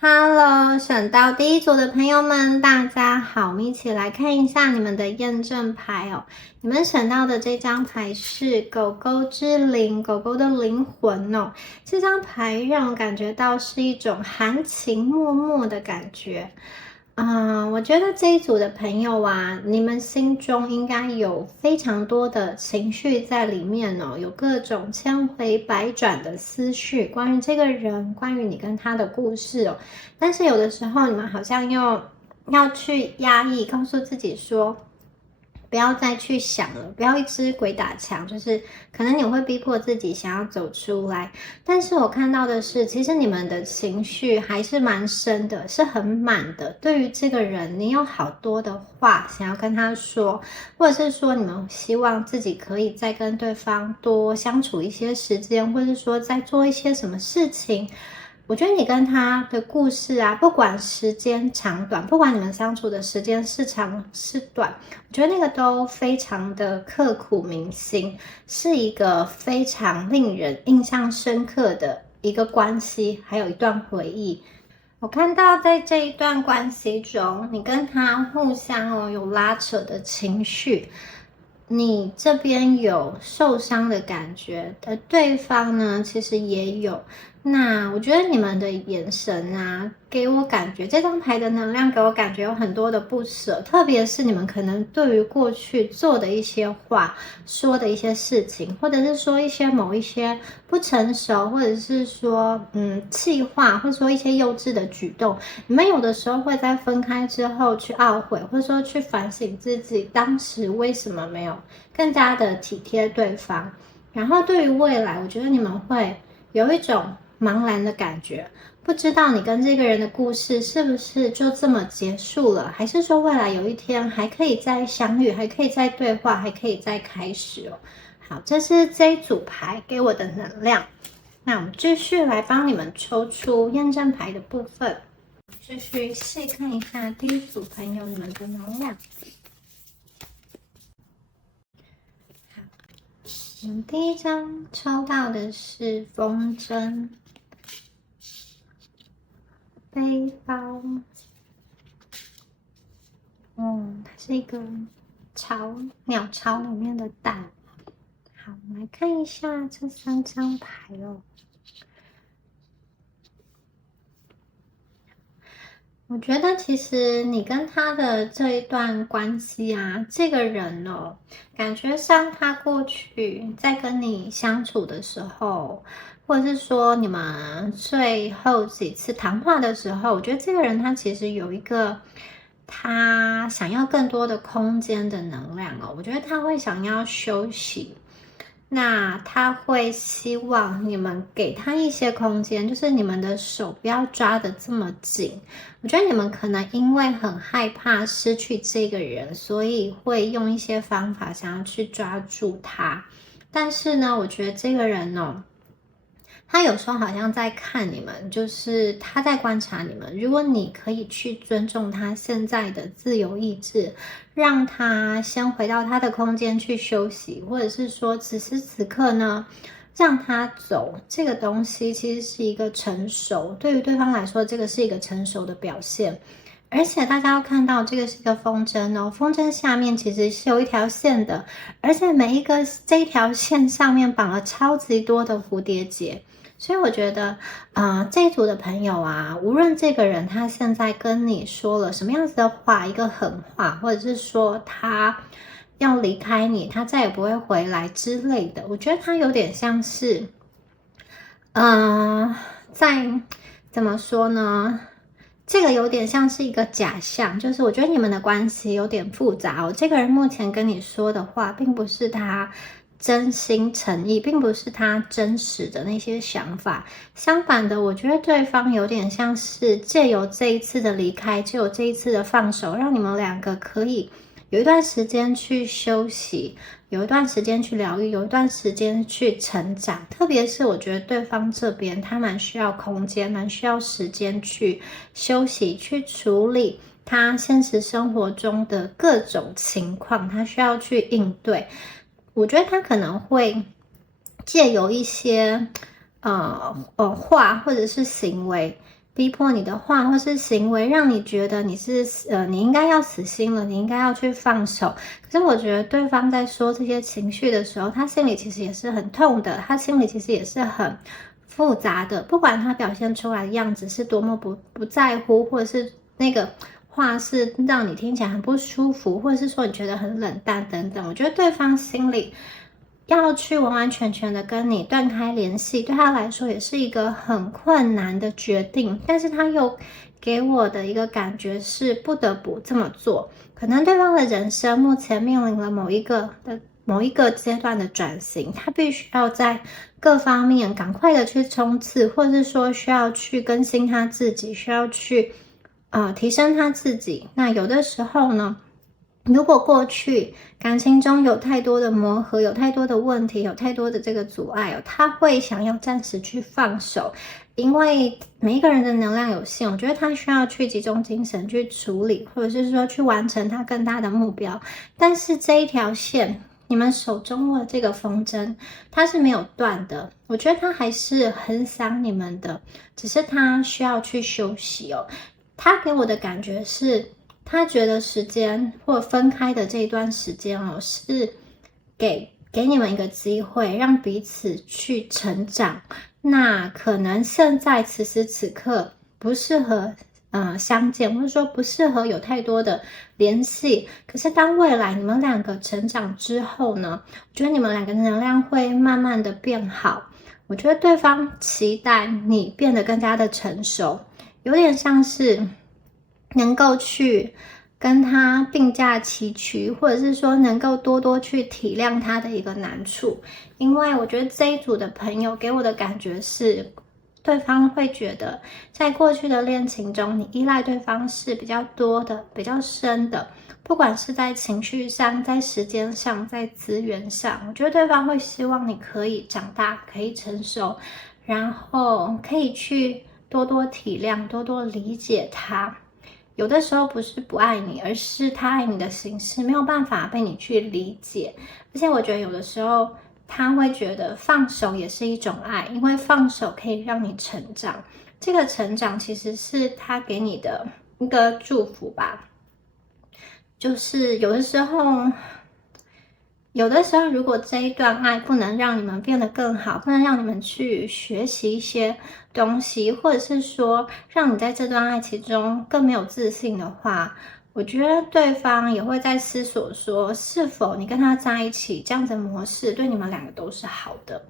Hello，选到第一组的朋友们，大家好，我们一起来看一下你们的验证牌哦。你们选到的这张牌是狗狗之灵，狗狗的灵魂哦。这张牌让我感觉到是一种含情脉脉的感觉。我觉得这一组的朋友啊，你们心中应该有非常多的情绪在里面哦，有各种千回百转的思绪，关于这个人，关于你跟他的故事哦。但是有的时候你们好像又要去压抑，告诉自己说，不要再去想了，不要一直鬼打墙，就是可能你会逼迫自己想要走出来。但是我看到的是，其实你们的情绪还是蛮深的，是很满的。对于这个人，你有好多的话想要跟他说，或者是说你们希望自己可以再跟对方多相处一些时间，或者是说再做一些什么事情。我觉得你跟他的故事啊，不管时间长短，不管你们相处的时间是长是短，我觉得那个都非常的刻骨铭心，是一个非常令人印象深刻的一个关系，还有一段回忆。我看到在这一段关系中，你跟他互相有拉扯的情绪，你这边有受伤的感觉，而对方呢，其实也有。那我觉得你们的眼神啊，给我感觉这张牌的能量给我感觉有很多的不舍，特别是你们可能对于过去做的一些话、说的一些事情，或者是说某一些不成熟，或者是说气话，或者说一些幼稚的举动，你们有的时候会在分开之后去懊悔，或者说去反省自己当时为什么没有更加的体贴对方。然后对于未来，我觉得你们会有一种茫然的感觉，不知道你跟这个人的故事是不是就这么结束了，还是说未来有一天还可以再相遇，还可以再对话，还可以再开始哦。好，这是这一组牌给我的能量。那我们继续来帮你们抽出验证牌的部分，继续细看一下第一组朋友你们的能量。我们第一张抽到的是风筝、背包，它是一个鸟巢里面的蛋。好，我们来看一下这3张牌哦。我觉得其实你跟他的这一段关系啊，这个人哦，感觉上他过去在跟你相处的时候，或者是说你们最后几次谈话的时候，我觉得这个人他其实有一个他想要更多的空间的能量哦，我觉得他会想要休息。那他会希望你们给他一些空间，就是你们的手不要抓得这么紧。我觉得你们可能因为很害怕失去这个人，所以会用一些方法想要去抓住他。但是呢，我觉得这个人哦，他有时候好像在看你们，就是他在观察你们。如果你可以去尊重他现在的自由意志，让他先回到他的空间去休息，或者是说此时此刻呢，让他走，这个东西其实是一个成熟，对于对方来说，这个是一个成熟的表现。而且大家要看到，这个是一个风筝哦，风筝下面其实是有一条线的，而且每一个这一条线上面绑了超级多的蝴蝶结。所以我觉得，这一组的朋友啊，无论这个人他现在跟你说了什么样子的话，一个狠话，或者是说他要离开你，他再也不会回来之类的，我觉得他有点像是，在怎么说呢？这个有点像是一个假象，就是我觉得你们的关系有点复杂哦。这个人目前跟你说的话，并不是他真心诚意，并不是他真实的那些想法。相反的，我觉得对方有点像是借由这一次的离开，借由这一次的放手，让你们两个可以有一段时间去休息，有一段时间去疗愈，有一段时间去成长。特别是我觉得对方这边他蛮需要空间，蛮需要时间去休息，去处理他现实生活中的各种情况，他需要去应对。我觉得他可能会借由一些话或者是行为，逼迫你的话或是行为，让你觉得你应该要死心了，你应该要去放手。可是我觉得对方在说这些情绪的时候，他心里其实也是很痛的，他心里其实也是很复杂的。不管他表现出来的样子是多么不在乎，或者是那个话是让你听起来很不舒服，或者是说你觉得很冷淡等等，我觉得对方心里要去完完全全的跟你断开联系，对他来说也是一个很困难的决定，但是他又给我的一个感觉是不得不这么做。可能对方的人生目前面临了某一个阶段的转型，他必须要在各方面赶快的去冲刺，或者是说需要去更新他自己，需要去提升他自己。那有的时候呢，如果过去感情中有太多的磨合，有太多的问题，有太多的这个阻碍他会想要暂时去放手。因为每一个人的能量有限，我觉得他需要去集中精神去处理，或者是说去完成他更大的目标。但是这一条线，你们手中的这个风筝，它是没有断的。我觉得他还是很想你们的，只是他需要去休息他给我的感觉是，他觉得时间或分开的这一段时间是给你们一个机会，让彼此去成长。那可能现在此时此刻不适合相见，或者说不适合有太多的联系。可是当未来你们两个成长之后呢，我觉得你们两个能量会慢慢的变好。我觉得对方期待你变得更加的成熟，有点像是能够去跟他并驾齐驱，或者是说能够多多去体谅他的一个难处。因为我觉得这一组的朋友给我的感觉是，对方会觉得在过去的恋情中，你依赖对方是比较多的，比较深的，不管是在情绪上，在时间上，在资源上，我觉得对方会希望你可以长大，可以成熟，然后可以去多多体谅，多多理解他。有的时候不是不爱你，而是他爱你的形式没有办法被你去理解。而且我觉得有的时候他会觉得放手也是一种爱，因为放手可以让你成长。这个成长其实是他给你的一个祝福吧。就是有的时候如果这一段爱不能让你们变得更好，不能让你们去学习一些东西，或者是说让你在这段爱情中更没有自信的话，我觉得对方也会在思索说，是否你跟他在一起这样的模式对你们两个都是好的。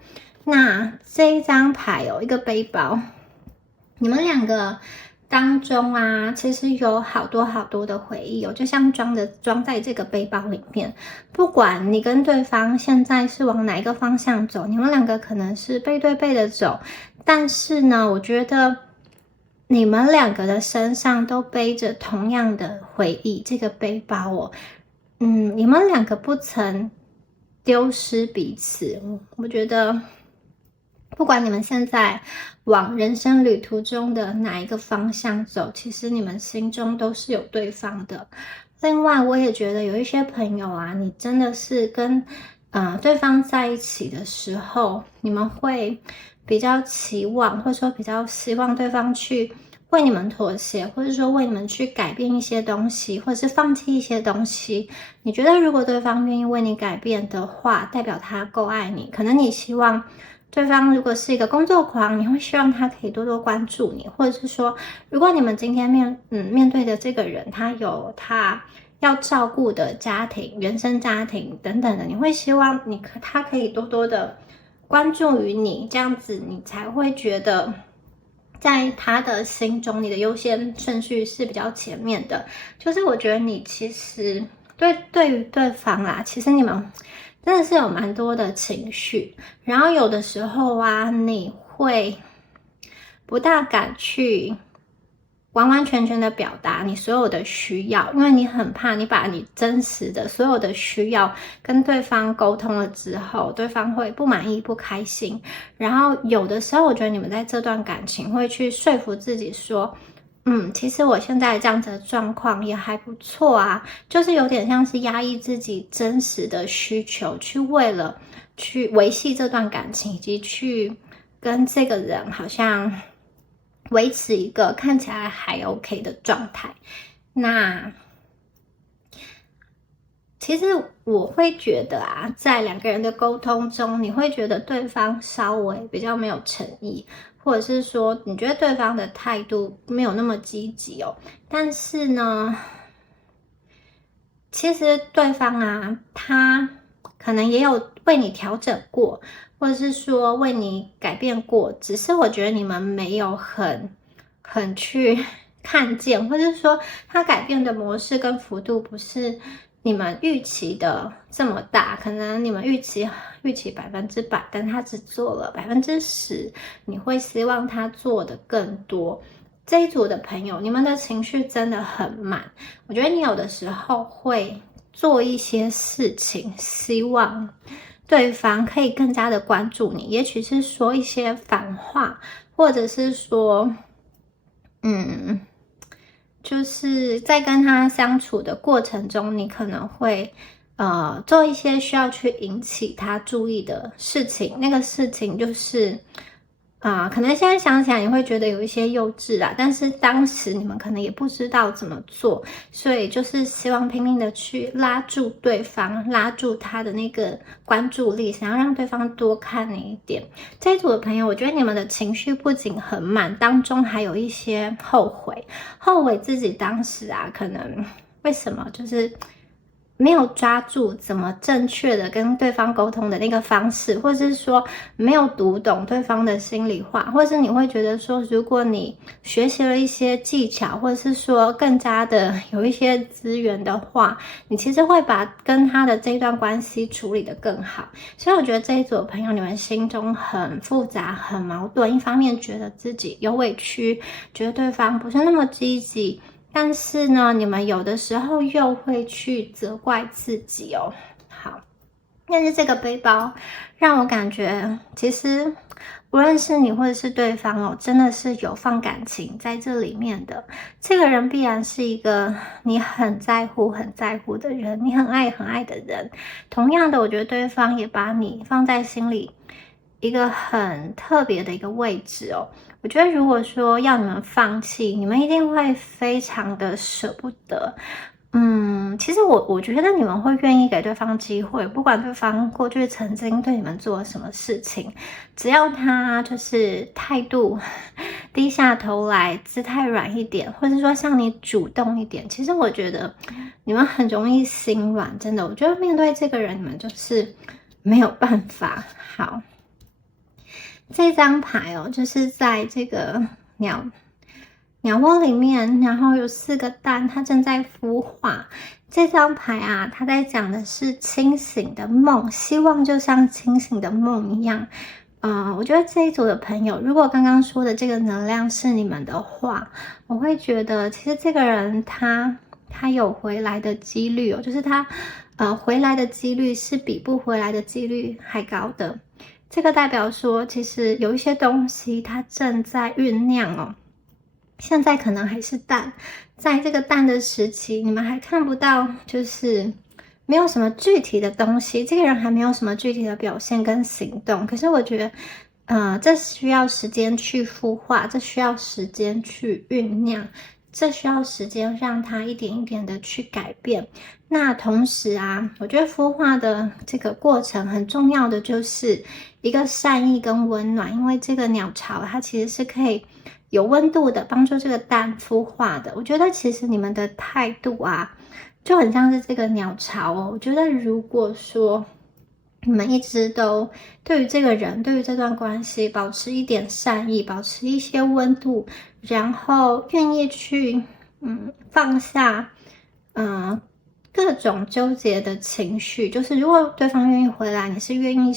那这一张牌一个背包，你们两个当中其实有好多好多的回忆就像装在这个背包里面。不管你跟对方现在是往哪一个方向走，你们两个可能是背对背的走，但是呢，我觉得你们两个的身上都背着同样的回忆，这个背包你们两个不曾丢失彼此。我觉得不管你们现在往人生旅途中的哪一个方向走，其实你们心中都是有对方的。另外我也觉得有一些朋友你真的是跟对方在一起的时候，你们会比较期望，或者说比较希望对方去为你们妥协，或者说为你们去改变一些东西，或者是放弃一些东西。你觉得如果对方愿意为你改变的话，代表他够爱你。可能你希望对方如果是一个工作狂，你会希望他可以多多关注你，或者是说如果你们今天面对的这个人，他有他要照顾的家庭，原生家庭等等的，你会希望他可以多多的关注于你，这样子你才会觉得在他的心中你的优先顺序是比较前面的。就是我觉得你其实对于对方其实你们真的是有蛮多的情绪，然后有的时候啊，你会不大敢去完完全全的表达你所有的需要，因为你很怕你把你真实的所有的需要跟对方沟通了之后，对方会不满意、不开心。然后有的时候，我觉得你们在这段感情会去说服自己说，其实我现在这样子的状况也还不错啊，就是有点像是压抑自己真实的需求，去为了去维系这段感情，以及去跟这个人好像维持一个看起来还 OK 的状态。那其实我会觉得啊，在两个人的沟通中，你会觉得对方稍微比较没有诚意，或者是说你觉得对方的态度没有那么积极哦。但是呢，其实对方啊，他可能也有为你调整过，或者是说为你改变过，只是我觉得你们没有很去看见，或者是说他改变的模式跟幅度不是你们预期的这么大，可能你们预期100%，但他只做了10%，你会希望他做的更多。这一组的朋友，你们的情绪真的很满。我觉得你有的时候会做一些事情，希望对方可以更加的关注你，也许是说一些反话，或者是说，就是在跟他相处的过程中，你可能会做一些需要去引起他注意的事情。那个事情就是可能现在想起来你会觉得有一些幼稚啊，但是当时你们可能也不知道怎么做，所以就是希望拼命的去拉住对方，拉住他的那个关注力，想要让对方多看你一点。这一组的朋友，我觉得你们的情绪不仅很满，当中还有一些后悔自己当时啊，可能为什么就是没有抓住怎么正确的跟对方沟通的那个方式，或者是说没有读懂对方的心里话，或者是你会觉得说，如果你学习了一些技巧，或者是说更加的有一些资源的话，你其实会把跟他的这一段关系处理得更好。所以我觉得这一组的朋友，你们心中很复杂、很矛盾，一方面觉得自己有委屈，觉得对方不是那么积极，但是呢，你们有的时候又会去责怪自己哦。好，但是这个背包让我感觉，其实无论是你或者是对方哦，真的是有放感情在这里面的。这个人必然是一个你很在乎、很在乎的人，你很爱、很爱的人。同样的，我觉得对方也把你放在心里一个很特别的一个位置哦。我觉得如果说要你们放弃，你们一定会非常的舍不得。其实我觉得你们会愿意给对方机会，不管对方过去曾经对你们做了什么事情，只要他就是态度低下头来，姿态软一点，或者说向你主动一点，其实我觉得你们很容易心软，真的。我觉得面对这个人，你们就是没有办法。好。这张牌哦，就是在这个鸟窝里面，然后有4个蛋，它正在孵化。这张牌啊，它在讲的是清醒的梦，希望就像清醒的梦一样。我觉得这一组的朋友，如果刚刚说的这个能量是你们的话，我会觉得其实这个人他有回来的几率哦，就是他回来的几率是比不回来的几率还高的。这个代表说，其实有一些东西它正在酝酿哦。现在可能还是蛋，在这个蛋的时期，你们还看不到，就是没有什么具体的东西，这个人还没有什么具体的表现跟行动。可是我觉得，这需要时间去孵化，这需要时间去酝酿，这需要时间让它一点一点的去改变。那同时啊，我觉得孵化的这个过程很重要的就是一个善意跟温暖，因为这个鸟巢它其实是可以有温度的，帮助这个蛋孵化的。我觉得其实你们的态度啊，就很像是这个鸟巢哦。我觉得如果说你们一直都对于这个人，对于这段关系保持一点善意，保持一些温度，然后愿意去放下各种纠结的情绪，就是如果对方愿意回来，你是愿意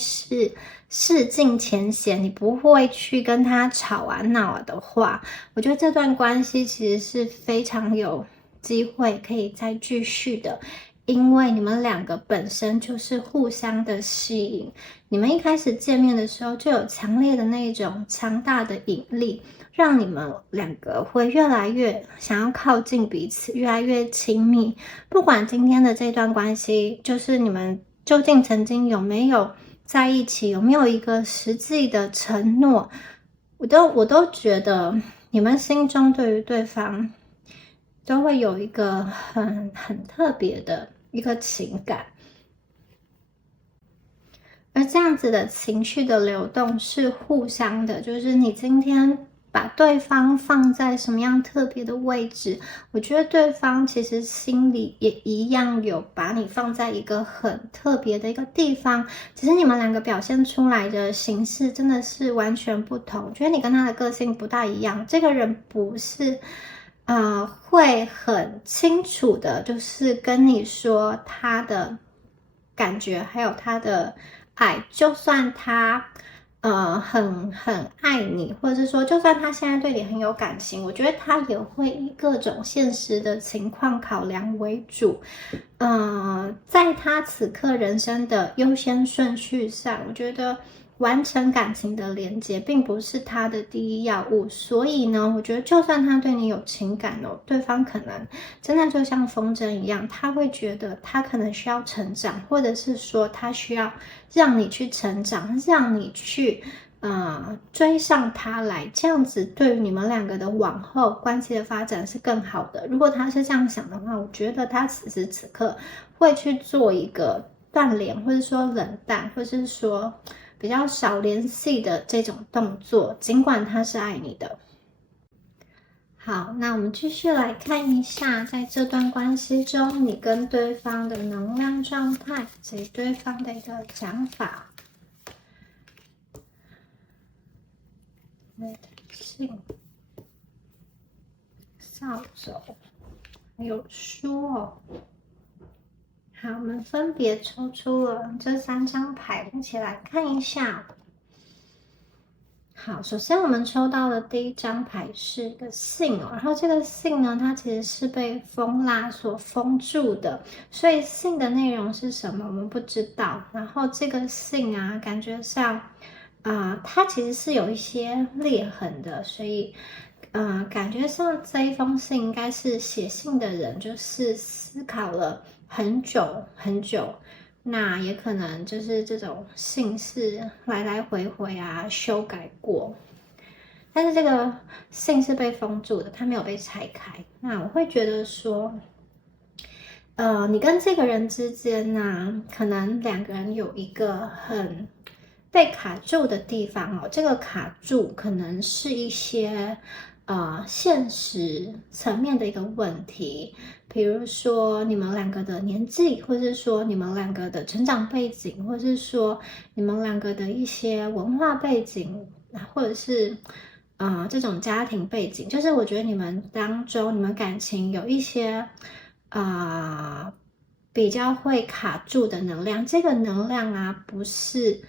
试尽前嫌，你不会去跟他吵啊闹啊的话，我觉得这段关系其实是非常有机会可以再继续的，因为你们两个本身就是互相的吸引，你们一开始见面的时候就有强烈的那种强大的引力，让你们两个会越来越想要靠近彼此，越来越亲密。不管今天的这段关系，就是你们究竟曾经有没有在一起，有没有一个实际的承诺，我都觉得你们心中对于对方都会有一个很特别的一个情感。而这样子的情绪的流动是互相的，就是你今天把对方放在什么样特别的位置，我觉得对方其实心里也一样有把你放在一个很特别的一个地方，只是你们两个表现出来的形式真的是完全不同。我觉得你跟他的个性不大一样，这个人不是会很清楚的，就是跟你说他的感觉，还有他的爱，就算他很爱你，或者是说就算他现在对你很有感情，我觉得他也会以各种现实的情况考量为主。在他此刻人生的优先顺序上，我觉得完成感情的连接并不是他的第一要务，所以呢，我觉得就算他对你有情感哦，对方可能真的就像风筝一样，他会觉得他可能需要成长，或者是说他需要让你去成长，让你去追上他来，这样子对于你们两个的往后关系的发展是更好的。如果他是这样想的话，我觉得他此时此刻会去做一个断联，或者说冷淡，或者是说比较少联系的这种动作，尽管他是爱你的。好，那我们继续来看一下，在这段关系中，你跟对方的能量状态，以及对方的一个想法。性、扫帚，还有书哦。好，我们分别抽出了这3张牌，一起来看一下。好，首先我们抽到的第一张牌是一个信哦，然后这个信呢，它其实是被封蜡所封住的，所以信的内容是什么我们不知道。然后这个信啊，感觉上它其实是有一些裂痕的，所以感觉上这一封信应该是写信的人就是思考了很久很久，那也可能就是这种信是来来回回修改过，但是这个信是被封住的，它没有被拆开。那我会觉得说你跟这个人之间呢，可能2个人有一个很被卡住的地方哦，这个卡住可能是一些现实层面的一个问题，比如说你们2个的年纪，或是说你们2个的成长背景，或是说你们2个的一些文化背景，或者是这种家庭背景，就是我觉得你们当中你们感情有一些比较会卡住的能量，这个能量不是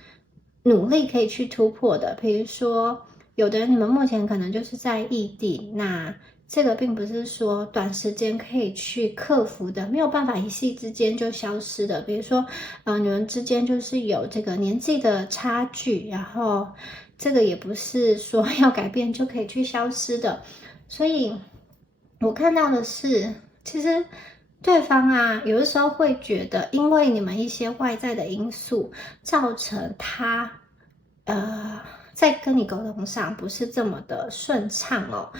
努力可以去突破的。比如说有的人你们目前可能就是在异地，那这个并不是说短时间可以去克服的，没有办法一夕之间就消失的。比如说你们之间就是有这个年纪的差距，然后这个也不是说要改变就可以去消失的。所以我看到的是，其实对方有的时候会觉得，因为你们一些外在的因素，造成他在跟你沟通上不是这么的顺畅哦。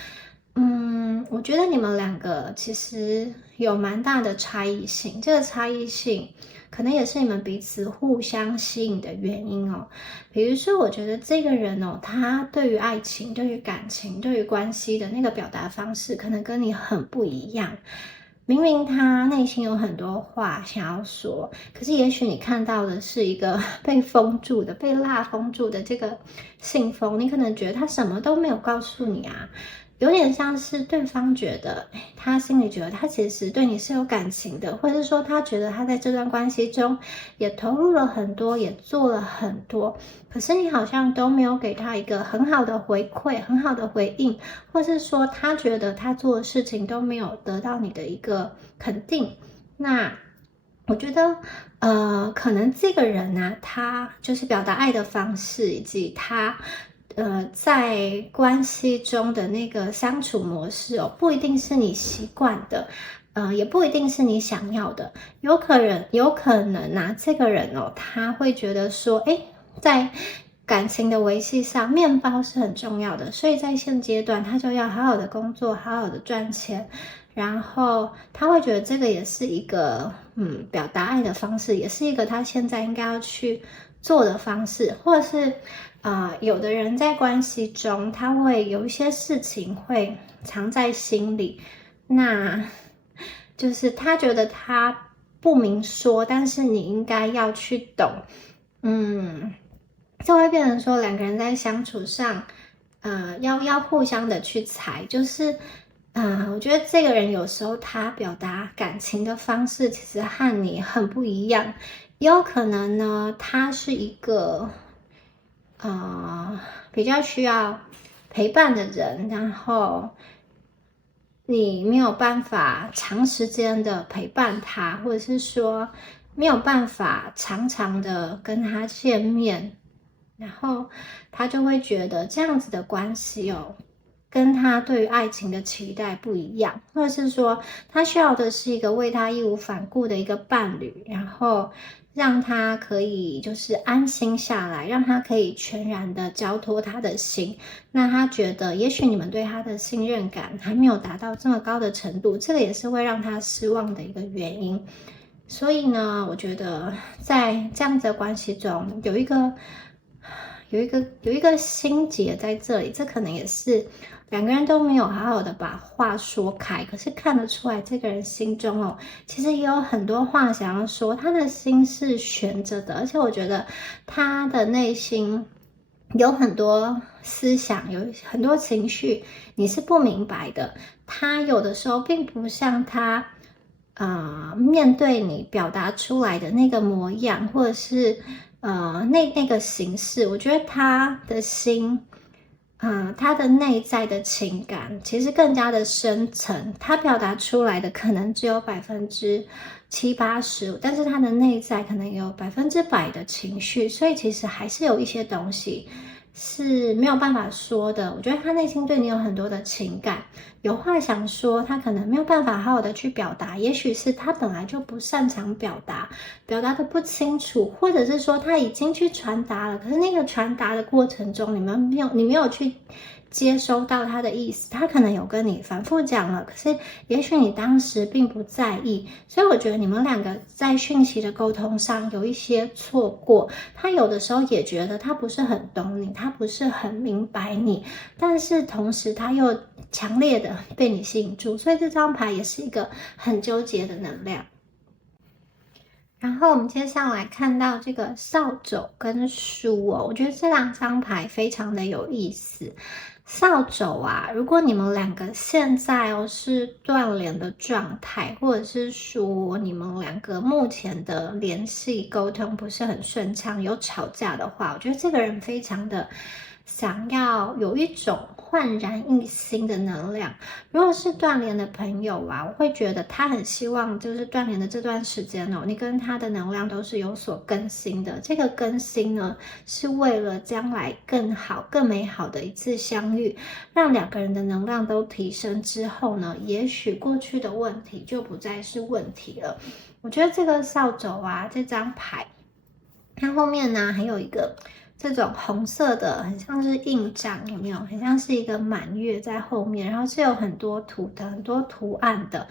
我觉得你们2个其实有蛮大的差异性，这个差异性可能也是你们彼此互相吸引的原因哦。比如说，我觉得这个人哦，他对于爱情、对于感情、对于关系的那个表达方式，可能跟你很不一样。明明他内心有很多话想要说，可是也许你看到的是一个被封住的、被蜡封住的这个信封，你可能觉得他什么都没有告诉你有点像是对方觉得，他心里觉得他其实对你是有感情的，或者是说他觉得他在这段关系中也投入了很多，也做了很多，可是你好像都没有给他一个很好的回馈，很好的回应，或是说他觉得他做的事情都没有得到你的一个肯定。那我觉得可能这个人呢，他就是表达爱的方式，以及他在关系中的那个相处模式哦，不一定是你习惯的，也不一定是你想要的。有可能啊，这个人哦，他会觉得说，在感情的维系上，面包是很重要的，所以在现阶段，他就要好好的工作，好好的赚钱。然后他会觉得这个也是一个表达爱的方式，也是一个他现在应该要去做的方式，或者是有的人在关系中，他会有一些事情会藏在心里，那就是他觉得他不明说，但是你应该要去懂，就会变成说两个人在相处上，要互相的去猜，就是我觉得这个人有时候他表达感情的方式其实和你很不一样，也有可能呢，他是一个比较需要陪伴的人，然后你没有办法长时间的陪伴他，或者是说没有办法常常的跟他见面，然后他就会觉得这样子的关系哦，跟他对于爱情的期待不一样，或者是说他需要的是一个为他义无反顾的一个伴侣，然后让他可以就是安心下来，让他可以全然的交托他的心。那他觉得也许你们对他的信任感还没有达到这么高的程度，这个也是会让他失望的一个原因。所以呢，我觉得在这样子的关系中，有一个心结在这里，这可能也是两个人都没有好好的把话说开，可是看得出来这个人心中哦，其实也有很多话想要说，他的心是悬着的，而且我觉得他的内心有很多思想，有很多情绪，你是不明白的。他有的时候并不像他面对你表达出来的那个模样，或者是那个形式，我觉得他的心，他的内在的情感其实更加的深层，他表达出来的可能只有70%-80%，但是他的内在可能有100%的情绪，所以其实还是有一些东西是没有办法说的。我觉得他内心对你有很多的情感，有话想说，他可能没有办法好好的去表达，也许是他本来就不擅长表达，表达的不清楚，或者是说他已经去传达了，可是那个传达的过程中，你没有去接收到他的意思，他可能有跟你反复讲了，可是也许你当时并不在意，所以我觉得你们两个在讯息的沟通上有一些错过，他有的时候也觉得他不是很懂你，他不是很明白你，但是同时他又强烈的被你吸引住，所以这张牌也是一个很纠结的能量。然后我们接下来看到这个扫帚跟书哦，我觉得这两张牌非常的有意思。扫帚啊，如果你们两个现在是断联的状态，或者是说你们两个目前的联系沟通不是很顺畅，有吵架的话，我觉得这个人非常的想要有一种焕然一新的能量。如果是断联的朋友啊，我会觉得他很希望就是断联的这段时间哦，你跟他的能量都是有所更新的。这个更新呢，是为了将来更好、更美好的一次相遇，让两个人的能量都提升之后呢，也许过去的问题就不再是问题了。我觉得这个扫帚啊，这张牌，它后面呢还有一个这种红色的，很像是印章，有没有？很像是一个满月在后面，然后是有很多图腾、很多图案的。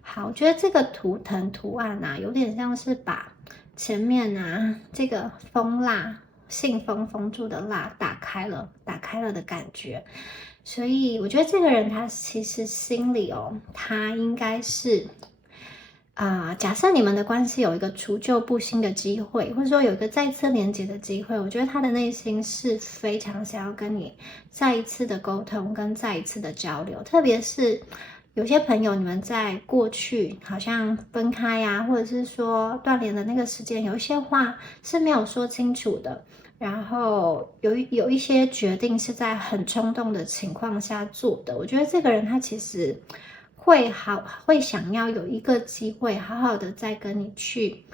好，我觉得这个图腾图案啊，有点像是把前面啊这个封蜡、信封封住的蜡打开了的感觉。所以我觉得这个人他其实心里哦，他应该是假设你们的关系有一个除旧布新的机会，或者说有一个再次连接的机会，我觉得他的内心是非常想要跟你再一次的沟通跟再一次的交流。特别是有些朋友，你们在过去好像分开呀，或者是说断联的那个时间，有一些话是没有说清楚的，然后有一些决定是在很冲动的情况下做的。我觉得这个人他其实会想要有一个机会，好好的再跟你去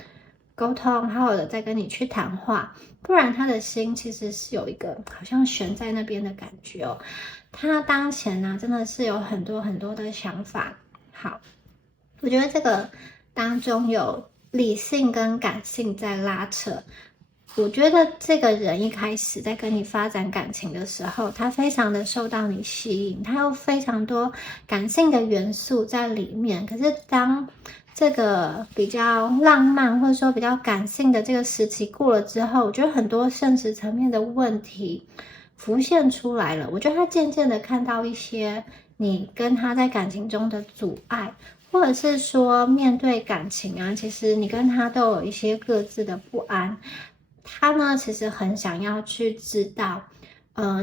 沟通，好好的再跟你去谈话，不然他的心其实是有一个好像悬在那边的感觉哦。他当前呢，真的是有很多很多的想法。好，我觉得这个当中有理性跟感性在拉扯。我觉得这个人一开始在跟你发展感情的时候，他非常的受到你吸引，他有非常多感性的元素在里面。可是当这个比较浪漫或者说比较感性的这个时期过了之后，我觉得很多现实层面的问题浮现出来了。我觉得他渐渐的看到一些你跟他在感情中的阻碍，或者是说面对感情啊，其实你跟他都有一些各自的不安。他呢，其实很想要去知道，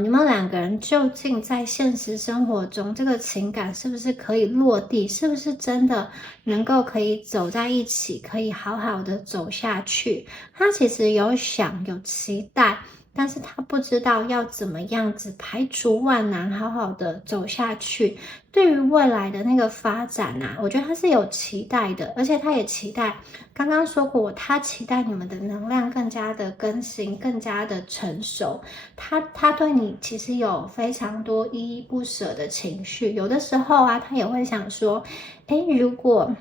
你们两个人究竟在现实生活中，这个情感是不是可以落地，是不是真的能够可以走在一起，可以好好的走下去。他其实有期待，但是他不知道要怎么样子排除万难，好好的走下去。对于未来的那个发展啊，我觉得他是有期待的，而且他也期待，刚刚说过，他期待你们的能量更加的更新，更加的成熟。他对你其实有非常多依依不舍的情绪，有的时候啊，他也会想说，如果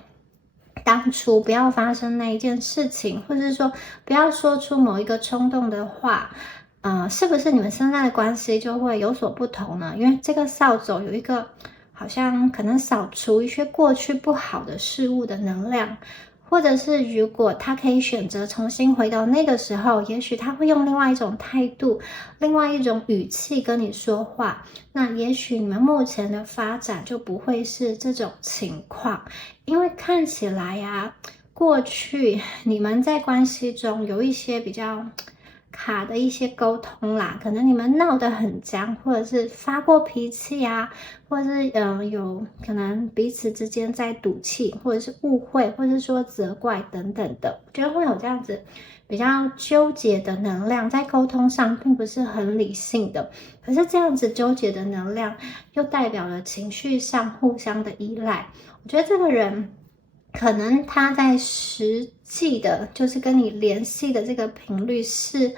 当初不要发生那一件事情，或者是说不要说出某一个冲动的话，是不是你们现在的关系就会有所不同呢？因为这个扫帚有一个好像可能扫除一些过去不好的事物的能量，或者是如果他可以选择重新回到那个时候，也许他会用另外一种态度、另外一种语气跟你说话。那也许你们目前的发展就不会是这种情况，因为看起来呀，过去你们在关系中有一些比较卡的一些沟通啦，可能你们闹得很僵，或者是发过脾气啊，或者是有可能彼此之间在赌气，或者是误会，或者是说责怪等等的，我觉得会有这样子比较纠结的能量，在沟通上并不是很理性的，可是这样子纠结的能量又代表了情绪上互相的依赖。我觉得这个人可能他在实际的，就是跟你联系的这个频率是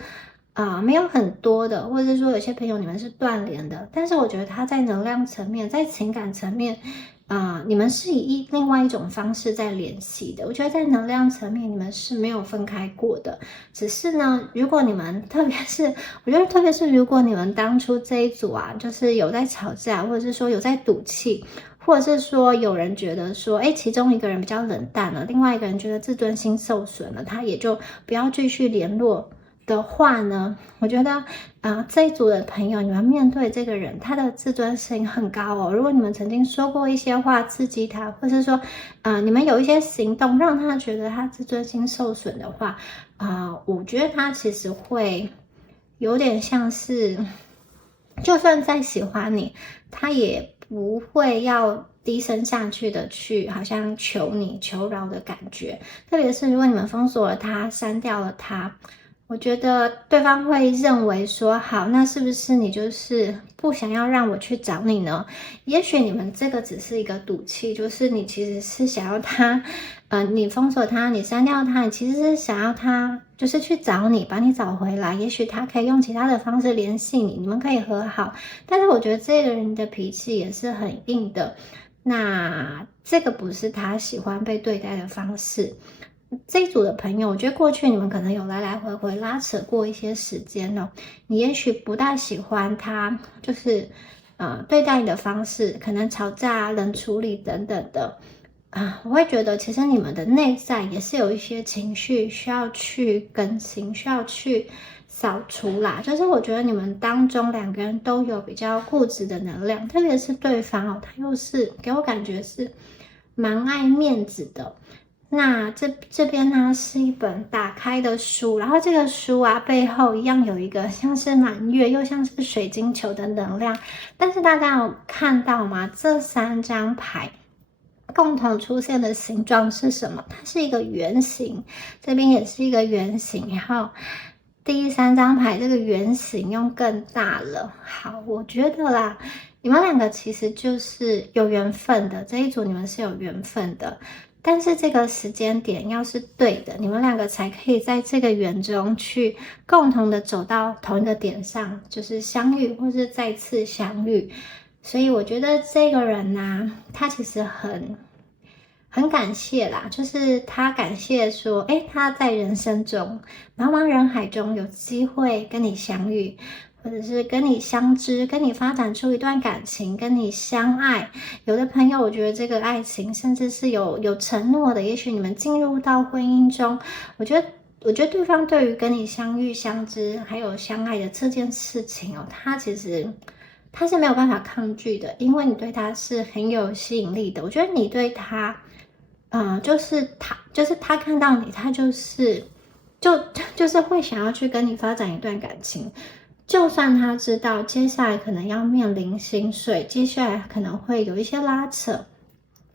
没有很多的，或者是说有些朋友你们是断联的，但是我觉得他在能量层面，在情感层面，你们是以另外一种方式在联系的。我觉得在能量层面你们是没有分开过的，只是呢，如果你们特别是如果你们当初这一组啊，就是有在吵架，或者是说有在赌气。或者是说有人觉得说，其中一个人比较冷淡了，另外一个人觉得自尊心受损了，他也就不要继续联络的话呢，我觉得这一组的朋友，你们面对这个人，他的自尊心很高哦。如果你们曾经说过一些话刺激他，或是说你们有一些行动让他觉得他自尊心受损的话，我觉得他其实会有点像是，就算再喜欢你，他也不会要低声下去的去好像求你求饶的感觉。特别是如果你们封锁了他，删掉了他，我觉得对方会认为说，好，那是不是你就是不想要让我去找你呢？也许你们这个只是一个赌气，就是你其实是想要他，你封锁他，你删掉他，你其实是想要他就是去找你，把你找回来。也许他可以用其他的方式联系你，你们可以和好。但是我觉得这个人的脾气也是很硬的，那这个不是他喜欢被对待的方式。这一组的朋友，我觉得过去你们可能有来来回回拉扯过一些时间哦。你也许不大喜欢他，就是对待你的方式，可能吵架、冷处理等等的我会觉得其实你们的内在也是有一些情绪需要去更新，需要去扫除啦。就是我觉得你们当中两个人都有比较固执的能量，特别是对方他又是给我感觉是蛮爱面子的。那这边呢是一本打开的书，然后这个书啊背后一样有一个像是满月又像是水晶球的能量，但是大家有看到吗？这3张牌共同出现的形状是什么？它是一个圆形，这边也是一个圆形，然后第3张牌这个圆形用更大了。好，我觉得啦，你们2个其实就是有缘分的，这一组你们是有缘分的。但是这个时间点要是对的，你们2个才可以在这个圆中去共同的走到同一个点上，就是相遇或是再次相遇。所以我觉得这个人呢，他其实很感谢啦，就是他感谢说，他在人生中茫茫人海中有机会跟你相遇，或者是跟你相知，跟你发展出一段感情，跟你相爱。有的朋友，我觉得这个爱情甚至是有承诺的，也许你们进入到婚姻中，我觉得对方对于跟你相遇、相知还有相爱的这件事情哦，他其实他是没有办法抗拒的，因为你对他是很有吸引力的。我觉得你对他，就是他看到你，他就是会想要去跟你发展一段感情。就算他知道接下来可能要面临薪水，接下来可能会有一些拉扯，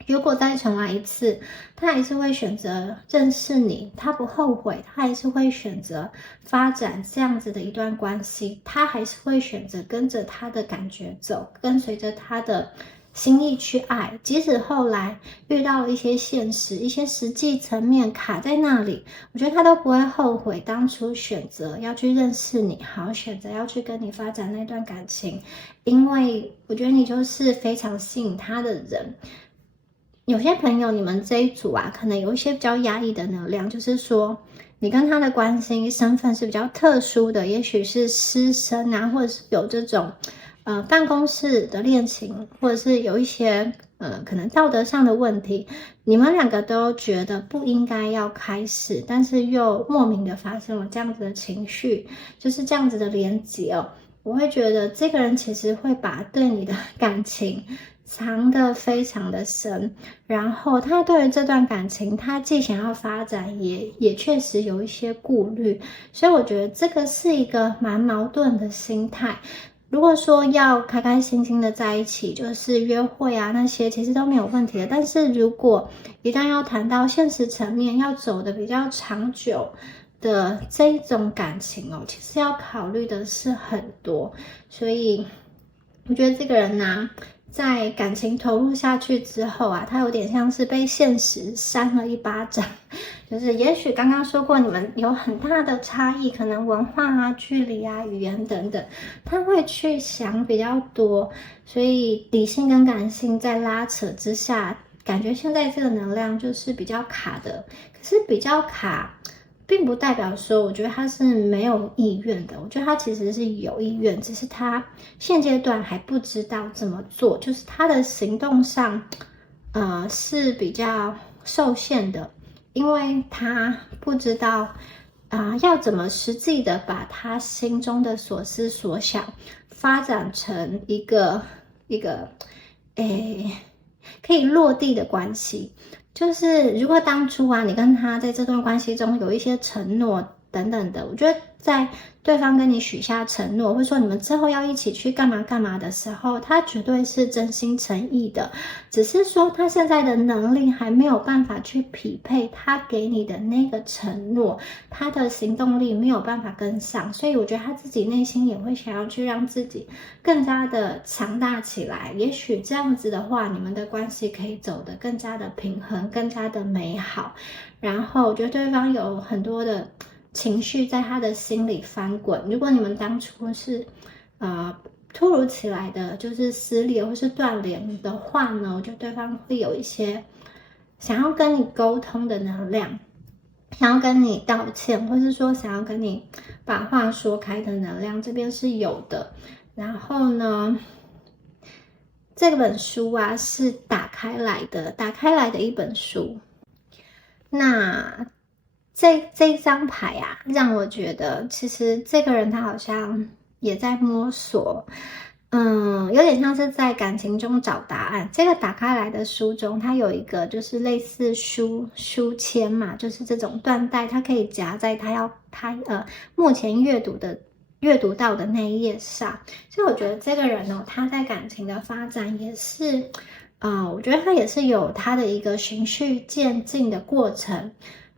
如果再重来一次，他还是会选择认识你，他不后悔，他还是会选择发展这样子的一段关系，他还是会选择跟着他的感觉走，跟随着他的心意去爱，即使后来遇到了一些现实、一些实际层面卡在那里，我觉得他都不会后悔当初选择要去认识你，好选择要去跟你发展那段感情，因为我觉得你就是非常吸引他的人。有些朋友，你们这一组啊，可能有一些比较压抑的能量，就是说你跟他的关系身份是比较特殊的，也许是师生啊，或者是有这种办公室的恋情，或者是有一些可能道德上的问题，你们2个都觉得不应该要开始，但是又莫名的发生了这样子的情绪，就是这样子的连结哦。我会觉得这个人其实会把对你的感情藏得非常的深，然后他对于这段感情，他既想要发展，也确实有一些顾虑，所以我觉得这个是一个蛮矛盾的心态。如果说要开开心心的在一起，就是约会啊那些，其实都没有问题的。但是如果一旦要谈到现实层面，要走的比较长久的这一种感情哦，其实要考虑的是很多。所以我觉得这个人呢，在感情投入下去之后啊，他有点像是被现实扇了一巴掌。就是也许刚刚说过，你们有很大的差异，可能文化啊、距离啊、语言等等，他会去想比较多，所以理性跟感性在拉扯之下，感觉现在这个能量就是比较卡的。可是比较卡，并不代表说我觉得他是没有意愿的，我觉得他其实是有意愿，只是他现阶段还不知道怎么做，就是他的行动上是比较受限的，因为他不知道要怎么实际的把他心中的所思所想发展成一个可以落地的关系。就是如果当初啊，你跟他在这段关系中有一些承诺等等的，我觉得在对方跟你许下承诺，或者说你们之后要一起去干嘛干嘛的时候，他绝对是真心诚意的，只是说他现在的能力还没有办法去匹配他给你的那个承诺，他的行动力没有办法跟上，所以我觉得他自己内心也会想要去让自己更加的强大起来，也许这样子的话，你们的关系可以走得更加的平衡，更加的美好。然后我觉得对方有很多的情绪在他的心里翻滚，如果你们当初是突如其来的就是撕裂或是断联的话呢，我觉得对方会有一些想要跟你沟通的能量，想要跟你道歉，或是说想要跟你把话说开的能量，这边是有的。然后呢，这本书啊是打开来的一本书。那这一张牌啊，让我觉得其实这个人他好像也在摸索，有点像是在感情中找答案。这个打开来的书中，它有一个就是类似书签嘛，就是这种缎带，它可以夹在目前阅读到的那一页上。所以我觉得这个人哦，他在感情的发展也是，我觉得他也是有他的一个循序渐进的过程。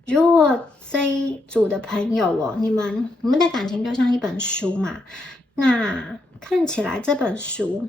如果这一组的朋友哦，你们的感情就像一本书嘛。那看起来这本书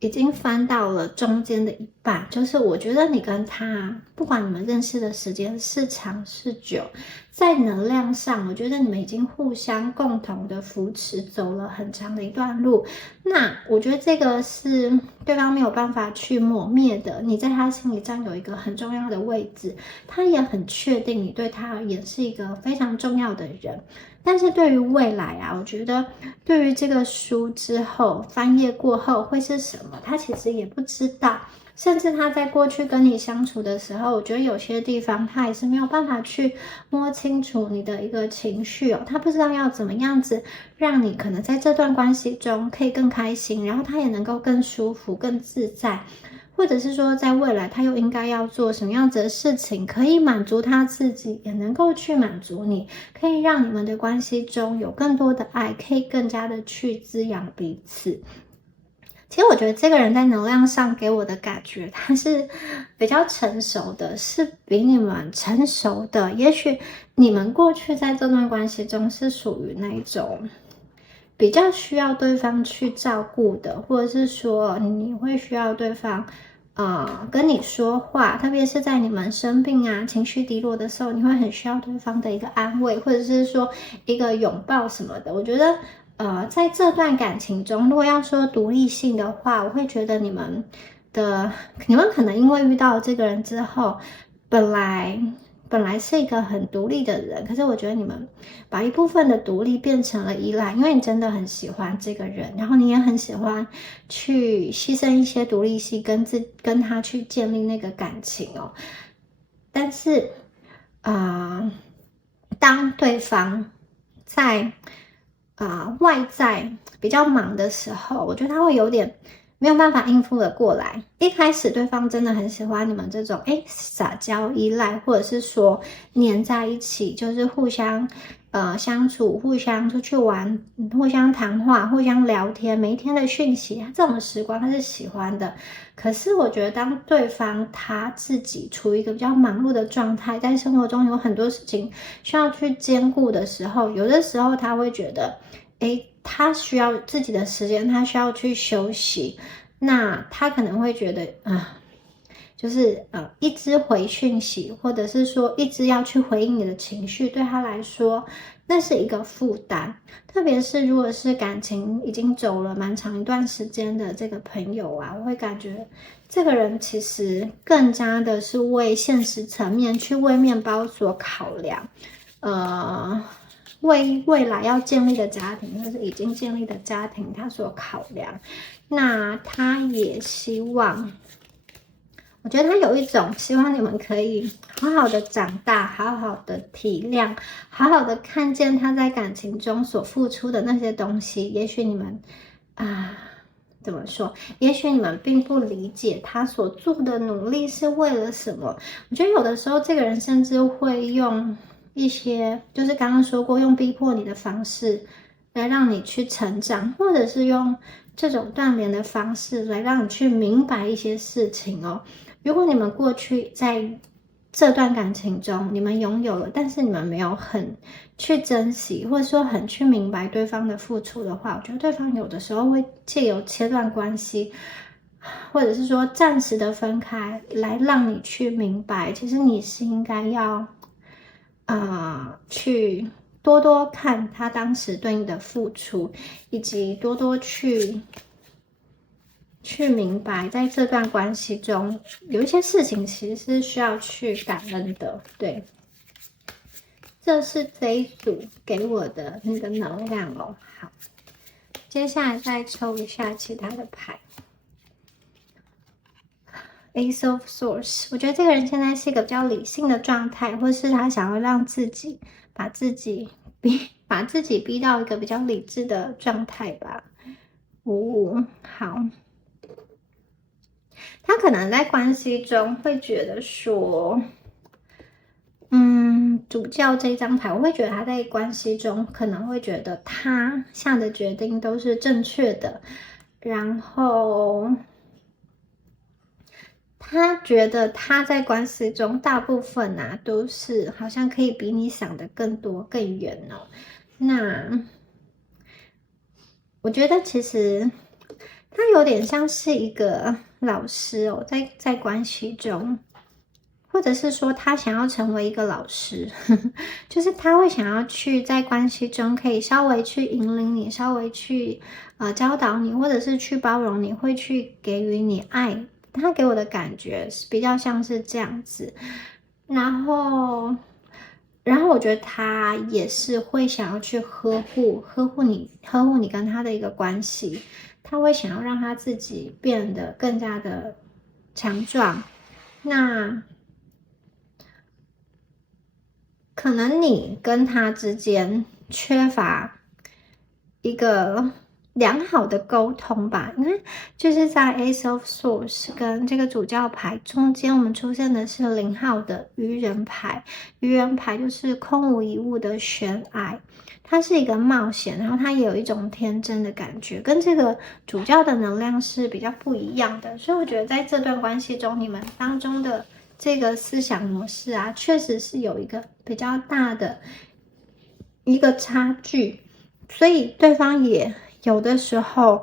已经翻到了中间的一半，就是我觉得你跟他，不管你们认识的时间是长是久，在能量上，我觉得你们已经互相共同的扶持，走了很长的一段路。那我觉得这个是对方没有办法去磨灭的，你在他心里占有一个很重要的位置，他也很确定你对他而言是一个非常重要的人。但是对于未来啊，我觉得对于这个书之后翻页过后会是什么，他其实也不知道。甚至他在过去跟你相处的时候，我觉得有些地方他也是没有办法去摸清楚你的一个情绪哦，他不知道要怎么样子让你可能在这段关系中可以更开心，然后他也能够更舒服、更自在。或者是说，在未来他又应该要做什么样子的事情，可以满足他自己，也能够去满足你，可以让你们的关系中有更多的爱，可以更加的去滋养彼此。其实我觉得这个人在能量上给我的感觉，他是比较成熟的，是比你们成熟的。也许你们过去在这段关系中是属于那一种比较需要对方去照顾的，或者是说你会需要对方跟你说话，特别是在你们生病啊、情绪低落的时候，你会很需要对方的一个安慰，或者是说一个拥抱什么的。我觉得在这段感情中，如果要说独立性的话，我会觉得你们可能因为遇到这个人之后，本来是一个很独立的人，可是我觉得你们把一部分的独立变成了依赖，因为你真的很喜欢这个人，然后你也很喜欢去牺牲一些独立性，跟他去建立那个感情哦。但是，当对方在外在比较忙的时候，我觉得他会有点没有办法应付的过来。一开始对方真的很喜欢你们这种撒娇依赖，或者是说黏在一起，就是互相相处，互相出去玩，互相谈话，互相聊天，每一天的讯息，这种时光他是喜欢的。可是我觉得当对方他自己处于一个比较忙碌的状态，在生活中有很多事情需要去兼顾的时候，有的时候他会觉得他需要自己的时间，他需要去休息，那他可能会觉得就是一直回讯息，或者是说一直要去回应你的情绪，对他来说那是一个负担。特别是如果是感情已经走了蛮长一段时间的这个朋友啊，我会感觉这个人其实更加的是为现实层面去为面包所考量，为未来要建立的家庭，或是已经建立的家庭，他所考量。那他也希望，我觉得他有一种希望你们可以好好的长大，好好的体谅，好好的看见他在感情中所付出的那些东西。也许你们怎么说？也许你们并不理解他所做的努力是为了什么。我觉得有的时候这个人甚至会用一些，就是刚刚说过，用逼迫你的方式来让你去成长，或者是用这种断联的方式来让你去明白一些事情哦。如果你们过去在这段感情中，你们拥有了，但是你们没有很去珍惜，或者说很去明白对方的付出的话，我觉得对方有的时候会借由切断关系，或者是说暂时的分开，来让你去明白，其实你是应该要去多多看他当时对你的付出，以及多多去明白，在这段关系中，有一些事情其实是需要去感恩的。对，这是这一组给我的那个能量哦。好，接下来再抽一下其他的牌。Ace of Swords， 我觉得这个人现在是一个比较理性的状态，或是他想要让自己把自己逼到一个比较理智的状态吧。好，他可能在关系中会觉得说，主教这张牌，我会觉得他在关系中可能会觉得他下的决定都是正确的，然后他觉得他在关系中大部分都是好像可以比你想的更多更远哦。那我觉得其实他有点像是一个老师哦，在关系中。或者是说他想要成为一个老师，就是他会想要去在关系中可以稍微去引领你，稍微去教导你，或者是去包容你，会去给予你爱。他给我的感觉是比较像是这样子，然后我觉得他也是会想要去呵护你跟他的一个关系，他会想要让他自己变得更加的强壮。那可能你跟他之间缺乏一个良好的沟通吧，因为就是在 Ace of Swords 跟这个主教牌中间，我们出现的是0号的愚人牌。愚人牌就是空无一物的悬崖，它是一个冒险，然后它也有一种天真的感觉，跟这个主教的能量是比较不一样的。所以我觉得在这段关系中，你们当中的这个思想模式确实是有一个比较大的一个差距，所以对方也有的时候，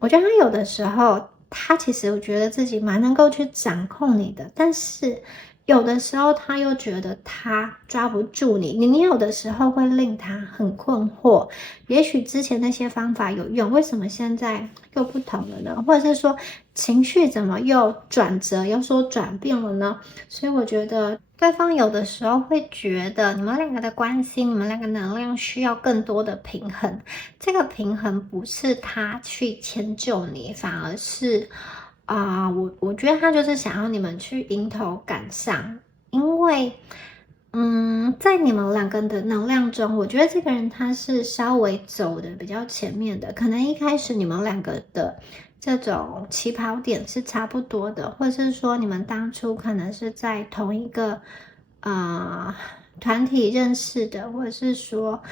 我觉得他有的时候，他其实我觉得自己蛮能够去掌控你的，但是有的时候他又觉得他抓不住你，你有的时候会令他很困惑。也许之前那些方法有用，为什么现在又不同了呢？或者是说情绪怎么又转折，又说转变了呢？所以我觉得对方有的时候会觉得你们两个的关系，你们两个能量需要更多的平衡。这个平衡不是他去迁就你，反而是我觉得他就是想要你们去迎头赶上，因为在你们两个人的能量中，我觉得这个人他是稍微走的比较前面的，可能一开始你们两个的这种起跑点是差不多的，或者是说你们当初可能是在同一个团体认识的，或者是说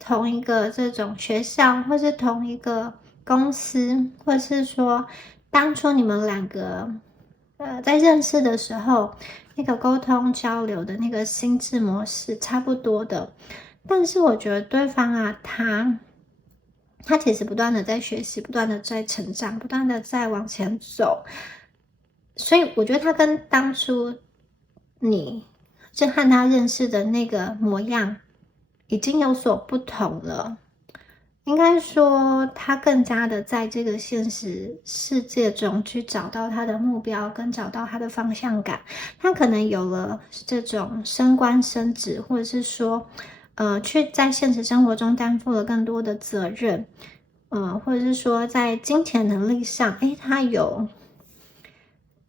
同一个这种学校，或是同一个公司，或者是说当初你们两个在认识的时候，那个沟通交流的那个心智模式差不多的。但是我觉得对方他其实不断的在学习，不断的在成长，不断的在往前走。所以我觉得他跟当初你就和他认识的那个模样已经有所不同了。应该说他更加的在这个现实世界中去找到他的目标，跟找到他的方向感。他可能有了这种升官升职，或者是说去在现实生活中担负了更多的责任，或者是说在金钱能力上，他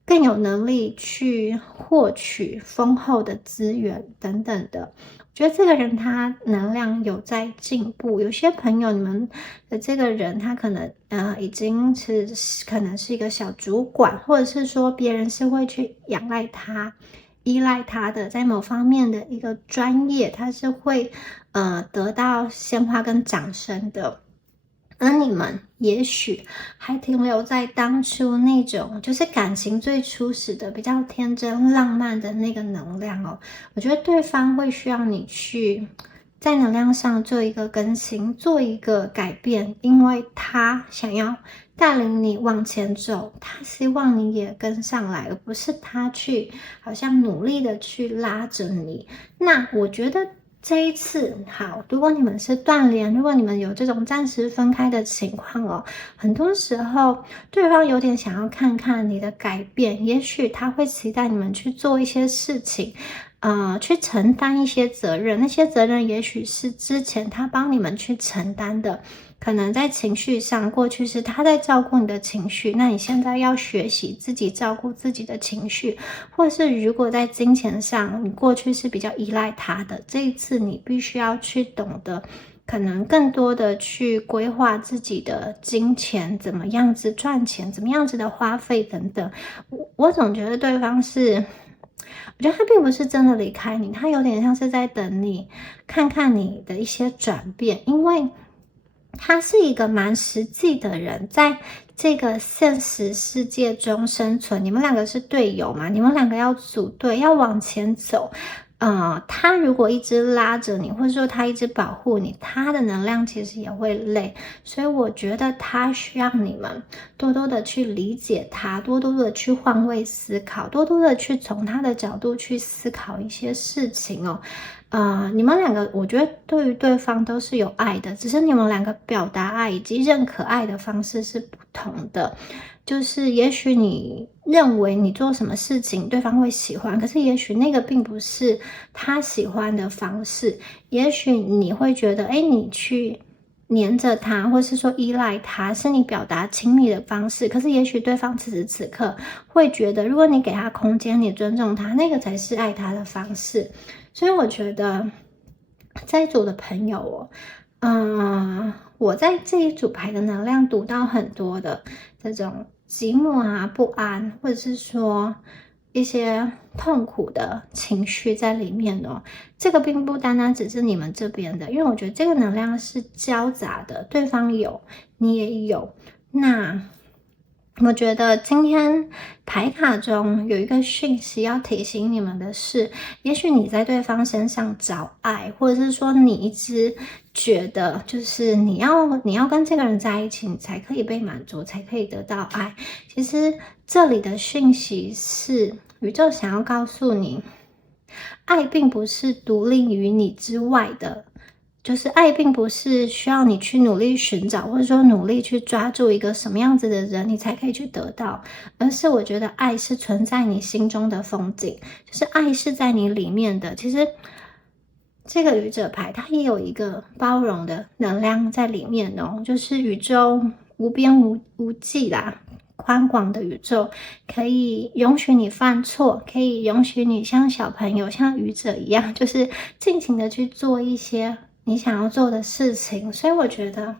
更有能力去获取丰厚的资源等等的。我觉得这个人他能量有在进步。有些朋友，你们的这个人他可能已经可能是一个小主管，或者是说别人是会去仰赖他、依赖他的，在某方面的一个专业，他是会得到鲜花跟掌声的。而你们也许还停留在当初那种就是感情最初始的比较天真浪漫的那个能量哦。我觉得对方会需要你去在能量上做一个更新，做一个改变，因为他想要带领你往前走，他希望你也跟上来，而不是他去好像努力的去拉着你。那我觉得这一次好，如果你们是断联，如果你们有这种暂时分开的情况哦，很多时候对方有点想要看看你的改变，也许他会期待你们去做一些事情，去承担一些责任，那些责任也许是之前他帮你们去承担的。可能在情绪上，过去是他在照顾你的情绪，那你现在要学习自己照顾自己的情绪，或是如果在金钱上，你过去是比较依赖他的，这一次你必须要去懂得可能更多的去规划自己的金钱，怎么样子赚钱，怎么样子的花费等等。我总觉得对方是，我觉得他并不是真的离开你，他有点像是在等你，看看你的一些转变，因为他是一个蛮实际的人，在这个现实世界中生存。你们两个是队友嘛？你们两个要组队，要往前走。他如果一直拉着你，或者说他一直保护你，他的能量其实也会累。所以我觉得他需要你们多多的去理解他，多多的去换位思考，多多的去从他的角度去思考一些事情哦。你们两个，我觉得对于对方都是有爱的，只是你们两个表达爱以及认可爱的方式是不同的。就是也许你认为你做什么事情对方会喜欢，可是也许那个并不是他喜欢的方式。也许你会觉得，你去黏着他，或是说依赖他，是你表达亲密的方式。可是也许对方此时此刻会觉得，如果你给他空间，你尊重他，那个才是爱他的方式。所以我觉得这一组的朋友我在这一组牌的能量读到很多的这种寂寞啊、不安，或者是说一些痛苦的情绪在里面哦。这个并不单单只是你们这边的，因为我觉得这个能量是交杂的，对方有，你也有。那我觉得今天牌卡中有一个讯息要提醒你们的是，也许你在对方身上找爱，或者是说你一直觉得就是你要跟这个人在一起，你才可以被满足，才可以得到爱。其实这里的讯息是宇宙想要告诉你，爱并不是独立于你之外的。就是爱并不是需要你去努力寻找，或者说努力去抓住一个什么样子的人，你才可以去得到，而是我觉得爱是存在你心中的风景，就是爱是在你里面的。其实这个愚者牌它也有一个包容的能量在里面哦，就是宇宙无边无际啦，宽广的宇宙可以容许你犯错，可以容许你像小朋友像愚者一样，就是尽情的去做一些你想要做的事情。所以我觉得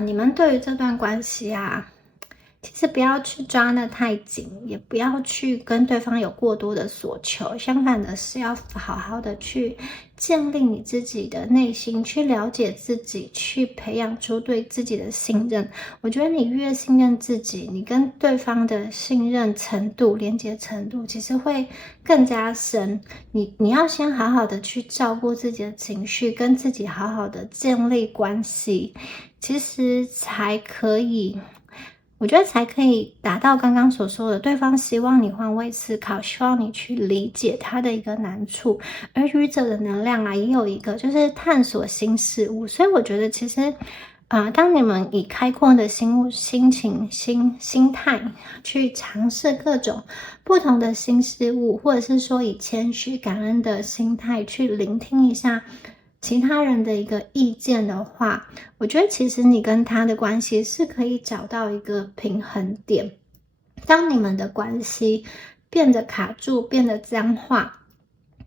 你们对于这段关系啊，其实不要去抓得太紧，也不要去跟对方有过多的所求，相反的是要好好的去建立你自己的内心，去了解自己，去培养出对自己的信任。我觉得你越信任自己，你跟对方的信任程度、连接程度其实会更加深。你要先好好的去照顾自己的情绪，跟自己好好的建立关系，其实才可以，我觉得才可以达到刚刚所说的，对方希望你换位思考，希望你去理解他的一个难处。而愚者的能量啊，也有一个就是探索新事物。所以我觉得其实当你们以开阔的心情、心态去尝试各种不同的新事物，或者是说以谦虚感恩的心态去聆听一下其他人的一个意见的话，我觉得其实你跟他的关系是可以找到一个平衡点。当你们的关系变得卡住，变得僵化，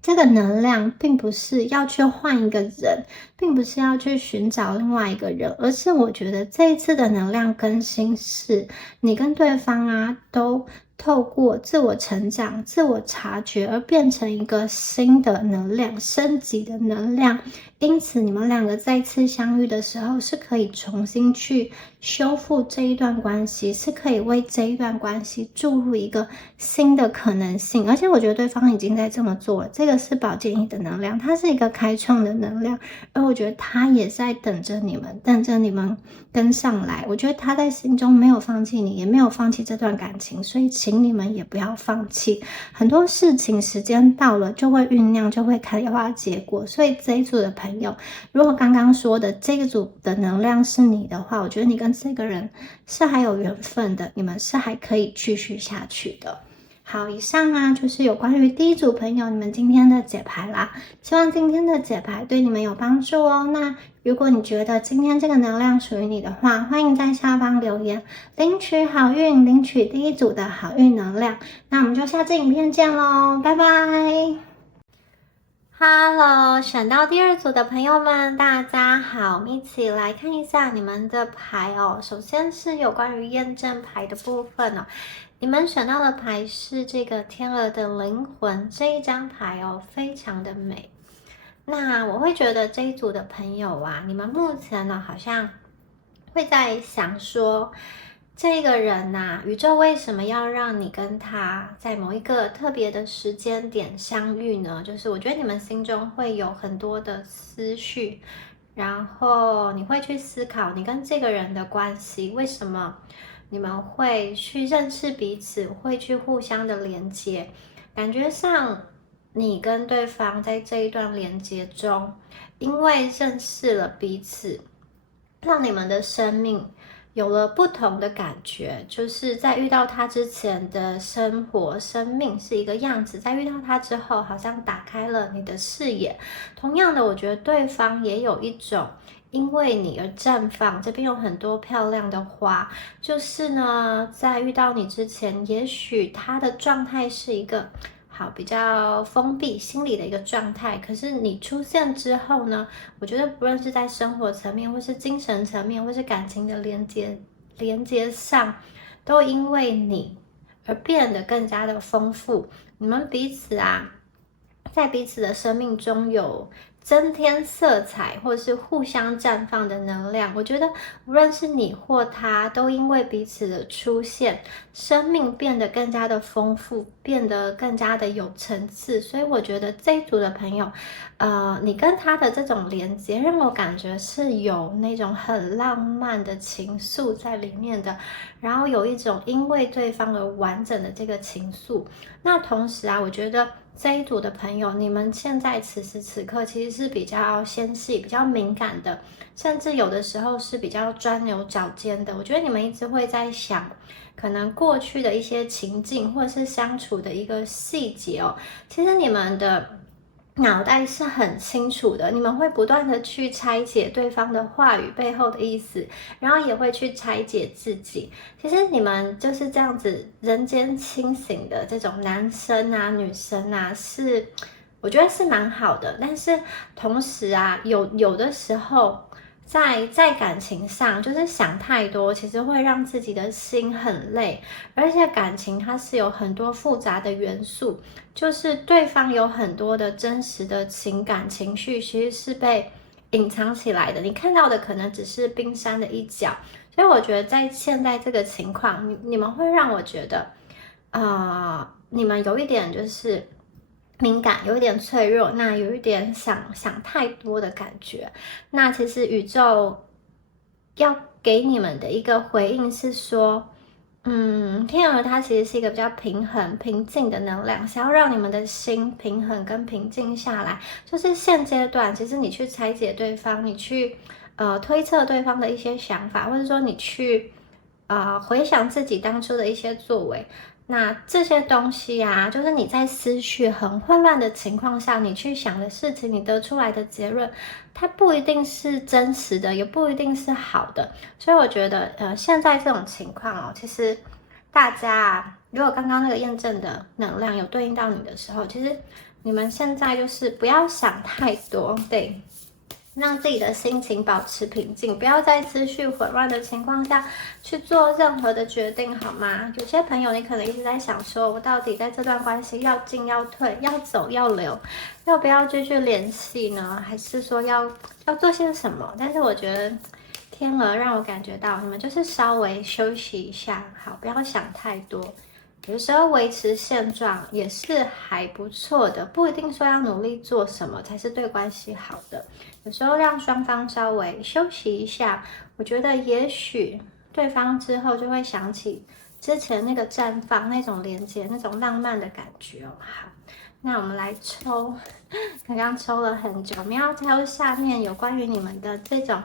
这个能量并不是要去换一个人，并不是要去寻找另外一个人，而是我觉得这一次的能量更新是你跟对方都透过自我成长、自我察觉而变成一个新的能量、升级的能量。因此你们两个再次相遇的时候，是可以重新去修复这一段关系，是可以为这一段关系注入一个新的可能性。而且我觉得对方已经在这么做了，这个是宝剑一的能量，它是一个开创的能量，而我觉得他也在等着你们，等着你们跟上来。我觉得他在心中没有放弃你，也没有放弃这段感情，所以请你们也不要放弃。很多事情时间到了就会酝酿，就会开花结果。所以这一组的朋友，如果刚刚说的这个组的能量是你的话，我觉得你跟这个人是还有缘分的，你们是还可以继续下去的。好，以上就是有关于第一组朋友你们今天的解牌啦，希望今天的解牌对你们有帮助哦。那如果你觉得今天这个能量属于你的话，欢迎在下方留言领取好运，领取第一组的好运能量。那我们就下支影片见咯，拜拜。Hello，选到第2组的朋友们，大家好，我们一起来看一下你们的牌哦。首先是有关于验证牌的部分哦，你们选到的牌是这个天鹅的灵魂这一张牌哦，非常的美。那我会觉得这一组的朋友啊，你们目前呢好像会在想说，这个人呐，宇宙为什么要让你跟他在某一个特别的时间点相遇呢？就是我觉得你们心中会有很多的思绪，然后你会去思考你跟这个人的关系，为什么你们会去认识彼此，会去互相的连接，感觉上你跟对方在这一段连接中，因为认识了彼此，让你们的生命有了不同的感觉，就是在遇到他之前的生活、生命是一个样子，在遇到他之后，好像打开了你的视野。同样的，我觉得对方也有一种因为你而绽放。这边有很多漂亮的花，就是呢，在遇到你之前，也许他的状态是一个好比较封闭心理的一个状态，可是你出现之后呢？我觉得不论是在生活层面，或是精神层面，或是感情的连接上，都因为你而变得更加的丰富。你们彼此啊，在彼此的生命中有增添色彩，或是互相绽放的能量。我觉得无论是你或他，都因为彼此的出现，生命变得更加的丰富，变得更加的有层次。所以我觉得这一组的朋友，你跟他的这种连接，让我感觉是有那种很浪漫的情愫在里面的，然后有一种因为对方而完整的这个情愫。那同时啊，我觉得这一组的朋友，你们现在此时此刻其实是比较纤细、比较敏感的，甚至有的时候是比较钻牛角尖的。我觉得你们一直会在想，可能过去的一些情境，或者是相处的一个细节哦。其实你们的脑袋是很清楚的，你们会不断的去拆解对方的话语背后的意思，然后也会去拆解自己。其实你们就是这样子人间清醒的这种男生啊、女生啊，是我觉得是蛮好的。但是同时啊，有的时候在感情上，就是想太多，其实会让自己的心很累。而且感情它是有很多复杂的元素，就是对方有很多的真实的情感情绪，其实是被隐藏起来的。你看到的可能只是冰山的一角。所以我觉得在现在这个情况，你们会让我觉得，你们有一点就是敏感，有一点脆弱，那有一点想太多的感觉。那其实宇宙要给你们的一个回应是说，天鹅它其实是一个比较平衡、平静的能量，想要让你们的心平衡跟平静下来。就是现阶段，其实你去拆解对方，你去推测对方的一些想法，或者说你去回想自己当初的一些作为。那这些东西啊，就是你在思绪很混乱的情况下，你去想的事情，你得出来的结论，它不一定是真实的，也不一定是好的。所以我觉得，现在这种情况哦，其实大家啊，如果刚刚那个验证的能量有对应到你的时候，其实你们现在就是不要想太多，对。让自己的心情保持平静，不要在思绪混乱的情况下去做任何的决定，好吗？有些朋友，你可能一直在想说，我到底在这段关系要进要退，要走要留，要不要继续联系呢？还是说要做些什么？但是我觉得天鹅让我感觉到，你们就是稍微休息一下，好，不要想太多。有时候维持现状也是还不错的，不一定说要努力做什么才是对关系好的。有时候让双方稍微休息一下，我觉得也许对方之后就会想起之前那个绽放、那种连接、那种浪漫的感觉哦。好，那我们来抽，刚刚抽了很久，我们要抽下面有关于你们的这种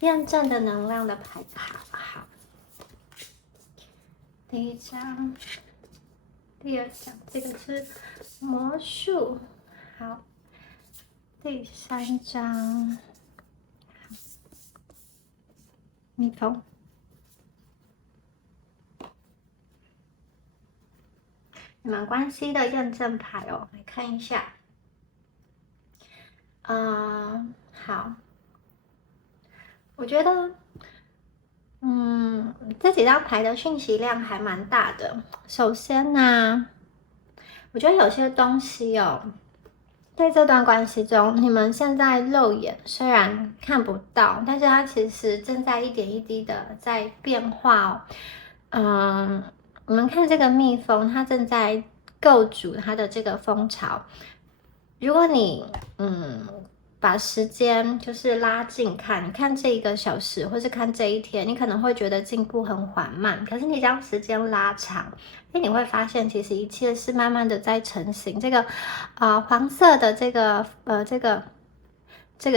验证的能量的牌卡。好，第一张。第2张，这个是魔术。好，第3张，蜜蜂。你们关系的验证牌哦，来看一下。好，我觉得，这几张牌的讯息量还蛮大的。首先呢，我觉得有些东西哦，在这段关系中，你们现在肉眼虽然看不到，但是它其实正在一点一滴的在变化哦。我们看这个蜜蜂，它正在构筑它的这个蜂巢。如果你把时间就是拉近看，你看这1个小时，或是看这一天，你可能会觉得进步很缓慢。可是你将时间拉长，你会发现其实一切是慢慢的在成型。这个黄色的这个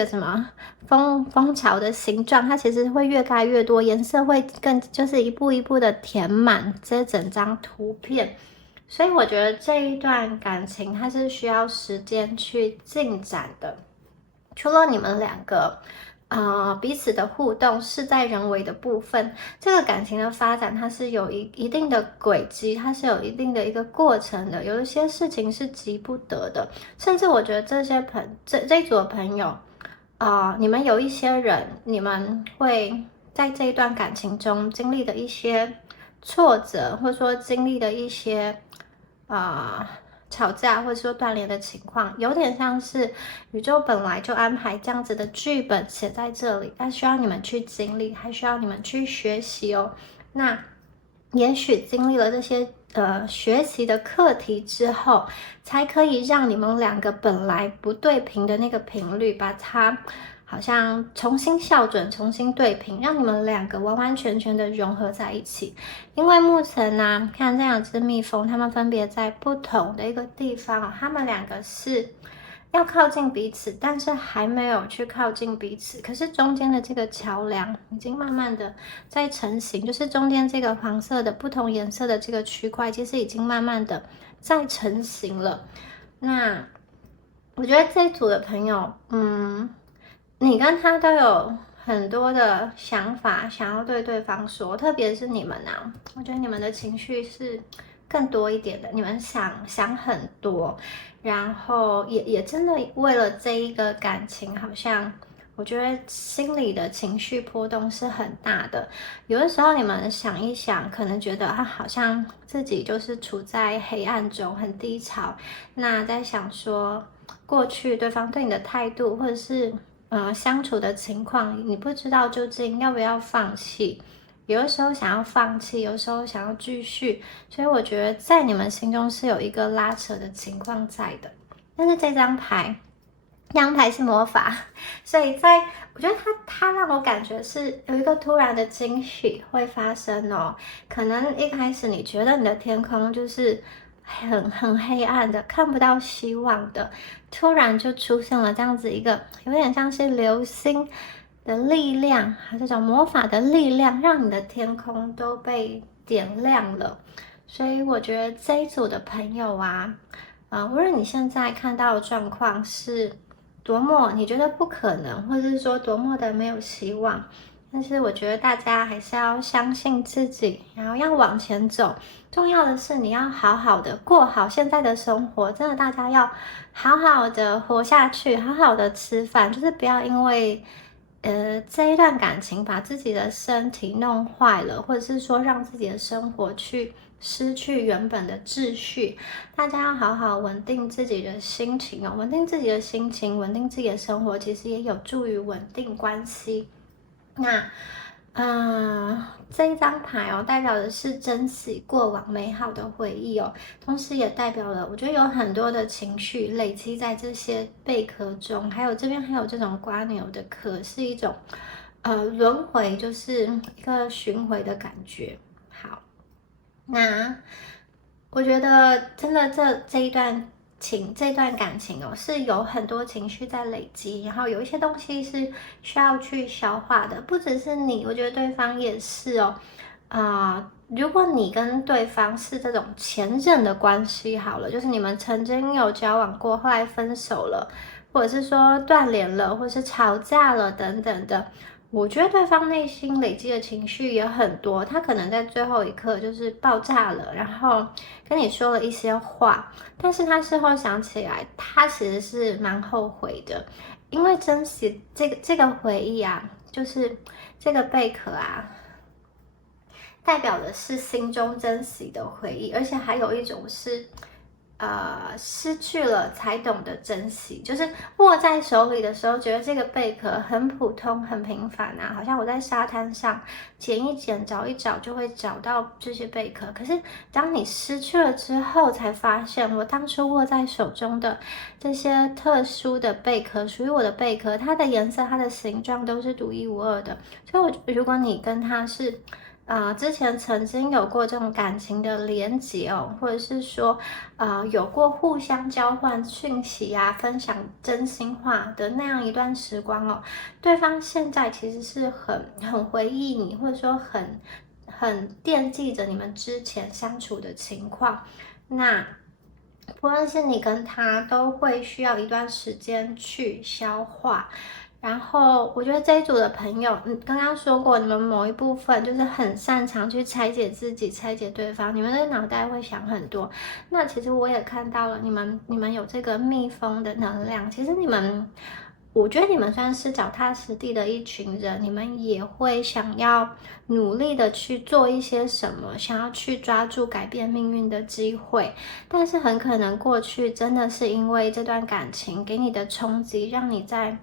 什么蜂巢的形状，它其实会越盖越多，颜色会更就是一步一步的填满这整张图片。所以我觉得这一段感情它是需要时间去进展的。除了你们两个彼此的互动事在人为的部分，这个感情的发展它是有一定的轨迹，它是有一定的一个过程的。有一些事情是急不得的，甚至我觉得这一组的朋友你们有一些人，你们会在这一段感情中经历的一些挫折，或者说经历的一些吵架或者说断联的情况，有点像是宇宙本来就安排这样子的剧本写在这里，但需要你们去经历，还需要你们去学习哦。那也许经历了这些学习的课题之后，才可以让你们两个本来不对频的那个频率，把它好像重新校准，重新对频，让你们两个完完全全的融合在一起。因为目前呢，看这两只蜜蜂，它们分别在不同的一个地方，它们两个是要靠近彼此，但是还没有去靠近彼此。可是中间的这个桥梁已经慢慢的在成型，就是中间这个黄色的不同颜色的这个区块，其实已经慢慢的在成型了。那我觉得这一组的朋友，你跟他都有很多的想法想要对对方说，特别是你们啊，我觉得你们的情绪是更多一点的，你们想很多，然后也真的为了这一个感情，好像我觉得心里的情绪波动是很大的。有的时候你们想一想，可能觉得好像自己就是处在黑暗中很低潮，那在想说过去对方对你的态度，或者是相处的情况，你不知道究竟要不要放弃。有的时候想要放弃，有时候想要继续，所以我觉得在你们心中是有一个拉扯的情况在的。但是这张牌是魔法，所以我觉得它让我感觉是有一个突然的惊喜会发生哦。可能一开始你觉得你的天空就是很黑暗的，看不到希望的，突然就出现了这样子一个有点像是流星的力量，这种魔法的力量，让你的天空都被点亮了。所以我觉得这一组的朋友啊，无论你现在看到的状况是多么你觉得不可能，或者是说多么的没有希望，但是我觉得大家还是要相信自己，然后要往前走。重要的是你要好好的过好现在的生活，真的大家要好好的活下去，好好的吃饭，就是不要因为这一段感情把自己的身体弄坏了，或者是说让自己的生活去失去原本的秩序。大家要好好稳定自己的心情哦，稳定自己的心情，稳定自己的生活，其实也有助于稳定关系。那这一张牌哦，代表的是珍惜过往美好的回忆哦，同时也代表了我觉得有很多的情绪累积在这些贝壳中，还有这边还有这种瓜牛的壳，是一种轮回，就是一个巡回的感觉。好，那我觉得真的这一段感情哦，是有很多情绪在累积，然后有一些东西是需要去消化的，不只是你，我觉得对方也是哦。如果你跟对方是这种前任的关系好了，就是你们曾经有交往过，后来分手了，或者是说断联了，或是吵架了等等的，我觉得对方内心累积的情绪也很多，他可能在最后一刻就是爆炸了，然后跟你说了一些话，但是他事后想起来，他其实是蛮后悔的，因为珍惜这个回忆啊，就是这个贝壳啊，代表的是心中珍惜的回忆，而且还有一种是，失去了才懂得珍惜，就是握在手里的时候，觉得这个贝壳很普通、很平凡啊，好像我在沙滩上捡一捡、找一找就会找到这些贝壳。可是当你失去了之后，才发现我当初握在手中的这些特殊的贝壳，属于我的贝壳，它的颜色、它的形状都是独一无二的。所以如果你跟它是之前曾经有过这种感情的连结哦，或者是说，有过互相交换讯息啊，分享真心话的那样一段时光哦，对方现在其实是很回忆你，或者说很惦记着你们之前相处的情况，那不论是你跟他，都会需要一段时间去消化。然后我觉得这一组的朋友，刚刚说过，你们某一部分就是很擅长去拆解自己、拆解对方，你们的脑袋会想很多。那其实我也看到了，你们有这个蜜蜂的能量，其实我觉得你们算是脚踏实地的一群人，你们也会想要努力的去做一些什么，想要去抓住改变命运的机会，但是很可能过去真的是因为这段感情给你的冲击，让你在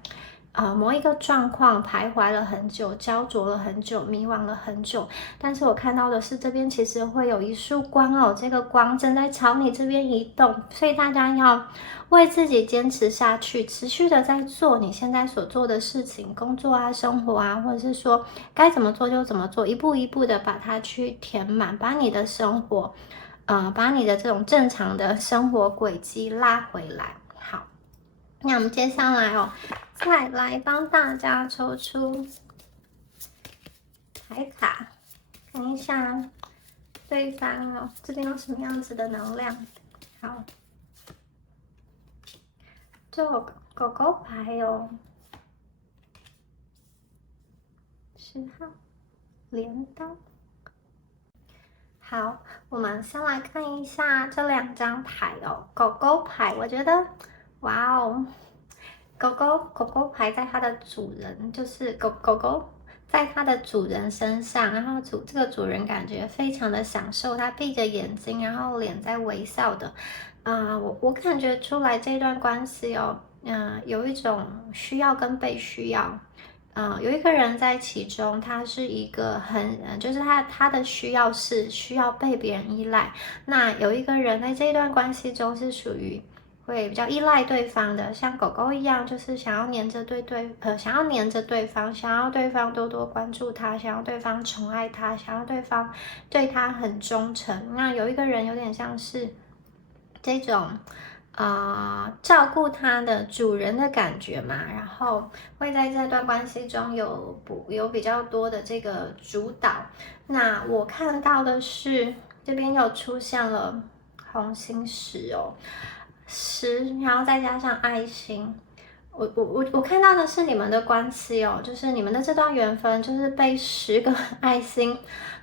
某一个状况徘徊了很久，焦灼了很久，迷惘了很久。但是我看到的是这边其实会有一束光哦，这个光正在朝你这边移动，所以大家要为自己坚持下去，持续的在做你现在所做的事情，工作啊、生活啊，或者是说该怎么做就怎么做，一步一步的把它去填满，把你的生活，把你的这种正常的生活轨迹拉回来。好，那我们接下来哦，再来帮大家抽出牌卡，看一下对方哦，这边有什么样子的能量。好，这有狗狗牌哦，10号镰刀。好，我们先来看一下这2张牌哦，狗狗牌，我觉得，哇哦。狗狗牌在它的主人，就是狗狗在它的主人身上，然后这个主人感觉非常的享受，他闭着眼睛，然后脸在微笑的，我感觉出来这段关系哦，有一种需要跟被需要，有一个人在其中，他是一个就是他的需要是需要被别人依赖，那有一个人在这段关系中是属于会比较依赖对方的，像狗狗一样，就是想要黏着想要黏着对方，想要对方多多关注他，想要对方宠爱他，想要对方对他很忠诚。那有一个人有点像是这种照顾他的主人的感觉嘛，然后会在这段关系中有比较多的这个主导。那我看到的是这边又出现了红心十哦。然后再加上爱心，我看到的是你们的关系哦，就是你们的这段缘分，就是被10个爱心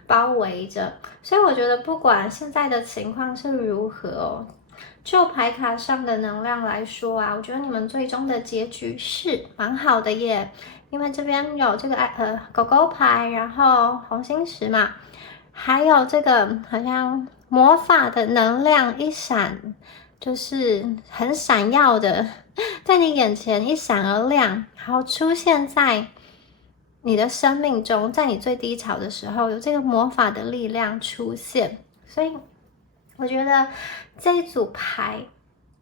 包围着，所以我觉得不管现在的情况是如何哦，就牌卡上的能量来说啊，我觉得你们最终的结局是蛮好的耶，因为这边有这个狗狗牌，然后红心十嘛，还有这个好像魔法的能量一闪。就是很闪耀的，在你眼前一闪而亮，然后出现在你的生命中，在你最低潮的时候，有这个魔法的力量出现，所以我觉得这一组牌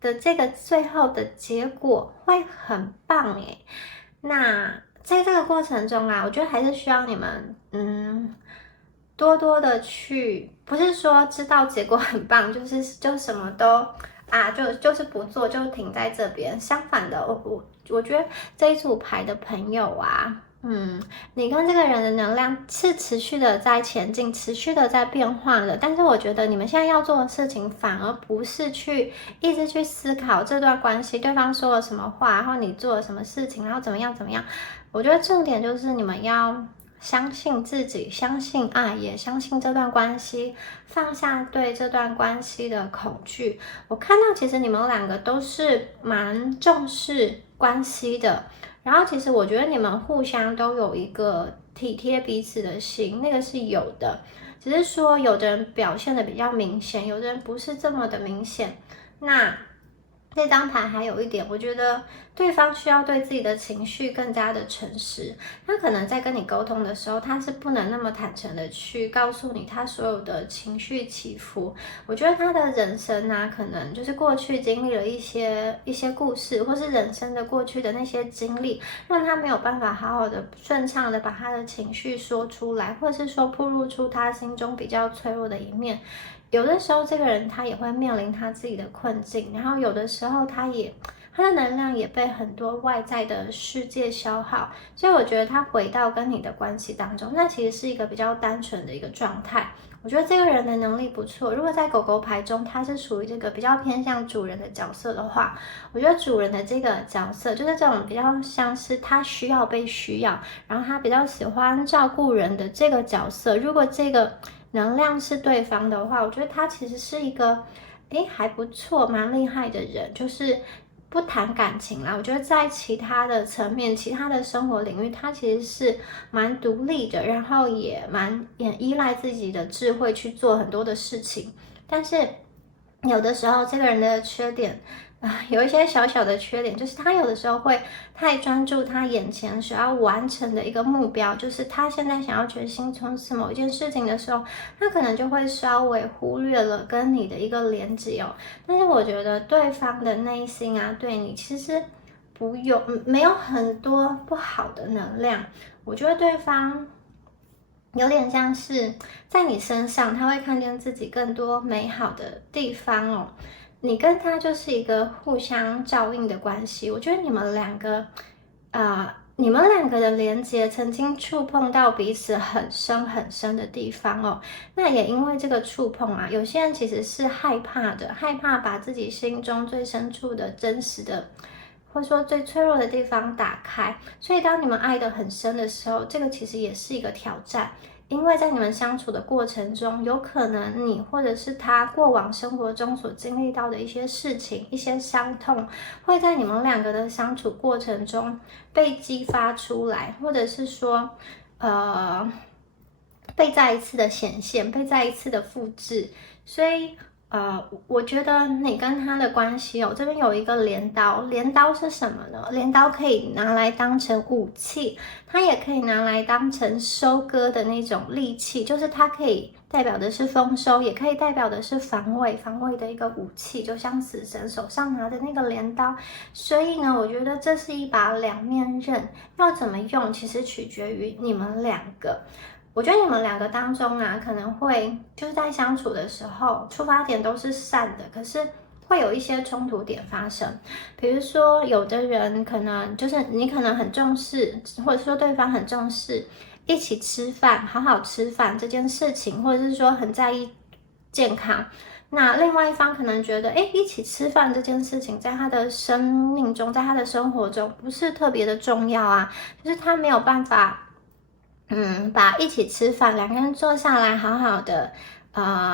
的这个最后的结果会很棒诶。那在这个过程中啊，我觉得还是需要你们多多的去，不是说知道结果很棒，就什么都就是不做，就停在这边。相反的，我觉得这一组牌的朋友啊，你跟这个人的能量是持续的在前进，持续的在变化的。但是我觉得你们现在要做的事情，反而不是一直去思考这段关系，对方说了什么话，然后你做了什么事情，然后怎么样。我觉得重点就是你们要相信自己，相信爱，也相信这段关系，放下对这段关系的恐惧。我看到其实你们两个都是蛮重视关系的，然后其实我觉得你们互相都有一个体贴彼此的心，那个是有的，只是说有的人表现的比较明显，有的人不是这么的明显。那这张牌还有一点，我觉得对方需要对自己的情绪更加的诚实。他可能在跟你沟通的时候，他是不能那么坦诚的去告诉你他所有的情绪起伏。我觉得他的人生啊，可能就是过去经历了一些故事，或是人生的过去的那些经历，让他没有办法好好的顺畅的把他的情绪说出来，或是说暴露出他心中比较脆弱的一面。有的时候这个人他也会面临他自己的困境，然后有的时候他的能量也被很多外在的世界消耗，所以我觉得他回到跟你的关系当中，那其实是一个比较单纯的一个状态。我觉得这个人的能力不错，如果在狗狗牌中他是属于这个比较偏向主人的角色的话，我觉得主人的这个角色就是这种比较像是他需要被需要，然后他比较喜欢照顾人的这个角色。如果这个能量是对方的话，我觉得他其实是一个还不错蛮厉害的人，就是不谈感情啦，我觉得在其他的层面，其他的生活领域，他其实是蛮独立的，然后也依赖自己的智慧去做很多的事情。但是有的时候这个人的缺点有一些小小的缺点，就是他有的时候会太专注他眼前所要完成的一个目标，就是他现在想要决心从事某一件事情的时候，他可能就会稍微忽略了跟你的一个连接哦。但是我觉得对方的内心啊，对你其实没有很多不好的能量，我觉得对方有点像是在你身上，他会看见自己更多美好的地方哦。你跟他就是一个互相照应的关系，我觉得你们两个的连接曾经触碰到彼此很深很深的地方哦。那也因为这个触碰啊，有些人其实是害怕的，害怕把自己心中最深处的真实的，或者说最脆弱的地方打开。所以当你们爱得很深的时候，这个其实也是一个挑战。因为在你们相处的过程中，有可能你或者是他过往生活中所经历到的一些事情、一些伤痛，会在你们两个的相处过程中被激发出来，或者是说，被再一次的显现，被再一次的复制。所以，我觉得你跟他的关系哦，这边有一个镰刀，镰刀是什么呢？镰刀可以拿来当成武器，它也可以拿来当成收割的那种利器，就是它可以代表的是丰收，也可以代表的是防卫的一个武器，就像死神手上拿的那个镰刀。所以呢，我觉得这是一把两面刃，要怎么用，其实取决于你们两个。我觉得你们两个当中啊，可能会就是在相处的时候，出发点都是善的，可是会有一些冲突点发生。比如说，有的人可能就是你可能很重视，或者说对方很重视一起吃饭、好好吃饭这件事情，或者是说很在意健康。那另外一方可能觉得，一起吃饭这件事情，在他的生命中，在他的生活中不是特别的重要啊，就是他没有办法。把一起吃饭，两个人坐下来好好的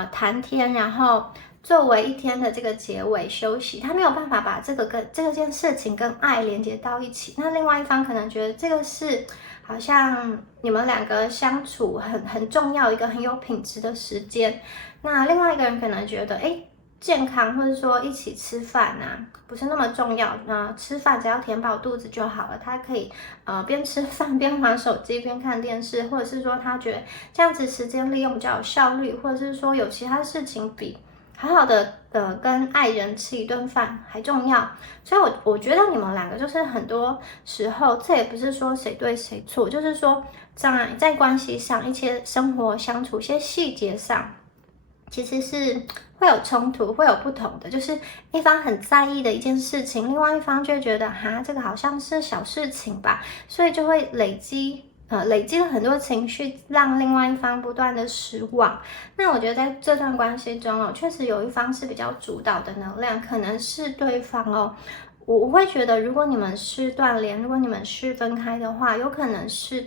谈天，然后作为一天的这个结尾休息，他没有办法把这件事情跟爱连接到一起。那另外一方可能觉得这个是好像你们两个相处很重要一个很有品质的时间。那另外一个人可能觉得健康或者说一起吃饭不是那么重要。吃饭只要填饱肚子就好了。他可以边吃饭边玩手机边看电视，或者是说他觉得这样子时间利用比较有效率，或者是说有其他事情比好好的跟爱人吃一顿饭还重要。所以我觉得你们两个就是很多时候，这也不是说谁对谁错，就是说在关系上一些生活相处一些细节上，其实是会有冲突，会有不同的，就是一方很在意的一件事情，另外一方就会觉得这个好像是小事情吧，所以就会累积了很多情绪，让另外一方不断的失望。那我觉得在这段关系中确实有一方是比较主导的能量，可能是对方我会觉得，如果你们是断联，如果你们是分开的话，有可能是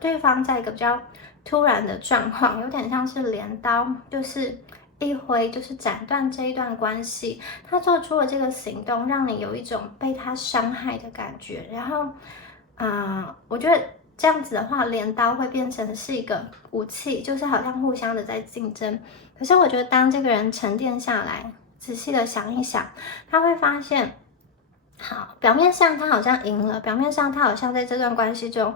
对方在一个比较突然的状况，有点像是镰刀，就是一挥就是斩断这一段关系。他做出了这个行动，让你有一种被他伤害的感觉。然后，我觉得这样子的话，镰刀会变成是一个武器，就是好像互相的在竞争。可是我觉得，当这个人沉淀下来，仔细的想一想，他会发现，好，表面上他好像赢了，表面上他好像在这段关系中，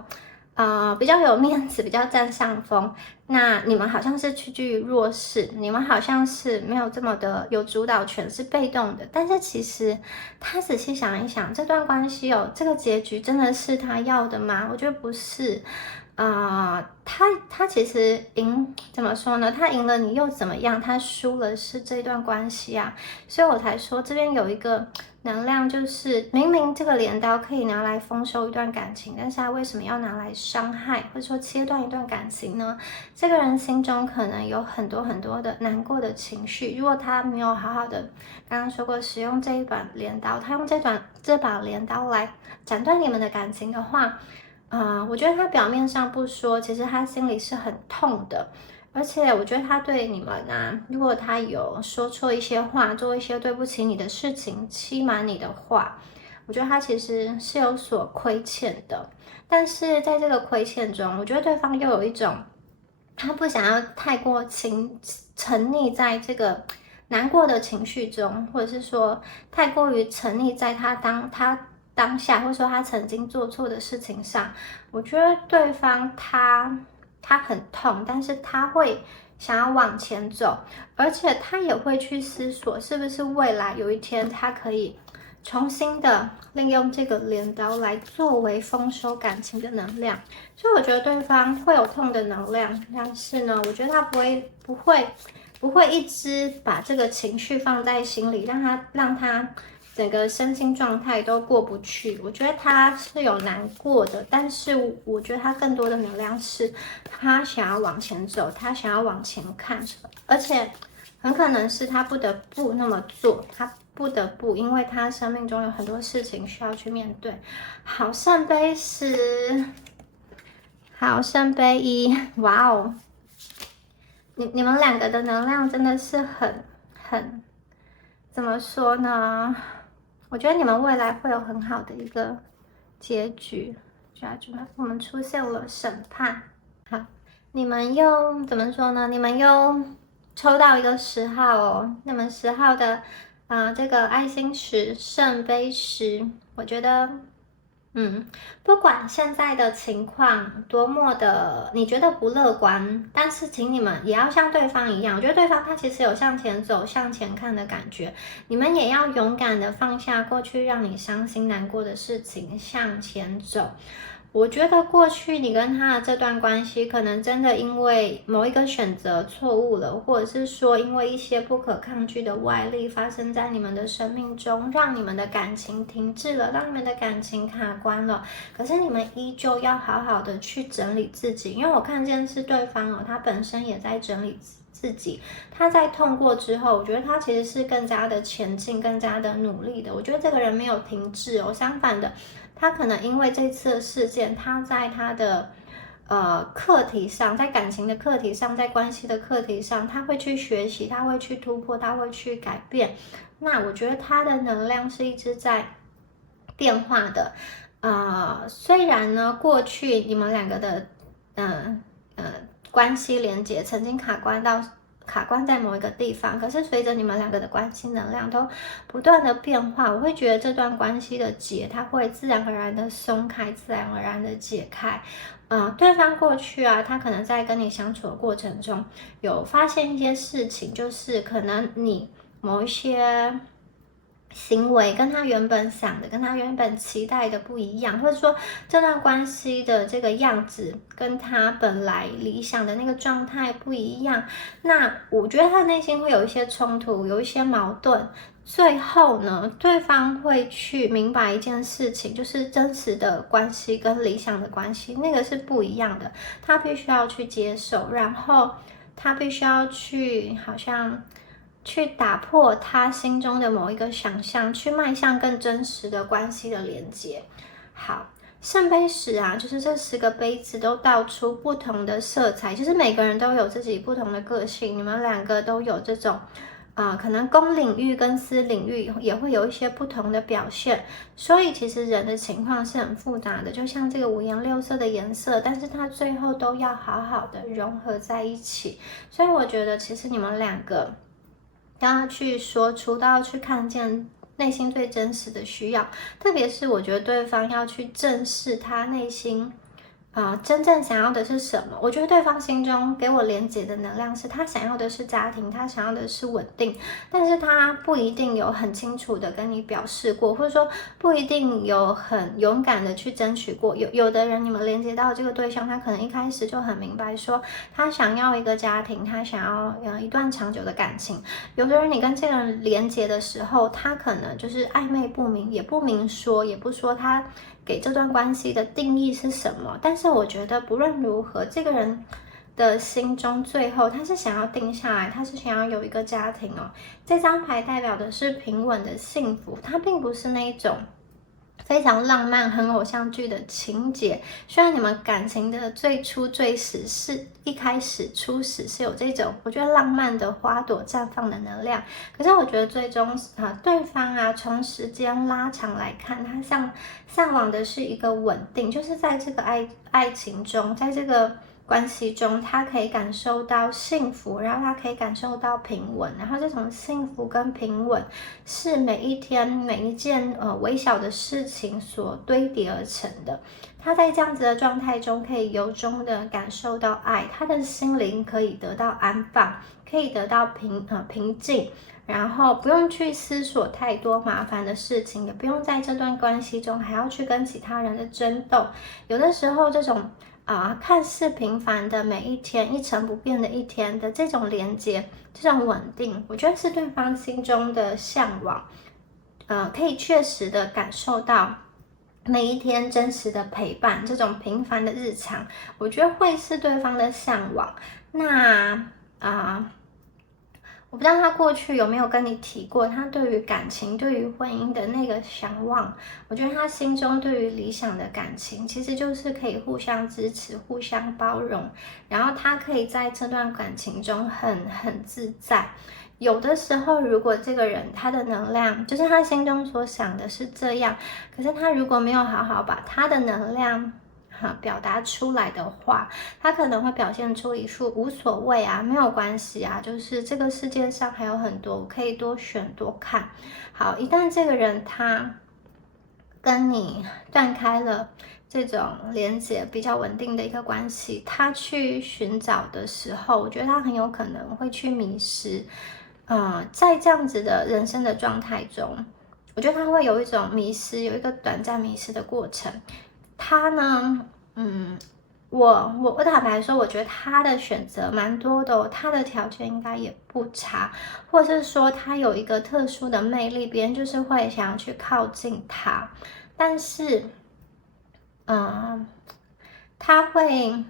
比较有面子，比较占上风。那你们好像是屈居于弱势，你们好像是没有这么的有主导权，是被动的。但是其实他仔细想一想，这段关系这个结局真的是他要的吗？我觉得不是。他其实怎么说呢？他赢了你又怎么样？他输了是这段关系啊，所以我才说这边有一个能量，就是明明这个镰刀可以拿来丰收一段感情，但是他为什么要拿来伤害，或者说切断一段感情呢？这个人心中可能有很多很多的难过的情绪，如果他没有好好的，刚刚说过使用这一把镰刀，他用这把镰刀来斩断你们的感情的话。我觉得他表面上不说，其实他心里是很痛的，而且我觉得他对你们如果他有说错一些话，做一些对不起你的事情，欺瞒你的话，我觉得他其实是有所亏欠的。但是在这个亏欠中，我觉得对方又有一种他不想要太过沉溺在这个难过的情绪中，或者是说太过于沉溺在他当下，或者说他曾经做错的事情上。我觉得对方他很痛，但是他会想要往前走，而且他也会去思索，是不是未来有一天他可以重新的利用这个镰刀来作为丰收感情的能量。所以我觉得对方会有痛的能量，但是呢，我觉得他不会一直把这个情绪放在心里，让他整个身心状态都过不去。我觉得他是有难过的，但是我觉得他更多的能量是他想要往前走，他想要往前看，而且很可能是他不得不那么做，他不得不，因为他生命中有很多事情需要去面对。好，圣杯10，好，圣杯1，哇哦！你们两个的能量真的是很怎么说呢？我觉得你们未来会有很好的一个结局。我们出现了审判。好，你们又怎么说呢？你们又抽到一个10号哦。那么10号的这个爱心10，圣杯10，我觉得不管现在的情况多么的你觉得不乐观，但是请你们也要像对方一样，我觉得对方他其实有向前走、向前看的感觉，你们也要勇敢的放下过去让你伤心难过的事情，向前走。我觉得过去你跟他的这段关系，可能真的因为某一个选择错误了，或者是说因为一些不可抗拒的外力发生在你们的生命中，让你们的感情停滞了，让你们的感情卡关了。可是你们依旧要好好的去整理自己，因为我看见是对方他本身也在整理自己，他在痛过之后，我觉得他其实是更加的前进，更加的努力的。我觉得这个人没有停滞相反的。他可能因为这次的事件，他在他的课题上，在感情的课题上，在关系的课题上，他会去学习，他会去突破，他会去改变。那我觉得他的能量是一直在变化的。虽然呢，过去你们两个的关系连接曾经卡关在某一个地方，可是随着你们两个的关系能量都不断的变化，我会觉得这段关系的结，它会自然而然的松开，自然而然的解开。对方过去他可能在跟你相处的过程中，有发现一些事情，就是可能你某一些行为跟他原本想的，跟他原本期待的不一样，或者说这段关系的这个样子跟他本来理想的那个状态不一样，那我觉得他内心会有一些冲突，有一些矛盾。最后呢，对方会去明白一件事情，就是真实的关系跟理想的关系那个是不一样的，他必须要去接受，然后他必须要去好像去打破他心中的某一个想象，去迈向更真实的关系的连接。好，圣杯十啊，就是这10个杯子都道出不同的色彩，就是每个人都有自己不同的个性，你们2个都有这种可能公领域跟私领域也会有一些不同的表现，所以其实人的情况是很复杂的，就像这个5颜6色的颜色，但是它最后都要好好的融合在一起。所以我觉得其实你们2个都要去说出，都要去看见内心最真实的需要，特别是我觉得对方要去正视他内心真正想要的是什么？我觉得对方心中给我连结的能量是他想要的是家庭，他想要的是稳定，但是他不一定有很清楚的跟你表示过，或者说不一定有很勇敢的去争取过。有的人你们连接到这个对象，他可能一开始就很明白说他想要一个家庭，他想要一段长久的感情。有的人你跟这个人连接的时候，他可能就是暧昧不明，也不明说，也不说他给这段关系的定义是什么，但是我觉得不论如何，这个人的心中最后他是想要定下来，他是想要有一个家庭哦。这张牌代表的是平稳的幸福，它并不是那一种非常浪漫、很偶像剧的情节。虽然你们感情的最初最始是一开始初始是有这种我觉得浪漫的花朵绽放的能量，可是我觉得最终对方从时间拉长来看，他向往的是一个稳定，就是在这个爱情中，在这个关系中，他可以感受到幸福，然后他可以感受到平稳，然后这种幸福跟平稳是每一天每一件微小的事情所堆叠而成的。他在这样子的状态中，可以由衷的感受到爱，他的心灵可以得到安放，可以得到平静，然后不用去思索太多麻烦的事情，也不用在这段关系中还要去跟其他人的争斗。有的时候这种看似平凡的每一天，一成不变的一天的这种连接，这种稳定，我觉得是对方心中的向往。可以确实的感受到每一天真实的陪伴，这种平凡的日常，我觉得会是对方的向往。那我不知道他过去有没有跟你提过他对于感情、对于婚姻的那个向往。我觉得他心中对于理想的感情，其实就是可以互相支持、互相包容，然后他可以在这段感情中很自在。有的时候，如果这个人他的能量，就是他心中所想的是这样，可是他如果没有好好把他的能量表达出来的话，他可能会表现出一副无所谓啊，没有关系啊，就是这个世界上还有很多，我可以多选多看。好，一旦这个人他跟你断开了这种连接比较稳定的一个关系，他去寻找的时候，我觉得他很有可能会去迷失。在这样子的人生的状态中，我觉得他会有一种迷失，有一个短暂迷失的过程。他呢，我坦白说，我觉得他的选择蛮多的哦，他的条件应该也不差，或者是说他有一个特殊的魅力，别人就是会想要去靠近他，但是，他会，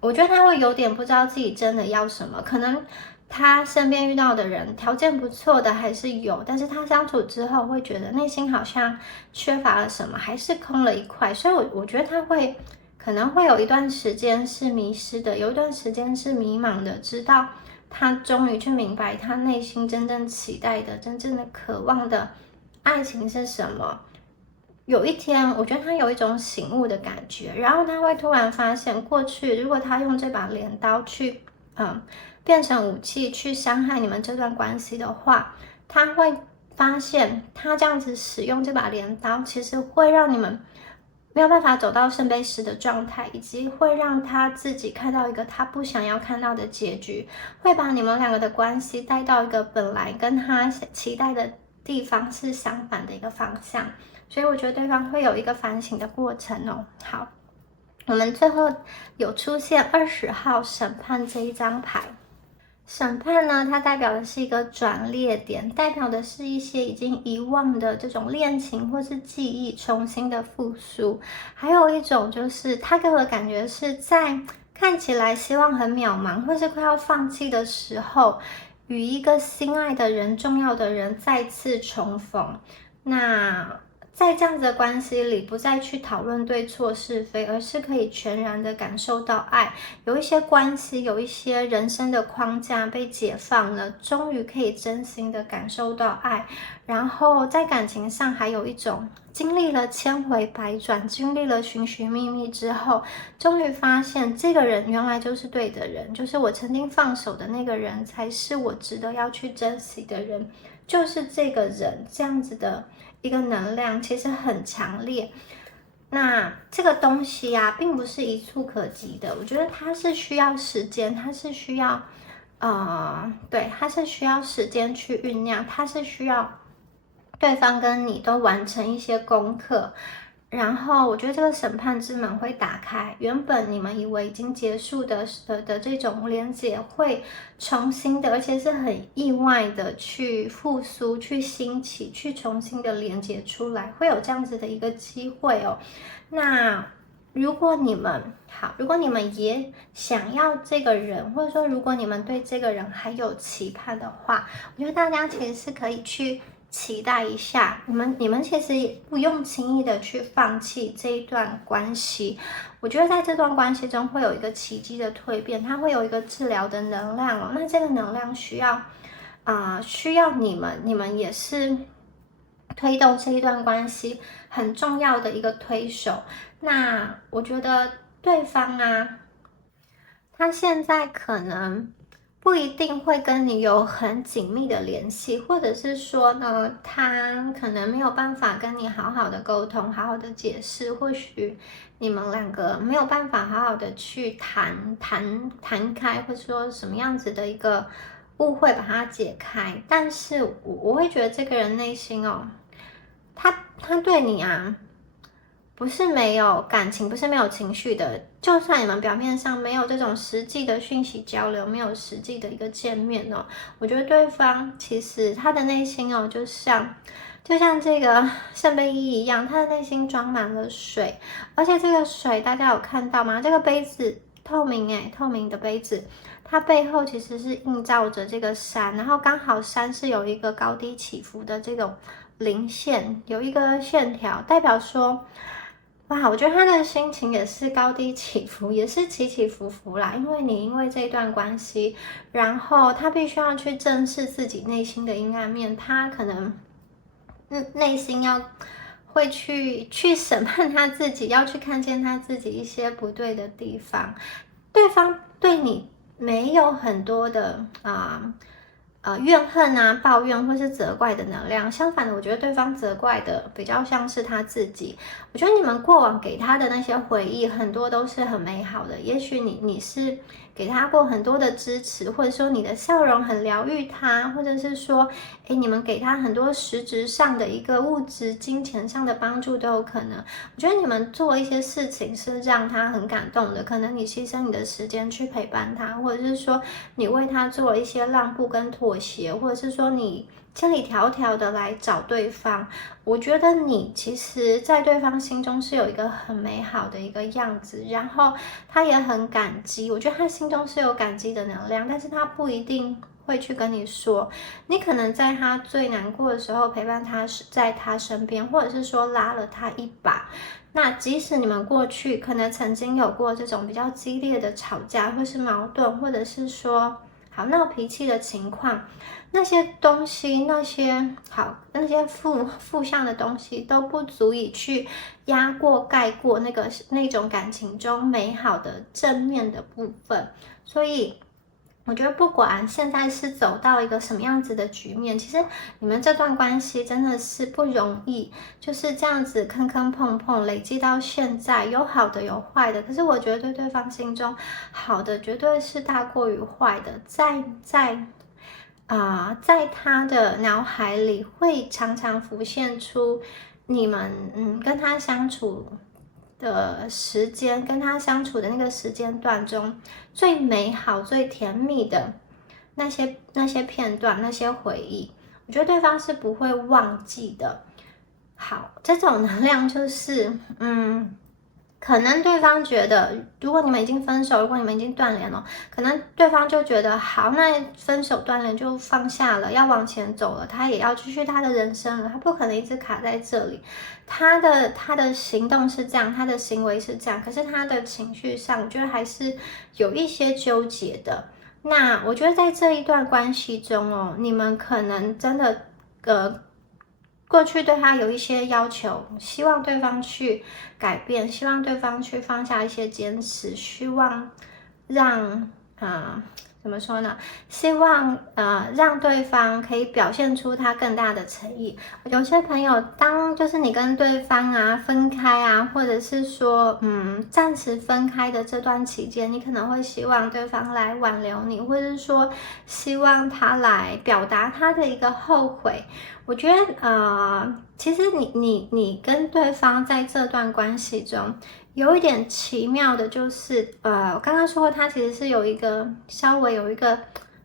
我觉得他会有点不知道自己真的要什么，可能他身边遇到的人条件不错的还是有，但是他相处之后会觉得内心好像缺乏了什么，还是空了一块，所以我觉得他可能会有一段时间是迷失的，有一段时间是迷茫的，直到他终于去明白他内心真正期待的、真正的渴望的爱情是什么。有一天，我觉得他有一种醒悟的感觉，然后他会突然发现，过去如果他用这把镰刀去，变成武器去伤害你们这段关系的话，他会发现他这样子使用这把镰刀，其实会让你们没有办法走到圣杯十的状态，以及会让他自己看到一个他不想要看到的结局，会把你们2个的关系带到一个本来跟他期待的地方是相反的一个方向。所以我觉得对方会有一个反省的过程哦。好，我们最后有出现20号审判这一张牌。审判呢，它代表的是一个转捩点，代表的是一些已经遗忘的这种恋情或是记忆重新的复苏。还有一种就是他给我的感觉是在看起来希望很渺茫或是快要放弃的时候，与一个心爱的人、重要的人再次重逢。那在这样子的关系里，不再去讨论对错是非，而是可以全然的感受到爱。有一些关系，有一些人生的框架被解放了，终于可以真心的感受到爱。然后在感情上还有一种经历了千回百转，经历了寻寻觅觅之后，终于发现这个人原来就是对的人，就是我曾经放手的那个人，才是我值得要去珍惜的人，就是这个人，这样子的一个能量其实很强烈。那这个东西啊，并不是一触可及的，我觉得它是需要时间，它是需要对，它是需要时间去酝酿，它是需要对方跟你都完成一些功课，然后我觉得这个审判之门会打开，原本你们以为已经结束的这种连结会重新的，而且是很意外的去复苏、去兴起、去重新的连结出来，会有这样子的一个机会哦。那如果你们也想要这个人，或者说如果你们对这个人还有期盼的话，我觉得大家其实是可以去期待一下，你们其实也不用轻易的去放弃这一段关系。我觉得在这段关系中会有一个奇迹的蜕变，它会有一个治疗的能量哦。那这个能量需要你们也是推动这一段关系很重要的一个推手。那我觉得对方啊，他现在可能不一定会跟你有很紧密的联系，或者是说呢，他可能没有办法跟你好好的沟通，好好的解释，或许你们两个没有办法好好的去谈开，或者说什么样子的一个误会把它解开。但是我会觉得这个人内心哦，他对你啊，不是没有感情，不是没有情绪的。就算你们表面上没有这种实际的讯息交流，没有实际的一个见面哦，我觉得对方其实他的内心哦，就像这个圣杯一一样，他的内心装满了水，而且这个水大家有看到吗？这个杯子透明透明的杯子，它背后其实是映照着这个山，然后刚好山是有一个高低起伏的这种零线，有一个线条，代表说，哇，我觉得他的心情也是高低起伏，也是起起伏伏啦。因为这段关系，然后他必须要去正视自己内心的阴暗面，他可能内心会去审判他自己，要去看见他自己一些不对的地方。对方对你没有很多的怨恨啊、抱怨或是责怪的能量，相反的，我觉得对方责怪的比较像是他自己。我觉得你们过往给他的那些回忆，很多都是很美好的。也许你是给他过很多的支持，或者说你的笑容很疗愈他，或者是说，你们给他很多实质上的一个物质、金钱上的帮助都有可能。我觉得你们做一些事情是让他很感动的，可能你牺牲你的时间去陪伴他，或者是说你为他做了一些让步跟妥协，或者是说你千里迢迢的来找对方。我觉得你其实在对方心中是有一个很美好的一个样子，然后他也很感激。我觉得他心中是有感激的能量，但是他不一定会去跟你说。你可能在他最难过的时候陪伴他，在他身边，或者是说拉了他一把。那即使你们过去可能曾经有过这种比较激烈的吵架，或是矛盾，或者是说好闹脾气的情况，那些东西，那些负向的东西都不足以去盖过那种感情中美好的正面的部分。所以我觉得不管现在是走到一个什么样子的局面，其实你们这段关系真的是不容易，就是这样子坑坑碰碰累积到现在，有好的有坏的。可是我觉得对方心中好的绝对是大过于坏的，在他的脑海里会常常浮现出你们跟他相处的时间，跟他相处的那个时间段中最美好、最甜蜜的那些片段、那些回忆，我觉得对方是不会忘记的。好，这种能量就是可能对方觉得，如果你们已经分手，如果你们已经断联了，可能对方就觉得好，那分手断联就放下了，要往前走了，他也要继续他的人生了，他不可能一直卡在这里。他的行动是这样，他的行为是这样，可是他的情绪上，我觉得还是有一些纠结的。那我觉得在这一段关系中哦，你们可能真的过去对他有一些要求，希望对方去改变，希望对方去放下一些坚持，希望让怎么说呢？希望让对方可以表现出他更大的诚意。有些朋友，当就是你跟对方分开或者是说暂时分开的这段期间，你可能会希望对方来挽留你，或者是说希望他来表达他的一个后悔。我觉得其实你跟对方在这段关系中有一点奇妙的，就是我刚刚说过，他其实是稍微有一个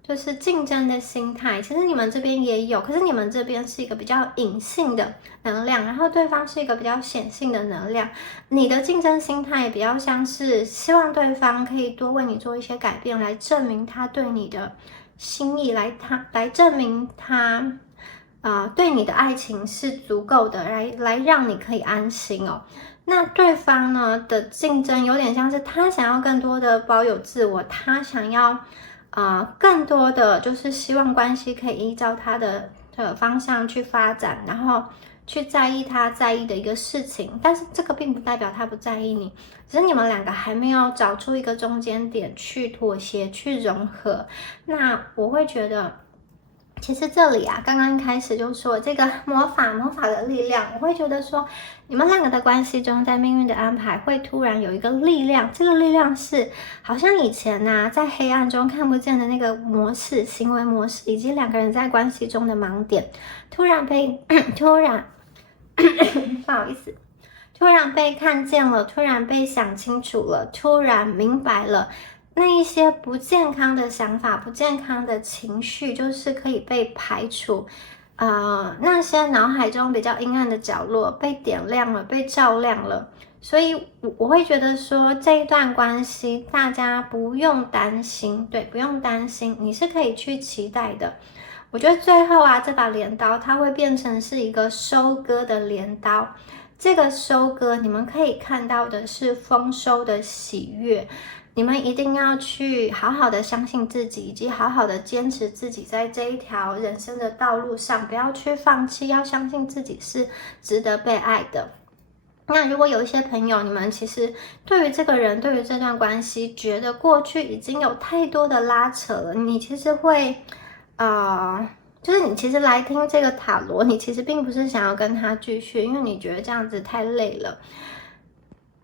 就是竞争的心态。其实你们这边也有，可是你们这边是一个比较隐性的能量，然后对方是一个比较显性的能量。你的竞争心态比较像是希望对方可以多为你做一些改变，来证明他对你的心意，来证明他对你的爱情是足够的，来让你可以安心哦。那对方呢的竞争有点像是他想要更多的保有自我，他想要更多的就是希望关系可以依照他的方向去发展，然后去在意他在意的一个事情。但是这个并不代表他不在意你，只是你们两个还没有找出一个中间点去妥协去融合。那我会觉得其实这里刚刚一开始就说这个魔法的力量，我会觉得说你们两个的关系中，在命运的安排会突然有一个力量，这个力量是好像以前在黑暗中看不见的那个模式、行为模式，以及两个人在关系中的盲点，突然不好意思，突然被看见了，突然被想清楚了，突然明白了。那一些不健康的想法、不健康的情绪，就是可以被排除。那些脑海中比较阴暗的角落被点亮了，被照亮了。所以我会觉得说，这一段关系大家不用担心，对，不用担心，你是可以去期待的。我觉得最后这把镰刀它会变成是一个收割的镰刀。这个收割，你们可以看到的是丰收的喜悦。你们一定要去好好的相信自己，以及好好的坚持自己在这一条人生的道路上，不要去放弃，要相信自己是值得被爱的。那如果有一些朋友，你们其实对于这个人，对于这段关系，觉得过去已经有太多的拉扯了，你其实会就是你其实来听这个塔罗，你其实并不是想要跟他继续，因为你觉得这样子太累了。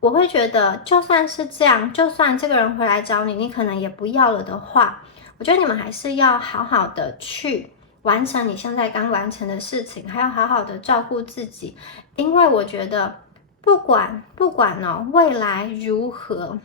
我会觉得就算是这样，就算这个人回来找你，你可能也不要了的话，我觉得你们还是要好好的去完成你现在刚完成的事情，还要好好的照顾自己。因为我觉得不管未来如何，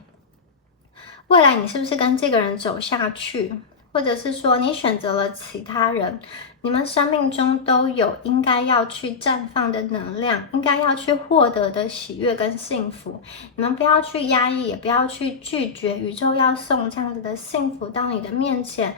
未来你是不是跟这个人走下去，或者是说你选择了其他人，你们生命中都有应该要去绽放的能量，应该要去获得的喜悦跟幸福。你们不要去压抑，也不要去拒绝宇宙要送这样子的幸福到你的面前。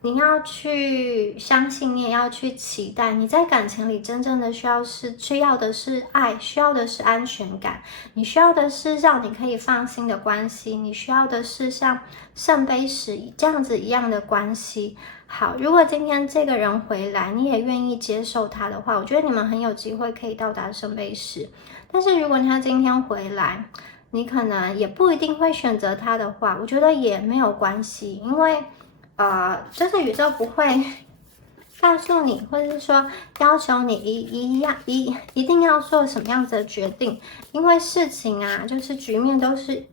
你要去相信，你也要去期待。你在感情里真正的需要的是爱，需要的是安全感，你需要的是让你可以放心的关系，你需要的是像圣杯十这样子一样的关系。好，如果今天这个人回来，你也愿意接受他的话，我觉得你们很有机会可以到达圣杯十。但是如果他今天回来，你可能也不一定会选择他的话，我觉得也没有关系，因为就是宇宙不会告诉你，或者是说要求你一定要做什么样子的决定，因为事情就是局面都是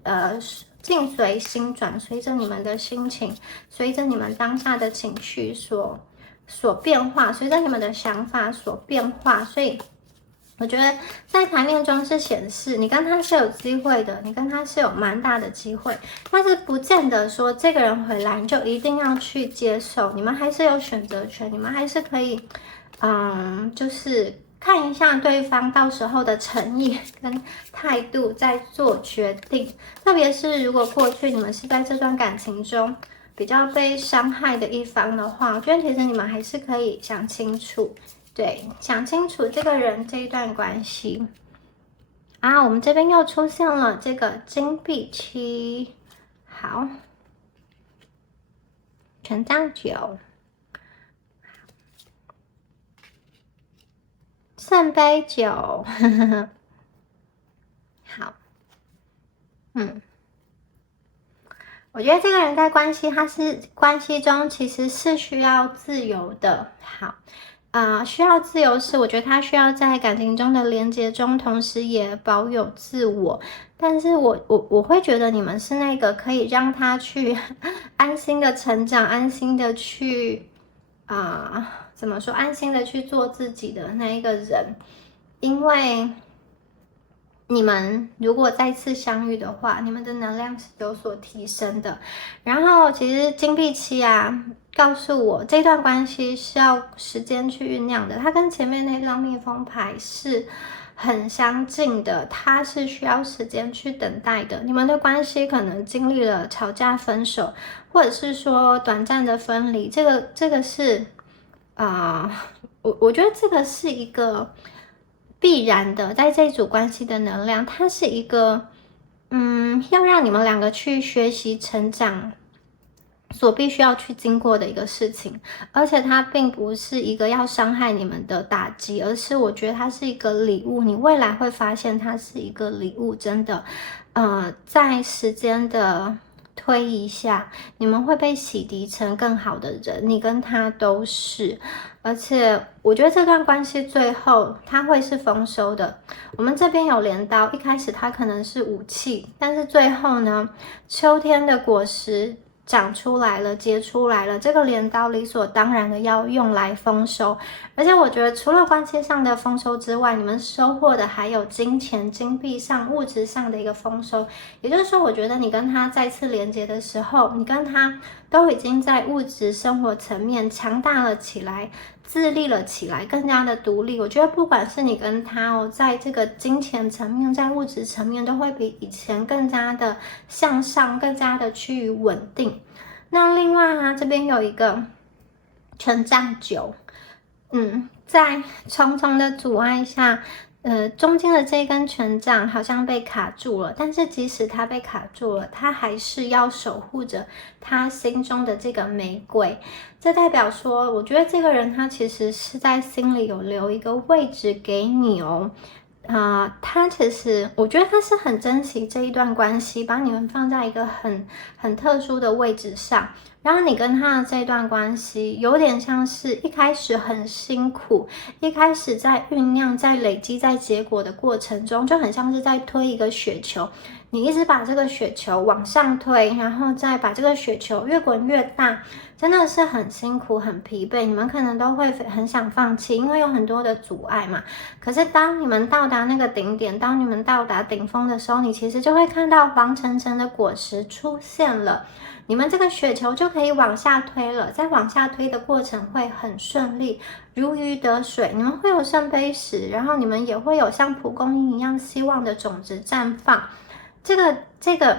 境随心转，随着你们的心情，随着你们当下的情绪所变化，随着你们的想法所变化，所以我觉得在牌面中是显示你跟他是有机会的，你跟他是有蛮大的机会，但是不见得说这个人回来你就一定要去接受，你们还是有选择权，你们还是可以就是看一下对方到时候的诚意跟态度，再做决定。特别是如果过去你们是在这段感情中比较被伤害的一方的话，我觉得其实你们还是可以想清楚，对，想清楚这个人这一段关系。啊，我们这边又出现了这个金币7，好，权杖9，圣杯9，好，我觉得这个人在关系中其实是需要自由的，好。需要自由是，我觉得他需要在感情中的连接中，同时也保有自我。但是我会觉得你们是那个可以让他去安心的成长，安心的去怎么说，安心的去做自己的那一个人，因为你们如果再次相遇的话，你们的能量是有所提升的。然后其实金币7啊，告诉我这段关系是要时间去酝酿的，它跟前面那张逆风牌是很相近的，它是需要时间去等待的。你们的关系可能经历了吵架、分手，或者是说短暂的分离，这个是我觉得这个是一个必然的，在这组关系的能量，它是一个要让你们两个去学习成长所必须要去经过的一个事情，而且它并不是一个要伤害你们的打击，而是我觉得它是一个礼物，你未来会发现它是一个礼物，真的，在时间的推移下，你们会被洗涤成更好的人，你跟他都是，而且我觉得这段关系最后它会是丰收的。我们这边有镰刀，一开始它可能是武器，但是最后呢，秋天的果实长出来了，结出来了，这个镰刀理所当然的要用来丰收。而且我觉得除了关系上的丰收之外，你们收获的还有金钱、金币上、物质上的一个丰收。也就是说，我觉得你跟他再次连接的时候，你跟他都已经在物质生活层面强大了起来，自立了起来，更加的独立。我觉得不管是你跟他在这个金钱层面，在物质层面，都会比以前更加的向上，更加的趋于稳定。那另外啊，这边有一个权杖9，在重重的阻碍下，中间的这根权杖好像被卡住了，但是即使它被卡住了，它还是要守护着他心中的这个玫瑰。这代表说，我觉得这个人他其实是在心里有留一个位置给你哦。他其实我觉得他是很珍惜这一段关系，把你们放在一个很特殊的位置上。然后你跟他的这段关系有点像是一开始很辛苦，一开始在酝酿、在累积、在结果的过程中，就很像是在推一个雪球。你一直把这个雪球往上推，然后再把这个雪球越滚越大，真的是很辛苦、很疲惫。你们可能都会很想放弃，因为有很多的阻碍嘛。可是当你们到达那个顶点，当你们到达顶峰的时候，你其实就会看到黄澄澄的果实出现了。你们这个雪球就可以往下推了，在往下推的过程会很顺利，如鱼得水。你们会有圣杯10，然后你们也会有像蒲公英一样希望的种子绽放。这个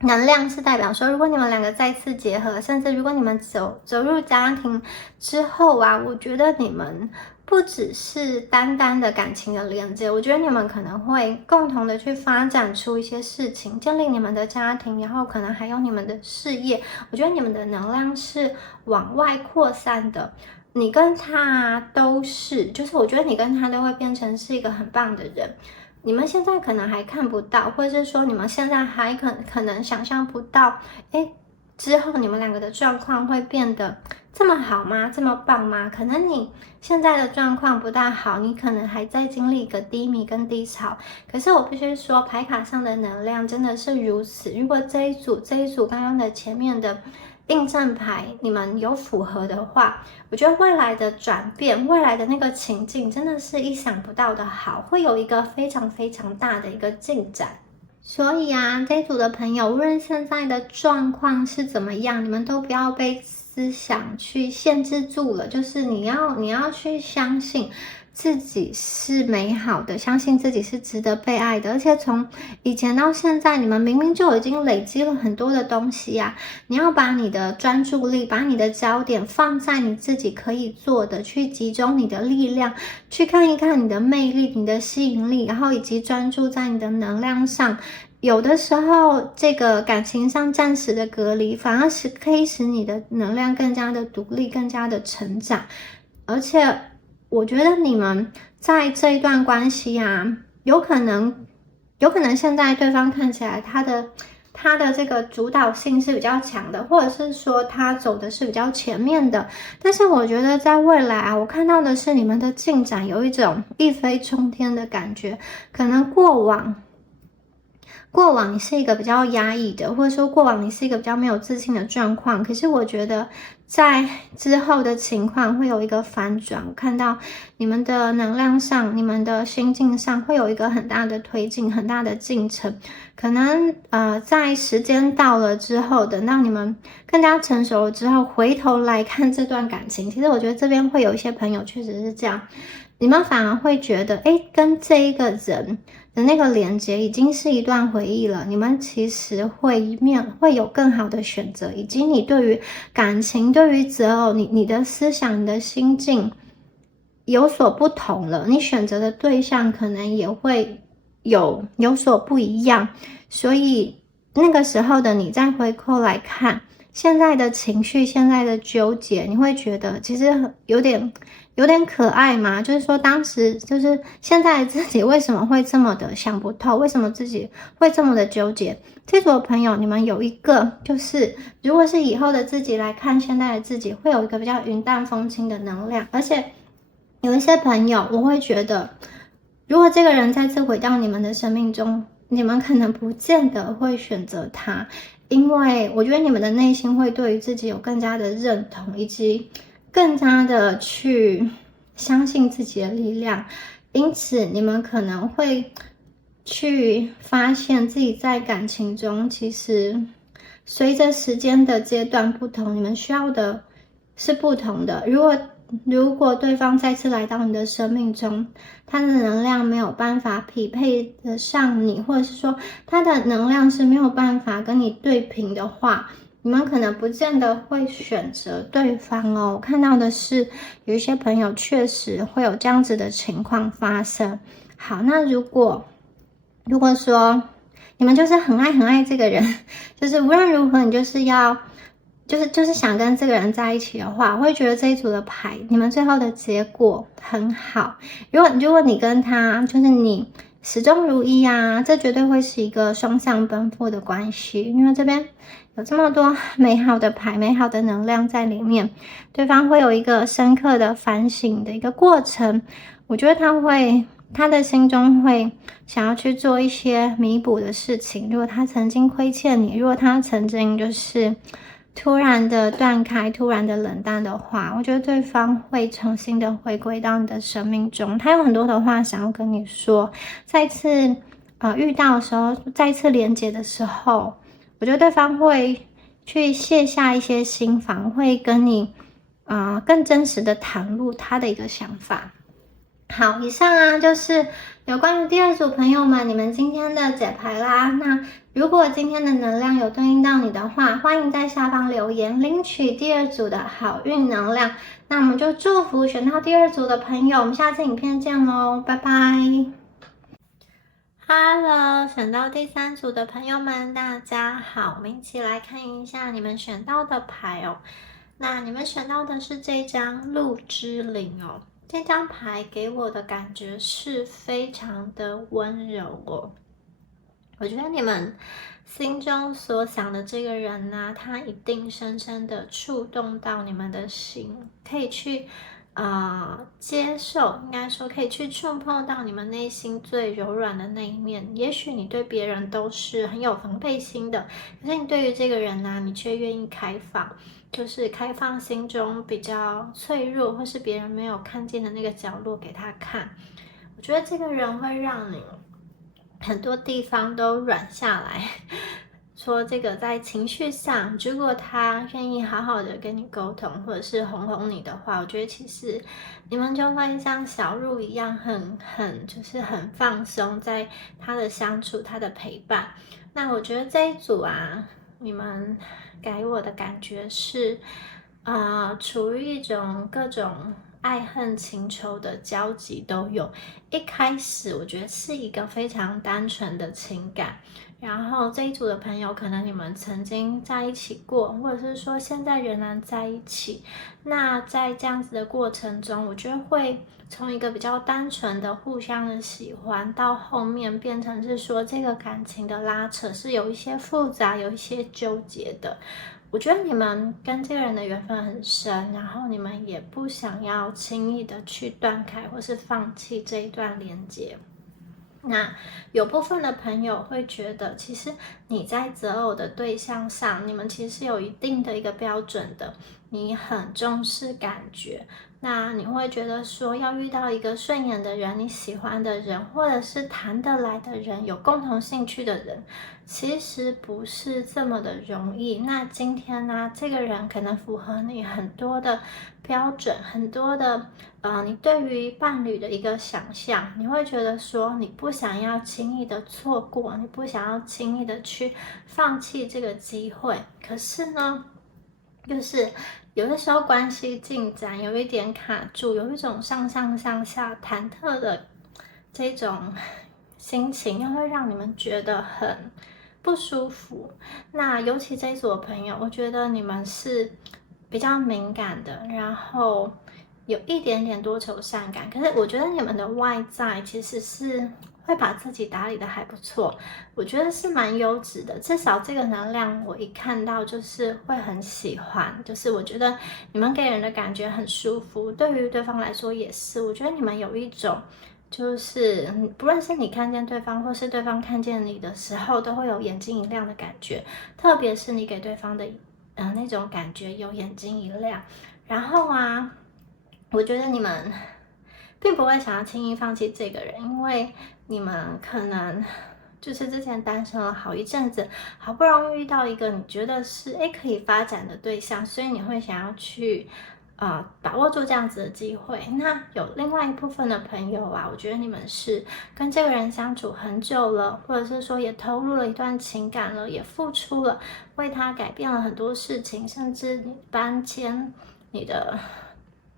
能量是代表说，如果你们两个再次结合，甚至如果你们走入家庭之后啊，我觉得你们不只是单单的感情的连接，我觉得你们可能会共同的去发展出一些事情，建立你们的家庭，然后可能还有你们的事业。我觉得你们的能量是往外扩散的。你跟他都是，就是我觉得你跟他都会变成是一个很棒的人。你们现在可能还看不到，或者是说你们现在还可能想象不到，之后你们两个的状况会变得这么好吗？这么棒吗？可能你现在的状况不大好，你可能还在经历一个低迷跟低潮。可是我必须说，牌卡上的能量真的是如此。如果这一组刚刚的前面的印证牌你们有符合的话，我觉得未来的转变，未来的那个情境真的是意想不到的好，会有一个非常非常大的一个进展。所以啊，这一组的朋友，无论现在的状况是怎么样，你们都不要被思想去限制住了。就是你要去相信，自己是美好的，相信自己是值得被爱的，而且从以前到现在，你们明明就已经累积了很多的东西呀。你要把你的专注力，把你的焦点放在你自己可以做的，去集中你的力量，去看一看你的魅力、你的吸引力，然后以及专注在你的能量上。有的时候，这个感情上暂时的隔离，反而是可以使你的能量更加的独立，更加的成长。而且，我觉得你们在这一段关系啊，有可能现在对方看起来他的这个主导性是比较强的，或者是说他走的是比较前面的。但是我觉得在未来啊，我看到的是你们的进展有一种一飞冲天的感觉，可能过往你是一个比较压抑的，或者说过往你是一个比较没有自信的状况，可是我觉得在之后的情况会有一个反转，我看到你们的能量上，你们的心境上会有一个很大的推进，很大的进程。可能在时间到了之后，等到你们更加成熟了之后，回头来看这段感情，其实我觉得这边会有一些朋友确实是这样，你们反而会觉得，跟这一个人的那个连接已经是一段回忆了，你们其实会有更好的选择，以及你对于感情、对于择偶，你的思想、你的心境有所不同了，你选择的对象可能也会有所不一样，所以那个时候的你再回扣来看现在的情绪、现在的纠结，你会觉得其实有点可爱嘛？就是说当时就是现在自己为什么会这么的想不透，为什么自己会这么的纠结？这组的朋友，你们有一个就是如果是以后的自己来看现在的自己，会有一个比较云淡风轻的能量，而且有一些朋友我会觉得，如果这个人再次回到你们的生命中，你们可能不见得会选择他，因为我觉得你们的内心会对于自己有更加的认同，以及更加的去相信自己的力量，因此你们可能会去发现自己在感情中，其实随着时间的阶段不同，你们需要的是不同的。如果对方再次来到你的生命中，他的能量没有办法匹配得上你，或者是说他的能量是没有办法跟你对平的话，你们可能不见得会选择对方哦。我看到的是有一些朋友确实会有这样子的情况发生。好，那如果说你们就是很爱这个人，就是无论如何你就是要就是想跟这个人在一起的话，我会觉得这一组的牌，你们最后的结果很好。如果你跟他就是你始终如一啊，这绝对会是一个双向奔赴的关系，因为这边有这么多美好的牌、美好的能量在里面，对方会有一个深刻的反省的一个过程。我觉得他的心中会想要去做一些弥补的事情。如果他曾经亏欠你，如果他曾经就是突然的断开，突然的冷淡的话，我觉得对方会重新的回归到你的生命中，他有很多的话想要跟你说。再次遇到的时候，再次连接的时候，我觉得对方会去卸下一些心防，会跟你更真实的袒露他的一个想法。好，以上啊就是有关于第二组朋友们你们今天的解牌啦。那如果今天的能量有对应到你的话，欢迎在下方留言领取第二组的好运能量。那我们就祝福选到第二组的朋友，我们下次影片见咯，拜拜。Hello， 选到第三组的朋友们，大家好，我们一起来看一下你们选到的牌哦。那你们选到的是这张鹿之灵哦。这张牌给我的感觉是非常的温柔哦。我觉得你们心中所想的这个人呢，他一定深深的触动到你们的心，可以去接受，应该说可以去触碰到你们内心最柔软的那一面。也许你对别人都是很有防备心的，可是你对于这个人呢，你却愿意开放。就是开放心中比较脆弱或是别人没有看见的那个角落给他看，我觉得这个人会让你很多地方都软下来，说这个在情绪上，如果他愿意好好的跟你沟通，或者是哄哄你的话，我觉得其实你们就会像小鹿一样就是很放松，在他的相处，他的陪伴。那我觉得这一组啊，你们给我的感觉是，处于一种各种爱恨情仇的交集都有。一开始我觉得是一个非常单纯的情感。然后这一组的朋友，可能你们曾经在一起过，或者是说现在仍然在一起。那在这样子的过程中，我觉得会从一个比较单纯的互相的喜欢，到后面变成是说这个感情的拉扯是有一些复杂，有一些纠结的。我觉得你们跟这个人的缘分很深，然后你们也不想要轻易的去断开或是放弃这一段连接。那有部分的朋友会觉得，其实你在择偶的对象上，你们其实有一定的一个标准的，你很重视感觉。那你会觉得说，要遇到一个顺眼的人，你喜欢的人，或者是谈得来的人，有共同兴趣的人，其实不是这么的容易。那今天呢，这个人可能符合你很多的标准，很多的你对于伴侣的一个想象，你会觉得说，你不想要轻易的错过，你不想要轻易的去放弃这个机会。可是呢，就是有的时候关系进展有一点卡住，有一种上上下下忐忑的这种心情，又会让你们觉得很不舒服。那尤其这一组的朋友，我觉得你们是比较敏感的，然后有一点点多愁善感。可是我觉得你们的外在其实是会把自己打理的还不错，我觉得是蛮优质的。至少这个能量我一看到就是会很喜欢，就是我觉得你们给人的感觉很舒服，对于对方来说也是。我觉得你们有一种就是不论是你看见对方，或是对方看见你的时候，都会有眼睛一亮的感觉。特别是你给对方的那种感觉有眼睛一亮。然后啊，我觉得你们并不会想要轻易放弃这个人，因为你们可能就是之前单身了好一阵子，好不容易遇到一个你觉得是可以发展的对象，所以你会想要去把握住这样子的机会。那有另外一部分的朋友啊，我觉得你们是跟这个人相处很久了，或者是说也投入了一段情感了，也付出了，为他改变了很多事情，甚至你搬迁你的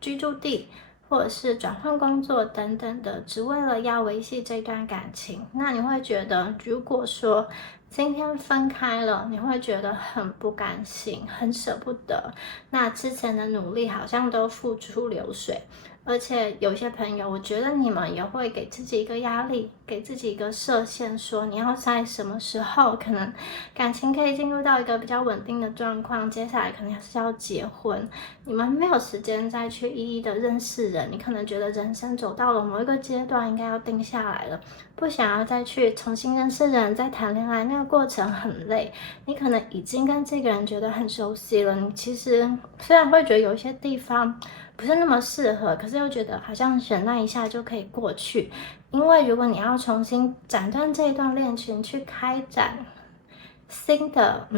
居住地，或者是转换工作等等的，只为了要维系这段感情。那你会觉得，如果说今天分开了，你会觉得很不甘心，很舍不得。那之前的努力好像都付诸流水。而且有些朋友，我觉得你们也会给自己一个压力，给自己一个设限，说你要在什么时候可能感情可以进入到一个比较稳定的状况，接下来可能还是要结婚。你们没有时间再去一一的认识人，你可能觉得人生走到了某一个阶段，应该要定下来了，不想要再去重新认识人，再谈恋爱，那个过程很累。你可能已经跟这个人觉得很熟悉了，你其实虽然会觉得有一些地方不是那么适合，可是又觉得好像忍耐一下就可以过去。因为如果你要重新斩断这一段恋情，去开展新的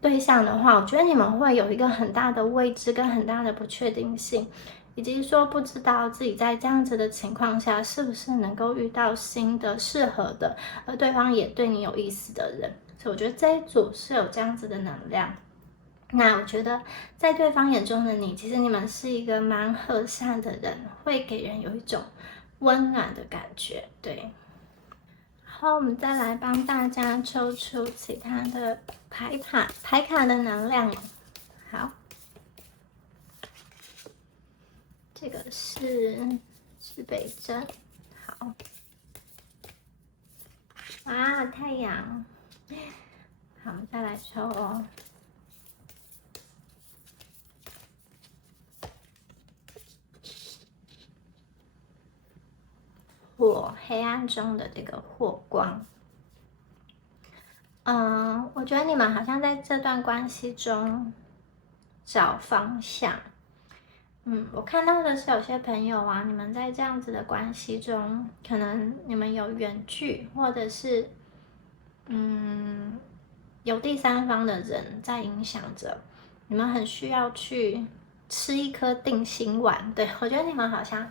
对象的话，我觉得你们会有一个很大的未知跟很大的不确定性，以及说不知道自己在这样子的情况下是不是能够遇到新的适合的，而对方也对你有意思的人。所以我觉得这一组是有这样子的能量。那我觉得在对方眼中的你，其实你们是一个蛮和善的人，会给人有一种温暖的感觉。对。好，我们再来帮大家抽出其他的牌卡的能量。好，这个是北针。好，啊，太阳。好，我们再来抽哦。火，黑暗中的这个火光。我觉得你们好像在这段关系中找方向。我看到的是有些朋友啊，你们在这样子的关系中，可能你们有远距，或者是有第三方的人在影响着，你们很需要去吃一颗定心丸。对，我觉得你们好像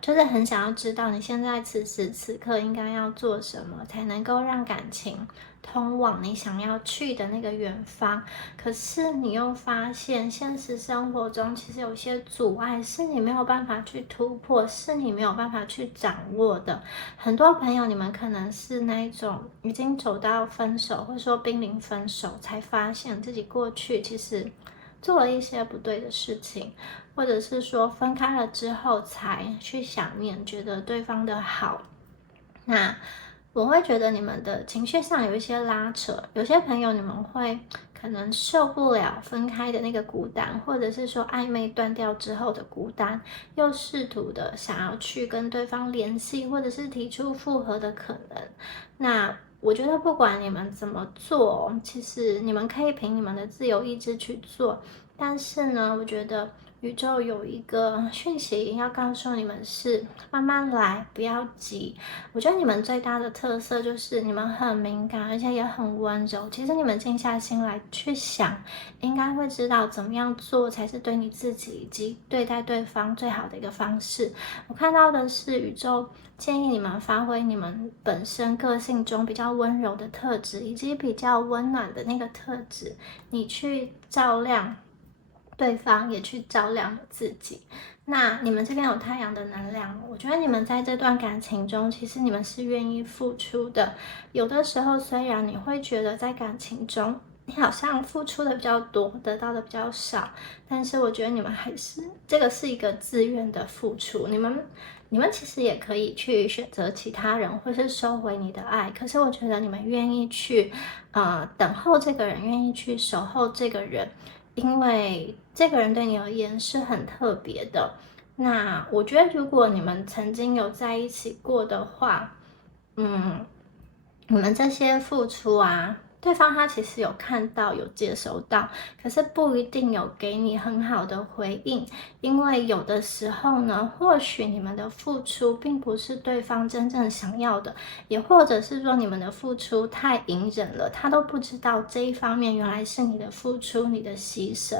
就是很想要知道你现在此时此刻应该要做什么，才能够让感情通往你想要去的那个远方。可是你又发现现实生活中其实有些阻碍是你没有办法去突破，是你没有办法去掌握的。很多朋友你们可能是那一种已经走到分手或者说濒临分手，才发现自己过去其实做了一些不对的事情，或者是说分开了之后才去想念，觉得对方的好。那我会觉得你们的情绪上有一些拉扯，有些朋友你们会可能受不了分开的那个孤单，或者是说暧昧断掉之后的孤单，又试图的想要去跟对方联系，或者是提出复合的可能。那我觉得不管你们怎么做，其实你们可以凭你们的自由意志去做，但是呢，我觉得宇宙有一个讯息要告诉你们是慢慢来，不要急。我觉得你们最大的特色就是你们很敏感，而且也很温柔。其实你们静下心来去想，应该会知道怎么样做才是对你自己以及对待对方最好的一个方式。我看到的是宇宙建议你们发挥你们本身个性中比较温柔的特质，以及比较温暖的那个特质，你去照亮对方，也去照亮自己。那你们这边有太阳的能量，我觉得你们在这段感情中，其实你们是愿意付出的。有的时候，虽然你会觉得在感情中，你好像付出的比较多，得到的比较少，但是我觉得你们还是这个是一个自愿的付出。你们其实也可以去选择其他人，或是收回你的爱。可是我觉得你们愿意去，等候这个人，愿意去守候这个人，因为这个人对你而言是很特别的。那我觉得，如果你们曾经有在一起过的话，你们这些付出啊，对方他其实有看到，有接收到，可是不一定有给你很好的回应。因为有的时候呢，或许你们的付出并不是对方真正想要的，也或者是说你们的付出太隐忍了，他都不知道这一方面原来是你的付出，你的牺牲。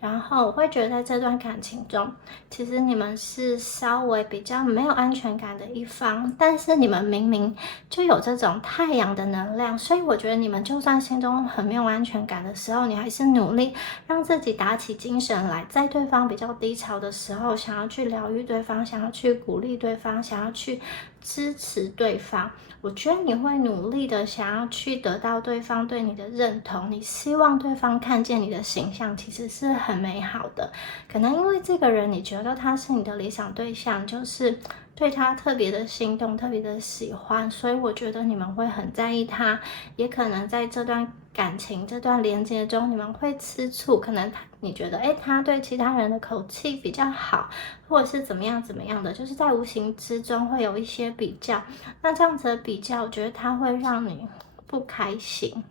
然后我会觉得在这段感情中，其实你们是稍微比较没有安全感的一方，但是你们明明就有这种太阳的能量，所以我觉得你们就算心中很没有安全感的时候，你还是努力让自己打起精神来，在对方比较低潮的时候，想要去疗愈对方，想要去鼓励对方，想要去支持对方。我觉得你会努力的想要去得到对方对你的认同，你希望对方看见你的形象，其实是很美好的。可能因为这个人，你觉得他是你的理想对象，就是对他特别的心动，特别的喜欢，所以我觉得你们会很在意他，也可能在这段感情、这段连接中，你们会吃醋，可能你觉得，他对其他人的口气比较好，或者是怎么样怎么样的，就是在无形之中会有一些比较。那这样子的比较，我觉得它会让你不开心。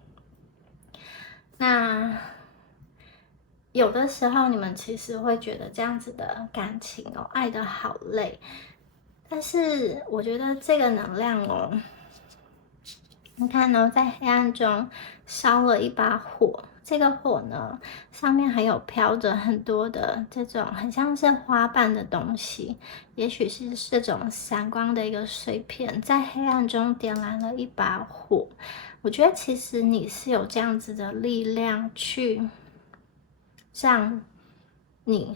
那有的时候你们其实会觉得这样子的感情爱得好累，但是我觉得这个能量你看在黑暗中烧了一把火，这个火呢上面还有飘着很多的这种很像是花瓣的东西，也许是这种闪光的一个碎片，在黑暗中点燃了一把火。我觉得其实你是有这样子的力量去让你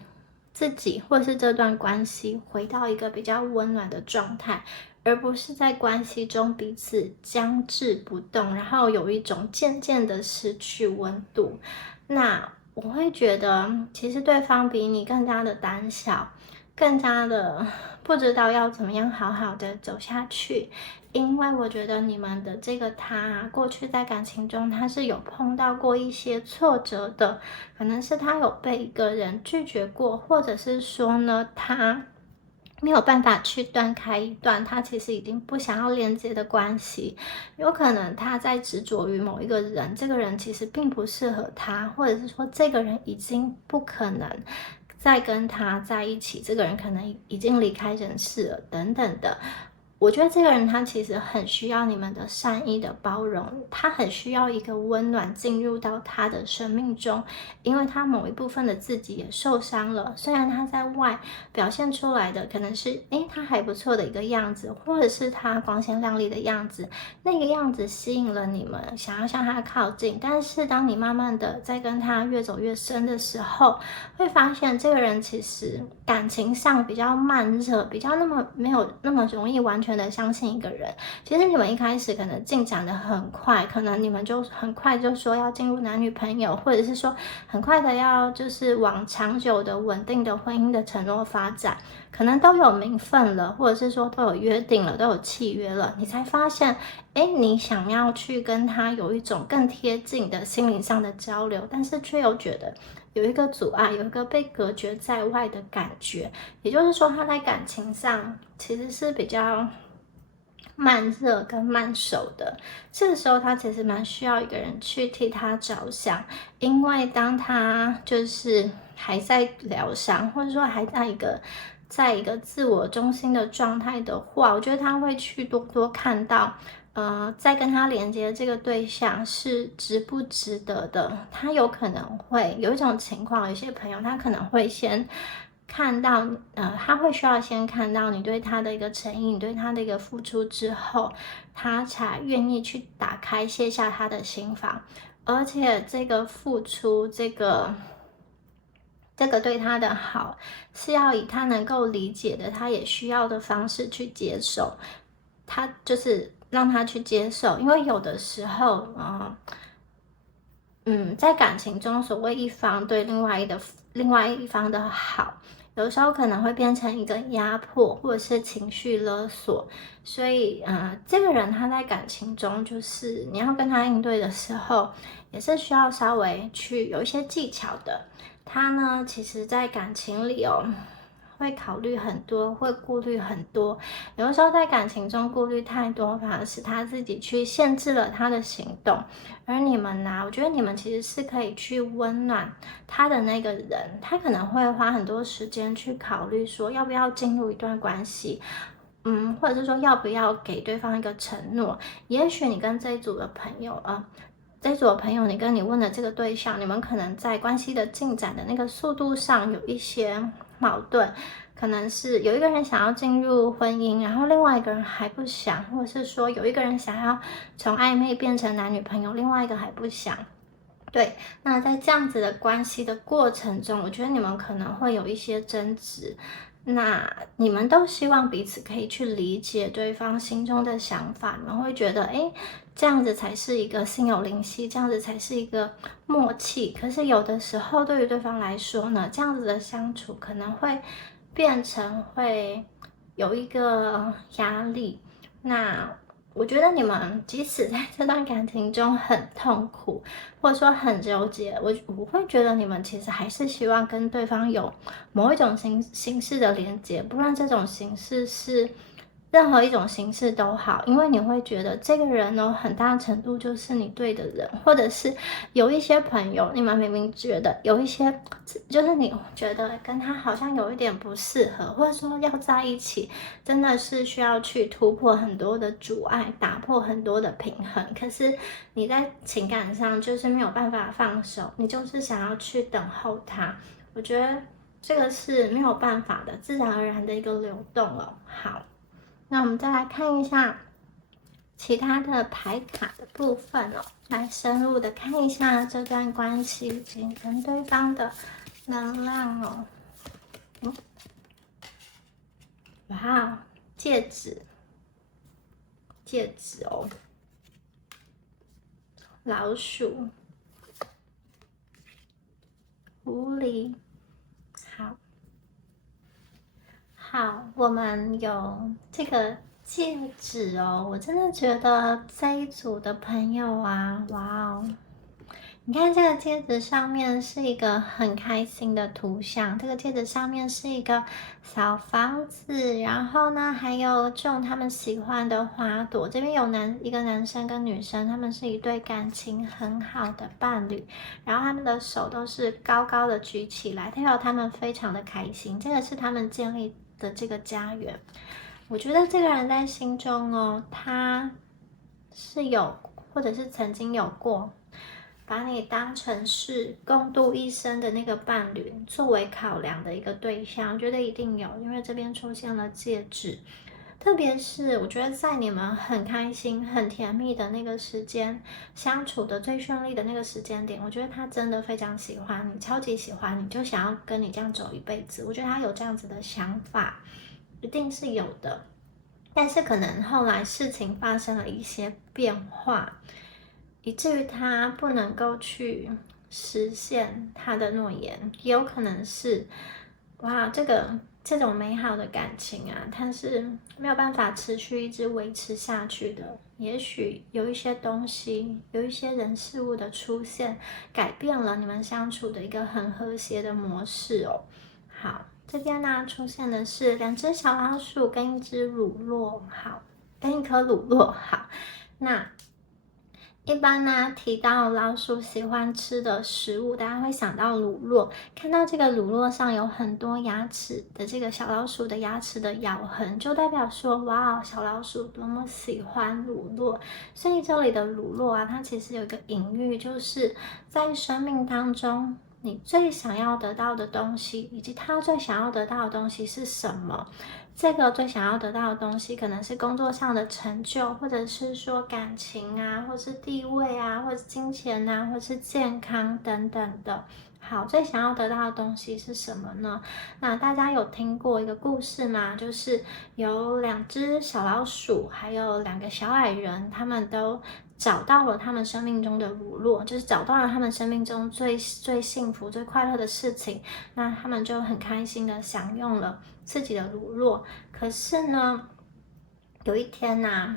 自己或是这段关系回到一个比较温暖的状态，而不是在关系中彼此僵滞不动，然后有一种渐渐的失去温度。那我会觉得其实对方比你更加的胆小，更加的不知道要怎么样好好的走下去。因为我觉得你们的这个他过去在感情中他是有碰到过一些挫折的，可能是他有被一个人拒绝过，或者是说呢他没有办法去断开一段他其实已经不想要连接的关系，有可能他在执着于某一个人，这个人其实并不适合他，或者是说这个人已经不可能再跟他在一起，这个人可能已经离开人世了等等的。我觉得这个人他其实很需要你们的善意的包容，他很需要一个温暖进入到他的生命中，因为他某一部分的自己也受伤了。虽然他在外表现出来的可能是他还不错的一个样子，或者是他光鲜亮丽的样子，那个样子吸引了你们，想要向他靠近。但是当你慢慢的在跟他越走越深的时候，会发现这个人其实感情上比较慢热，比较没有那么容易完全的相信一个人。其实你们一开始可能进展的很快，可能你们就很快就说要进入男女朋友，或者是说很快的要就是往长久的稳定的婚姻的承诺发展，可能都有名分了，或者是说都有约定了，都有契约了，你才发现你想要去跟他有一种更贴近的心灵上的交流，但是却又觉得有一个阻碍，有一个被隔绝在外的感觉。也就是说他在感情上其实是比较慢热跟慢熟的，这个时候他其实蛮需要一个人去替他着想，因为当他就是还在疗伤，或者说还在一个自我中心的状态的话，我觉得他会去多多看到在跟他连接的这个对象是值不值得的。他有可能会有一种情况，有些朋友他可能会先看到他会需要先看到你对他的一个诚意，你对他的一个付出之后，他才愿意去打开卸下他的心防。而且这个付出，这个对他的好，是要以他能够理解的，他也需要的方式去接受。他就是让他去接受，因为有的时候，在感情中，所谓一方对另外一方的好，有时候可能会变成一个压迫，或者是情绪勒索。所以，这个人他在感情中，就是你要跟他应对的时候，也是需要稍微去有一些技巧的。他呢，其实在感情里会考虑很多，会顾虑很多。有的时候在感情中顾虑太多，反而是他自己去限制了他的行动。而你们呢，我觉得你们其实是可以去温暖他的那个人，他可能会花很多时间去考虑说要不要进入一段关系，或者是说要不要给对方一个承诺。也许你跟这一组的朋友你跟你问的这个对象，你们可能在关系的进展的那个速度上有一些矛盾，可能是有一个人想要进入婚姻，然后另外一个人还不想，或者是说有一个人想要从暧昧变成男女朋友，另外一个还不想。对，那在这样子的关系的过程中，我觉得你们可能会有一些争执。那你们都希望彼此可以去理解对方心中的想法，你们会觉得，这样子才是一个心有灵犀，这样子才是一个默契。可是有的时候，对于对方来说呢，这样子的相处可能会变成会有一个压力。那我觉得你们即使在这段感情中很痛苦，或者说很纠结，我会觉得你们其实还是希望跟对方有某一种形式的连接，不论这种形式是任何一种形式都好，因为你会觉得这个人呢，很大程度就是你对的人，或者是有一些朋友，你们明明觉得有一些，就是你觉得跟他好像有一点不适合，或者说要在一起，真的是需要去突破很多的阻碍，打破很多的平衡。可是你在情感上就是没有办法放手，你就是想要去等候他。我觉得这个是没有办法的，自然而然的一个流动了。好。那我们再来看一下其他的牌卡的部分来深入的看一下这段关系以及跟对方的能量哇，戒指老鼠，狐狸，好，我们有这个戒指我真的觉得这一组的朋友啊，哇哦！你看这个戒指上面是一个很开心的图像，这个戒指上面是一个小房子，然后呢还有种他们喜欢的花朵。这边有一个男生跟女生，他们是一对感情很好的伴侣，然后他们的手都是高高的举起来，代表他们非常的开心。这个是他们建立的这个家园。我觉得这个人在心中哦，他是有，或者是曾经有过，把你当成是共度一生的那个伴侣作为考量的一个对象，我觉得一定有，因为这边出现了戒指。特别是我觉得在你们很开心、很甜蜜的那个时间，相处的最顺利的那个时间点，我觉得他真的非常喜欢你，超级喜欢你，就想要跟你这样走一辈子。我觉得他有这样子的想法，一定是有的。但是可能后来事情发生了一些变化，以至于他不能够去实现他的诺言，也有可能是，哇，这种美好的感情啊，它是没有办法持续一直维持下去的。也许有一些东西，有一些人事物的出现，改变了你们相处的一个很和谐的模式哦。好，这边呢出现的是2只小老鼠跟1只乳酪，好，跟1颗乳酪，好，那。一般呢，提到老鼠喜欢吃的食物，大家会想到乳酪。看到这个乳酪上有很多牙齿的这个小老鼠的牙齿的咬痕，就代表说，哇，小老鼠多么喜欢乳酪。所以这里的乳酪啊，它其实有一个隐喻，就是在生命当中，你最想要得到的东西，以及他最想要得到的东西是什么？这个最想要得到的东西，可能是工作上的成就，或者是说感情啊，或是地位啊，或者是金钱啊，或是健康等等的。好，最想要得到的东西是什么呢？那大家有听过一个故事吗？就是有2只小老鼠，还有2个小矮人，他们都找到了他们生命中的乳酪，就是找到了他们生命中最幸福、最快乐的事情。那他们就很开心的享用了自己的乳酪。可是呢，有一天啊，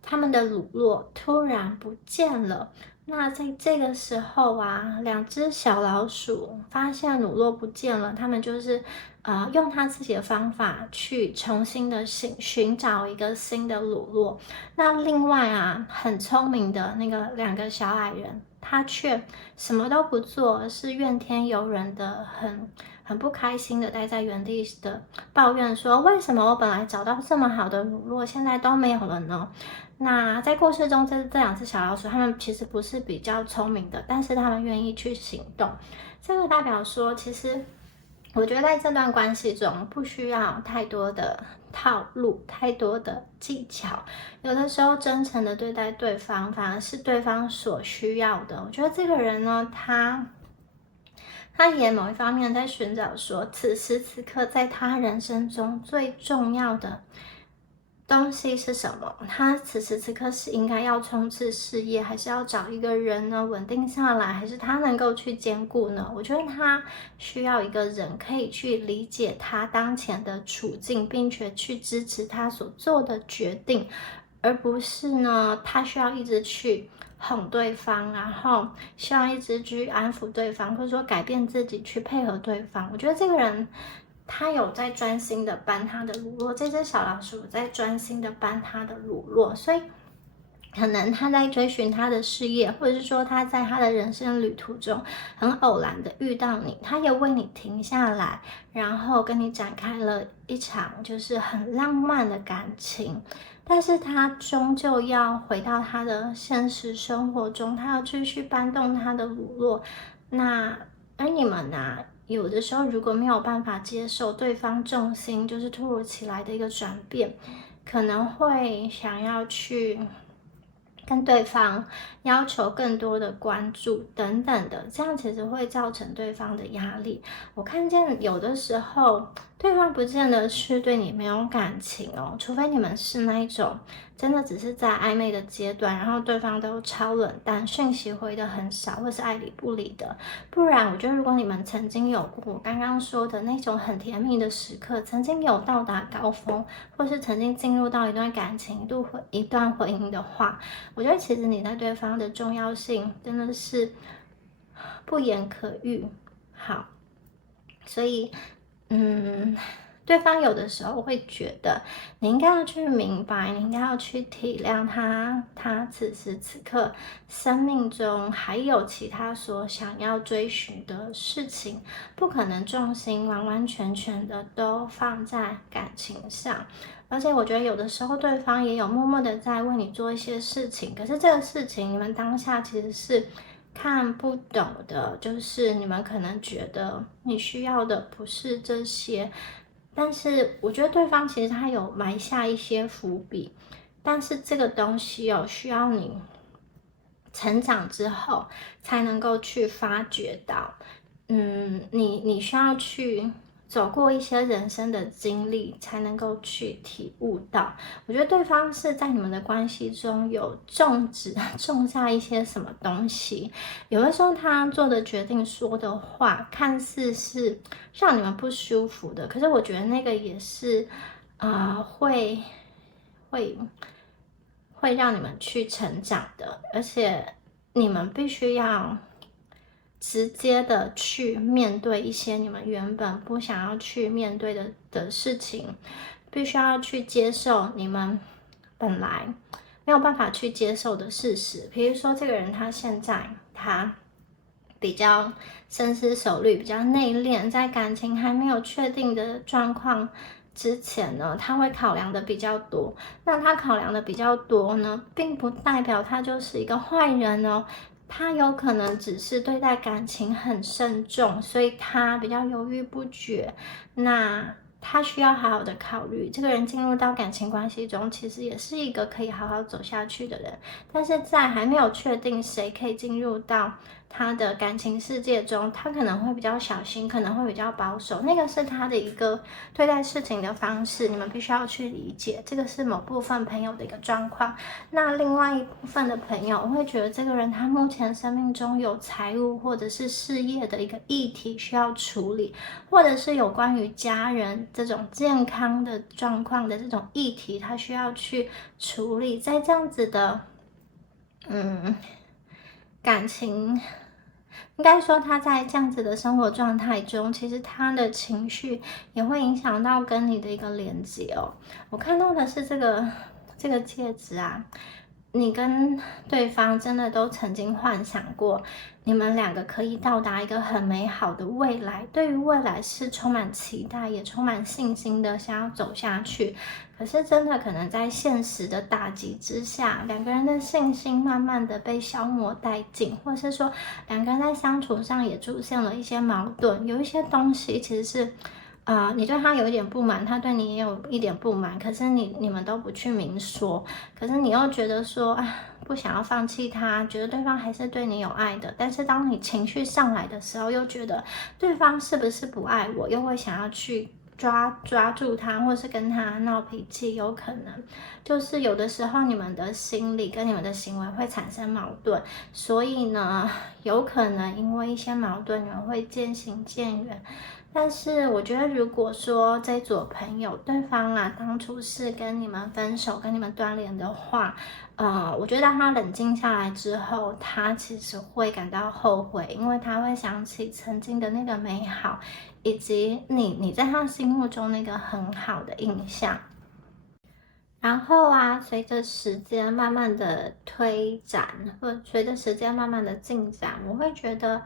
他们的乳酪突然不见了。那在这个时候啊，2只小老鼠发现乳酪不见了，他们就是用他自己的方法去重新的寻找一个新的乳酪。那另外啊，很聪明的那个2个小矮人，他却什么都不做，而是怨天尤人的，很不开心的待在原地的抱怨说：为什么我本来找到这么好的乳酪，现在都没有了呢？那在故事中，这2只小老鼠，他们其实不是比较聪明的，但是他们愿意去行动。这个代表说，其实我觉得在这段关系中，不需要太多的套路，太多的技巧。有的时候，真诚的对待对方，反而是对方所需要的。我觉得这个人呢，他也某一方面在寻找说，此时此刻在他人生中最重要的东西是什么？他此时此刻是应该要冲刺事业，还是要找一个人呢稳定下来，还是他能够去兼顾呢？我觉得他需要一个人可以去理解他当前的处境，并且去支持他所做的决定，而不是呢他需要一直去哄对方，然后希望一直去安抚对方，或者说改变自己去配合对方。我觉得这个人他有在专心的搬他的乳酪，这只小老鼠在专心的搬他的乳酪，所以可能他在追寻他的事业，或者是说他在他的人生旅途中很偶然的遇到你，他也为你停下来，然后跟你展开了一场就是很浪漫的感情。但是他终究要回到他的现实生活中，他要继续搬动他的乳酪。而你们呢，有的时候如果没有办法接受对方重心就是突如其来的一个转变，可能会想要去跟对方要求更多的关注等等的，这样其实会造成对方的压力。我看见有的时候对方不见得是对你没有感情哦，除非你们是那一种真的只是在暧昧的阶段，然后对方都超冷淡，讯息回的很少，或是爱理不理的。不然我觉得如果你们曾经有过我刚刚说的那种很甜蜜的时刻，曾经有到达高峰，或是曾经进入到一段感情一段婚姻的话，我觉得其实你在对方的重要性真的是不言可喻。好，所以对方有的时候会觉得你应该要去明白，你应该要去体谅他此时此刻生命中还有其他所想要追寻的事情，不可能重心完完全全的都放在感情上。而且我觉得有的时候对方也有默默的在为你做一些事情，可是这个事情你们当下其实是看不懂的，就是你们可能觉得你需要的不是这些，但是我觉得对方其实他有埋下一些伏笔，但是这个东西需要你成长之后才能够去发掘到。你需要去走过一些人生的经历，才能够去体悟到。我觉得对方是在你们的关系中有种下一些什么东西。有的时候他做的决定、说的话，看似是让你们不舒服的，可是我觉得那个也是，会让你们去成长的，而且你们必须要直接的去面对一些你们原本不想要去面对的事情，必须要去接受你们本来没有办法去接受的事实。比如说这个人他比较深思熟虑，比较内敛，在感情还没有确定的状况之前呢，他会考量的比较多。那他考量的比较多呢，并不代表他就是一个坏人哦。他有可能只是对待感情很慎重，所以他比较犹豫不决。那他需要好好的考虑，这个人进入到感情关系中，其实也是一个可以好好走下去的人。但是在还没有确定谁可以进入到他的感情世界中，他可能会比较小心，可能会比较保守，那个是他的一个对待事情的方式，你们必须要去理解，这个是某部分朋友的一个状况。那另外一部分的朋友，我会觉得这个人他目前生命中有财务或者是事业的一个议题需要处理，或者是有关于家人这种健康的状况的这种议题，他需要去处理。在这样子的感情，应该说他在这样子的生活状态中，其实他的情绪也会影响到跟你的一个连接哦。我看到的是这个戒指啊，你跟对方真的都曾经幻想过，你们两个可以到达一个很美好的未来，对于未来是充满期待，也充满信心的，想要走下去。可是真的可能在现实的打击之下，两个人的信心慢慢的被消磨殆尽，或是说两个人在相处上也出现了一些矛盾，有一些东西其实是你对他有一点不满，他对你也有一点不满，可是你们都不去明说，可是你又觉得说不想要放弃他，觉得对方还是对你有爱的，但是当你情绪上来的时候，又觉得对方是不是不爱我，又会想要去抓住他，或是跟他闹脾气，有可能就是有的时候你们的心理跟你们的行为会产生矛盾，所以呢，有可能因为一些矛盾，你们会渐行渐远。但是我觉得，如果说这组朋友对方当初是跟你们分手、跟你们断联的话，我觉得当他冷静下来之后，他其实会感到后悔，因为他会想起曾经的那个美好，以及你在他心目中那个很好的印象。然后随着时间慢慢的推展，或者随着时间慢慢的进展，我会觉得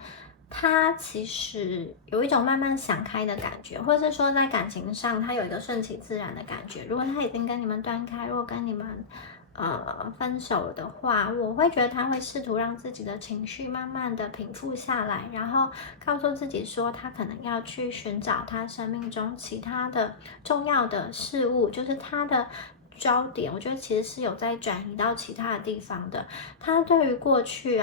他其实有一种慢慢想开的感觉，或者是说在感情上他有一个顺其自然的感觉。如果他已经跟你们断开，如果跟你们分手的话，我会觉得他会试图让自己的情绪慢慢的平复下来，然后告诉自己说他可能要去寻找他生命中其他的重要的事物，就是他的焦点，我觉得其实是有在转移到其他的地方的。他对于过去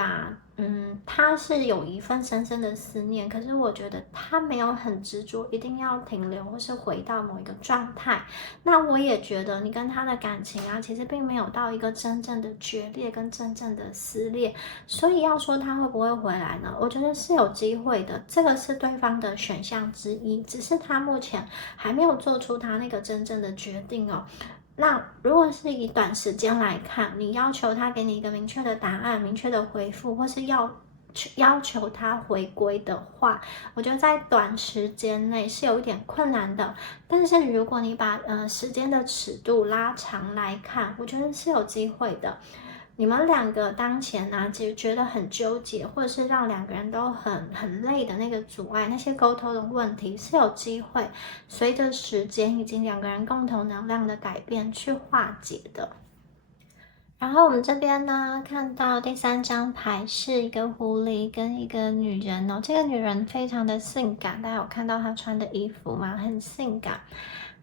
他是有一份深深的思念，可是我觉得他没有很执着，一定要停留或是回到某一个状态。那我也觉得你跟他的感情其实并没有到一个真正的决裂跟真正的撕裂，所以要说他会不会回来呢？我觉得是有机会的，这个是对方的选项之一，只是他目前还没有做出他那个真正的决定哦。那如果是以短时间来看，你要求他给你一个明确的答案、明确的回复，或是要求他回归的话，我觉得在短时间内是有一点困难的。但是如果你把时间的尺度拉长来看，我觉得是有机会的。你们两个当前啊，觉得很纠结，或者是让两个人都很累的那个阻碍，那些沟通的问题是有机会随着时间以及两个人共同能量的改变去化解的。然后我们这边呢，看到第3张牌是一个狐狸跟一个女人哦，这个女人非常的性感，大家有看到她穿的衣服吗？很性感。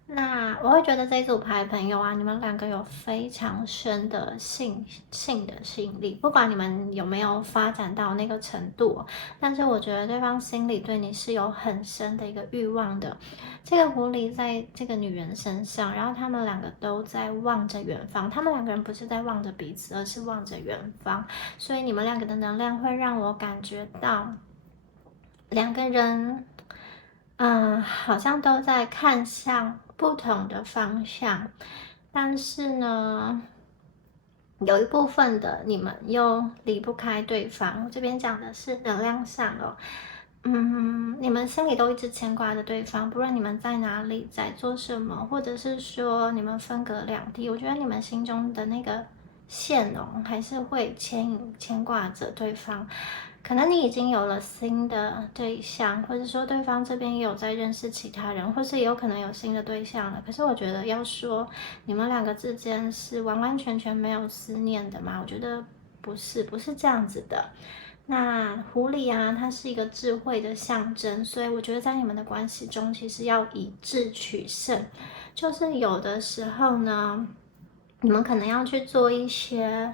那我会觉得这组牌朋友啊，你们两个有非常深的性的吸引力，不管你们有没有发展到那个程度，但是我觉得对方心里对你是有很深的一个欲望的。这个狐狸在这个女人身上，然后他们两个都在望着远方，他们两个人不是在望着彼此，而是望着远方，所以你们两个的能量会让我感觉到两个人好像都在看向不同的方向，但是呢，有一部分的你们又离不开对方。我这边讲的是能量上哦，你们心里都一直牵挂着对方，不论你们在哪里，在做什么，或者是说你们分隔两地，我觉得你们心中的那个线哦，还是会牵挂着对方。可能你已经有了新的对象，或者说对方这边也有在认识其他人，或是也有可能有新的对象了。可是我觉得要说你们两个之间是完完全全没有思念的嘛，我觉得不是这样子的。那狐狸啊，它是一个智慧的象征，所以我觉得在你们的关系中，其实要以智取胜。就是有的时候呢，你们可能要去做一些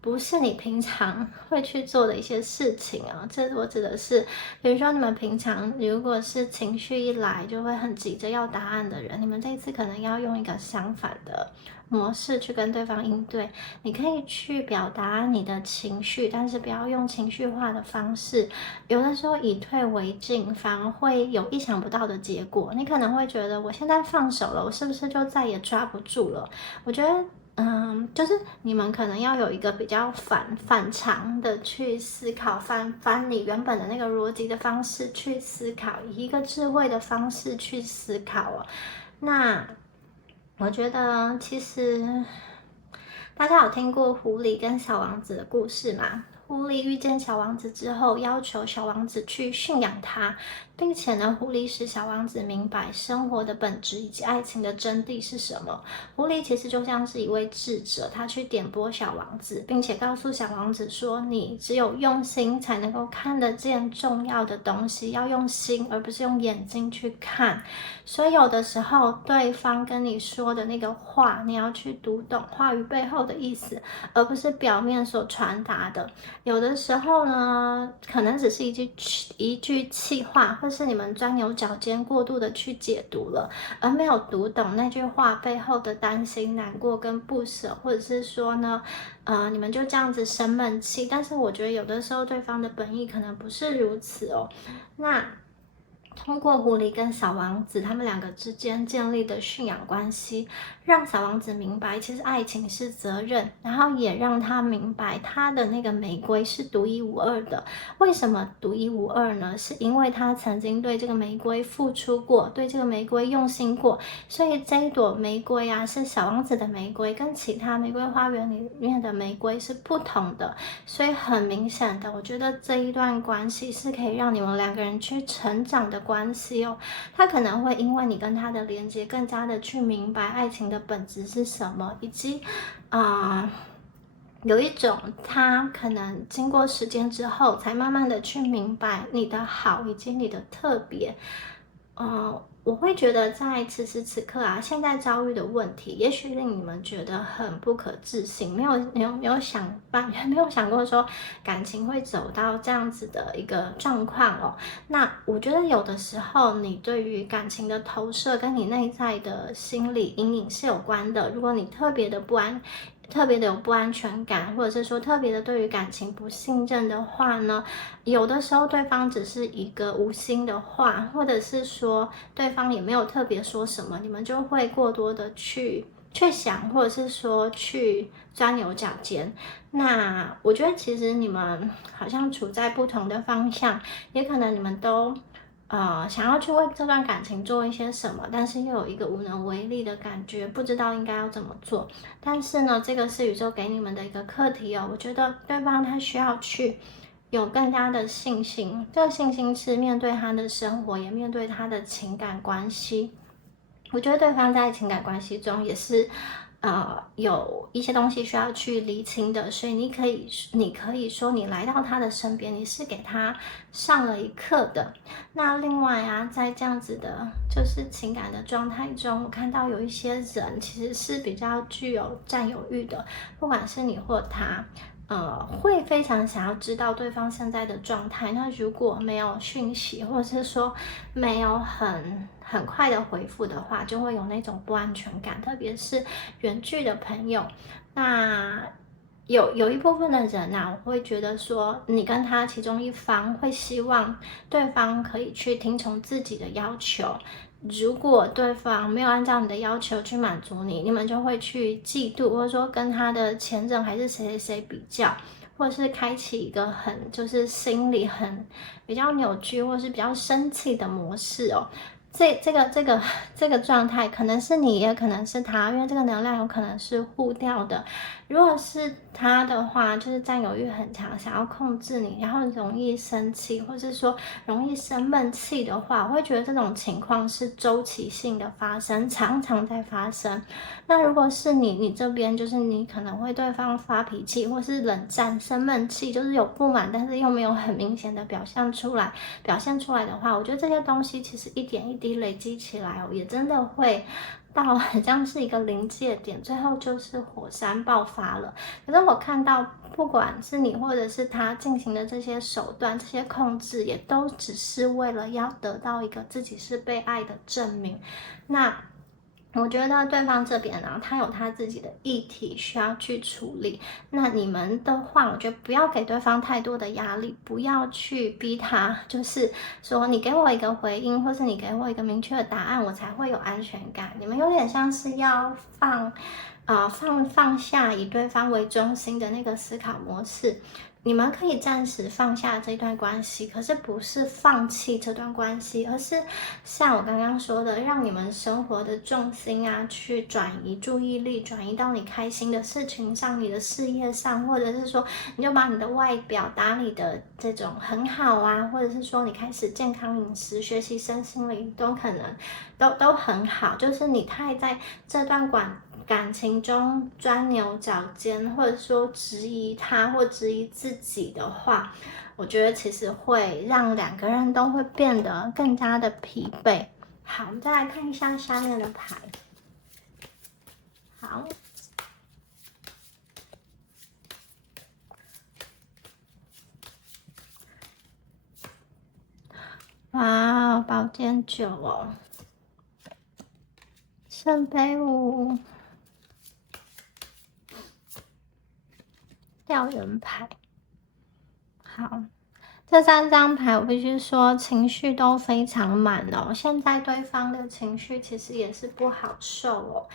不是你平常会去做的一些事情啊。这我指的是，比如说你们平常如果是情绪一来就会很急着要答案的人，你们这一次可能要用一个相反的模式去跟对方应对。你可以去表达你的情绪，但是不要用情绪化的方式。有的时候以退为进，反而会有意想不到的结果。你可能会觉得，我现在放手了，我是不是就再也抓不住了？我觉得就是你们可能要有一个比较反常的去思考，翻你原本的那个逻辑的方式去思考，以一个智慧的方式去思考哦。那我觉得其实大家有听过狐狸跟小王子的故事吗？狐狸遇见小王子之后，要求小王子去驯养他，并且呢，狐狸使小王子明白生活的本质以及爱情的真谛是什么。狐狸其实就像是一位智者，他去点拨小王子，并且告诉小王子说：“你只有用心才能够看得见重要的东西，要用心，而不是用眼睛去看。”所以有的时候，对方跟你说的那个话，你要去读懂话语背后的意思，而不是表面所传达的。有的时候呢，可能只是一句气话，或是你们钻牛角尖过度的去解读了，而没有读懂那句话背后的担心、难过跟不舍，或者是说呢，你们就这样子生闷气。但是我觉得有的时候对方的本意可能不是如此哦。那通过狐狸跟小王子他们两个之间建立的驯养关系，让小王子明白其实爱情是责任，然后也让他明白他的那个玫瑰是独一无二的。为什么独一无二呢？是因为他曾经对这个玫瑰付出过，对这个玫瑰用心过，所以这一朵玫瑰啊，是小王子的玫瑰，跟其他玫瑰花园里面的玫瑰是不同的。所以很明显的，我觉得这一段关系是可以让你们两个人去成长的关系哦。他可能会因为你跟他的连接，更加的去明白爱情的本质是什么，以及有一种他可能经过时间之后，才慢慢的去明白你的好以及你的特别。我会觉得在此时此刻啊，现在遭遇的问题，也许令你们觉得很不可置信，没有想过说感情会走到这样子的一个状况哦。那我觉得有的时候，你对于感情的投射跟你内在的心理阴影是有关的。如果你特别的有不安全感，或者是说特别的对于感情不信任的话呢，有的时候对方只是一个无心的话，或者是说对方也没有特别说什么，你们就会过多的去去想，或者是说去钻牛角尖。那我觉得其实你们好像处在不同的方向，也可能你们都想要去为这段感情做一些什么，但是又有一个无能为力的感觉，不知道应该要怎么做。但是呢，这个是宇宙给你们的一个课题哦。我觉得对方他需要去有更加的信心，这个信心是面对他的生活，也面对他的情感关系。我觉得对方在情感关系中也是。有一些东西需要去厘清的，所以你可以说你来到他的身边，你是给他上了一课的。那另外啊，在这样子的，就是情感的状态中，我看到有一些人其实是比较具有占有欲的，不管是你或他。会非常想要知道对方现在的状态。那如果没有讯息，或者是说没有很快的回复的话，就会有那种不安全感。特别是远距的朋友，那有一部分的人啊，我会觉得说，你跟他其中一方会希望对方可以去听从自己的要求。如果对方没有按照你的要求去满足你，你们就会去嫉妒，或者说跟他的前任还是谁谁谁比较，或者是开启一个就是心里比较扭曲，或是比较生气的模式哦。这个状态可能是你，也可能是他，因为这个能量有可能是互调的。如果是他的话，就是占有欲很强，想要控制你，然后容易生气，或是说容易生闷气的话，我会觉得这种情况是周期性的发生，常常在发生。那如果是你这边就是你可能会对方发脾气，或是冷战、生闷气，就是有不满，但是又没有很明显的表现出来的话，我觉得这些东西其实一点一滴累积起来哦，也真的会到很像是一个临界点，最后就是火山爆发了。可是我看到，不管是你或者是他进行的这些手段、这些控制，也都只是为了要得到一个自己是被爱的证明。那我觉得对方这边呢，他有他自己的议题需要去处理。那你们的话，我觉得不要给对方太多的压力，不要去逼他，就是说你给我一个回应，或是你给我一个明确的答案，我才会有安全感。你们有点像是要放下以对方为中心的那个思考模式。你们可以暂时放下这段关系，可是不是放弃这段关系，而是像我刚刚说的，让你们生活的重心啊，去转移注意力，转移到你开心的事情上，你的事业上，或者是说，你就把你的外表打理的这种很好啊，或者是说你开始健康饮食，学习身心灵，都可能都很好。就是你太在这段感情中钻牛角尖，或者说质疑他或质疑自己的话，我觉得其实会让两个人都会变得更加的疲惫。好，我们再来看一下下面的牌。好，哇，宝剑9哦，圣杯5。吊人牌，好，这3张牌我必须说情绪都非常满哦。现在对方的情绪其实也是不好受哦。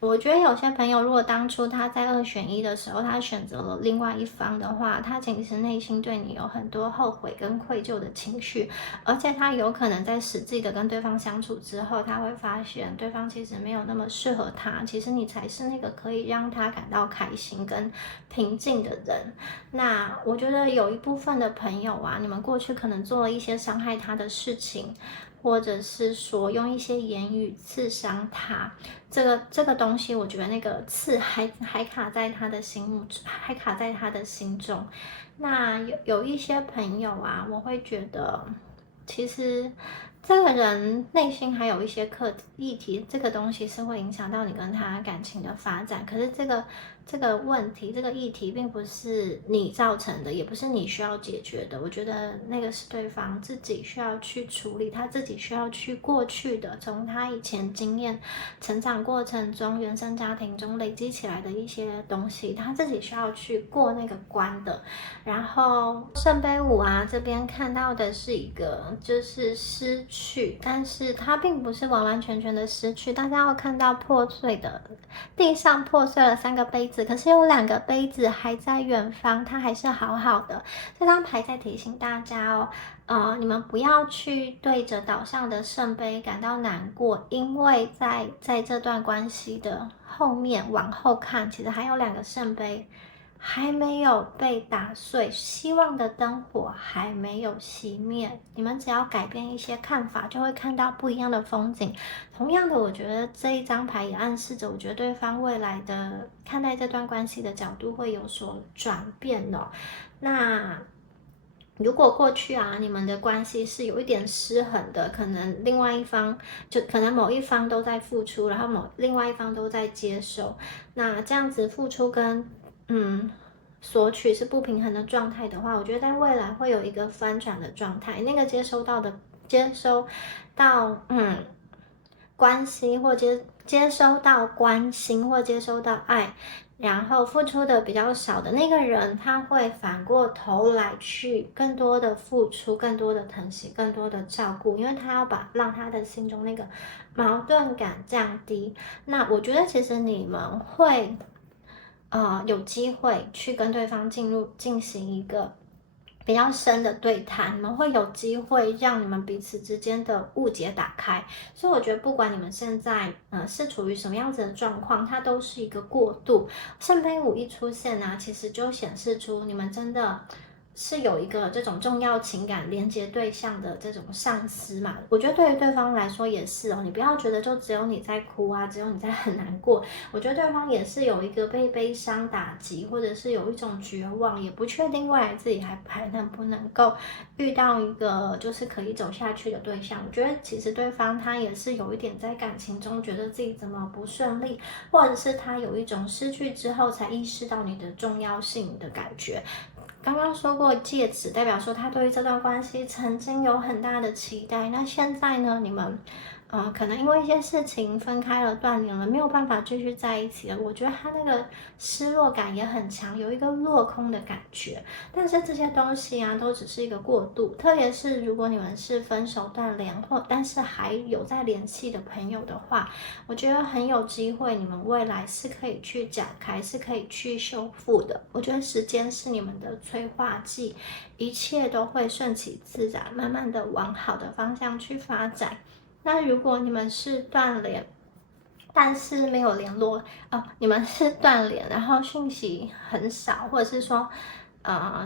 我觉得有些朋友，如果当初他在2选1的时候，他选择了另外一方的话，他其实内心对你有很多后悔跟愧疚的情绪，而且他有可能在实际的跟对方相处之后，他会发现对方其实没有那么适合他，其实你才是那个可以让他感到开心跟平静的人。那我觉得有一部分的朋友啊，你们过去可能做了一些伤害他的事情，或者是说用一些言语刺伤他，这个东西，我觉得那个刺还卡在他的还卡在他的心中。那有一些朋友啊，我会觉得，其实这个人内心还有一些议题，这个东西是会影响到你跟他感情的发展。可是这个问题，这个议题并不是你造成的，也不是你需要解决的。我觉得那个是对方自己需要去处理，他自己需要去过去的，从他以前经验、成长过程中、原生家庭中累积起来的一些东西，他自己需要去过那个关的。然后圣杯5啊，这边看到的是一个就是失去，但是它并不是完完全全的失去。大家要看到破碎的地上破碎了3个杯子，可是有2个杯子还在远方，它还是好好的。这张牌在提醒大家哦，你们不要去对着岛上的圣杯感到难过，因为在这段关系的后面往后看，其实还有2个圣杯还没有被打碎，希望的灯火还没有熄灭。你们只要改变一些看法，就会看到不一样的风景。同样的，我觉得这一张牌也暗示着，我觉得对方未来的看待这段关系的角度会有所转变哦。那如果过去你们的关系是有一点失衡的，可能另外一方可能某一方都在付出，然后另外一方都在接受，那这样子付出跟索取是不平衡的状态的话，我觉得在未来会有一个翻转的状态。那个接收到关系或接收到关心或接收到爱，然后付出的比较少的那个人，他会反过头来去更多的付出，更多的疼惜，更多的照顾，因为他要让他的心中那个矛盾感降低。那我觉得其实你们会有机会去跟对方进行一个比较深的对谈，你们会有机会让你们彼此之间的误解打开。所以我觉得不管你们现在是处于什么样子的状况，它都是一个过渡。圣杯5一出现其实就显示出你们真的是有一个这种重要情感连接对象的这种上司嘛。我觉得对于对方来说也是你不要觉得就只有你在哭只有你在很难过，我觉得对方也是有一个被悲伤打击，或者是有一种绝望，也不确定未来自己还能不能够遇到一个就是可以走下去的对象。我觉得其实对方他也是有一点在感情中觉得自己怎么不顺利，或者是他有一种失去之后才意识到你的重要性的感觉。刚刚说过戒指代表说他对于这段关系曾经有很大的期待，那现在呢，你们可能因为一些事情分开了，断联了，没有办法继续在一起了。我觉得他那个失落感也很强，有一个落空的感觉。但是这些东西都只是一个过渡，特别是如果你们是分手断联但是还有在联系的朋友的话，我觉得很有机会，你们未来是可以去展开，是可以去修复的。我觉得时间是你们的催化剂，一切都会顺其自然，慢慢的往好的方向去发展。那如果你们是断联，但是没有联络你们是断联，然后讯息很少，或者是说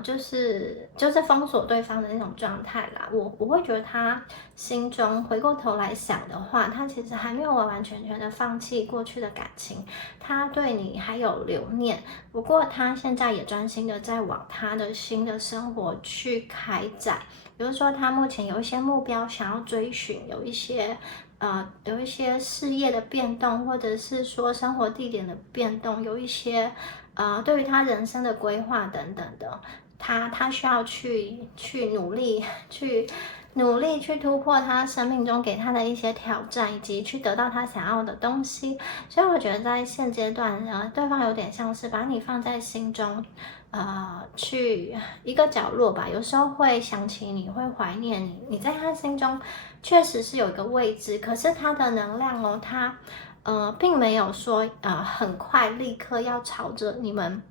就是封锁对方的那种状态啦。我会觉得他心中回过头来想的话，他其实还没有完完全全的放弃过去的感情，他对你还有留念。不过他现在也专心的在往他的新的生活去开展。比如说他目前有一些目标想要追寻，有一些事业的变动，或者是说生活地点的变动，有一些对于他人生的规划等等的，他需要去努力去突破他生命中给他的一些挑战，以及去得到他想要的东西。所以我觉得在现阶段对方有点像是把你放在心中去一个角落吧，有时候会想起你，会怀念你，你在他心中确实是有一个位置，可是他的能量他并没有说很快立刻要朝着你们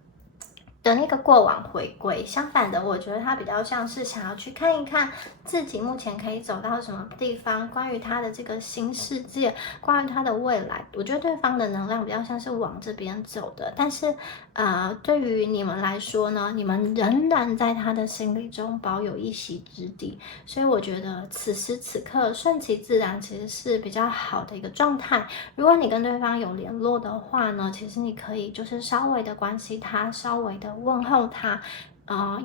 的那个过往回归。相反的，我觉得他比较像是想要去看一看自己目前可以走到什么地方，关于他的这个新世界，关于他的未来。我觉得对方的能量比较像是往这边走的，但是对于你们来说呢，你们仍然在他的心里中保有一席之地。所以我觉得此时此刻顺其自然其实是比较好的一个状态。如果你跟对方有联络的话呢，其实你可以就是稍微的关心他，稍微的问候他，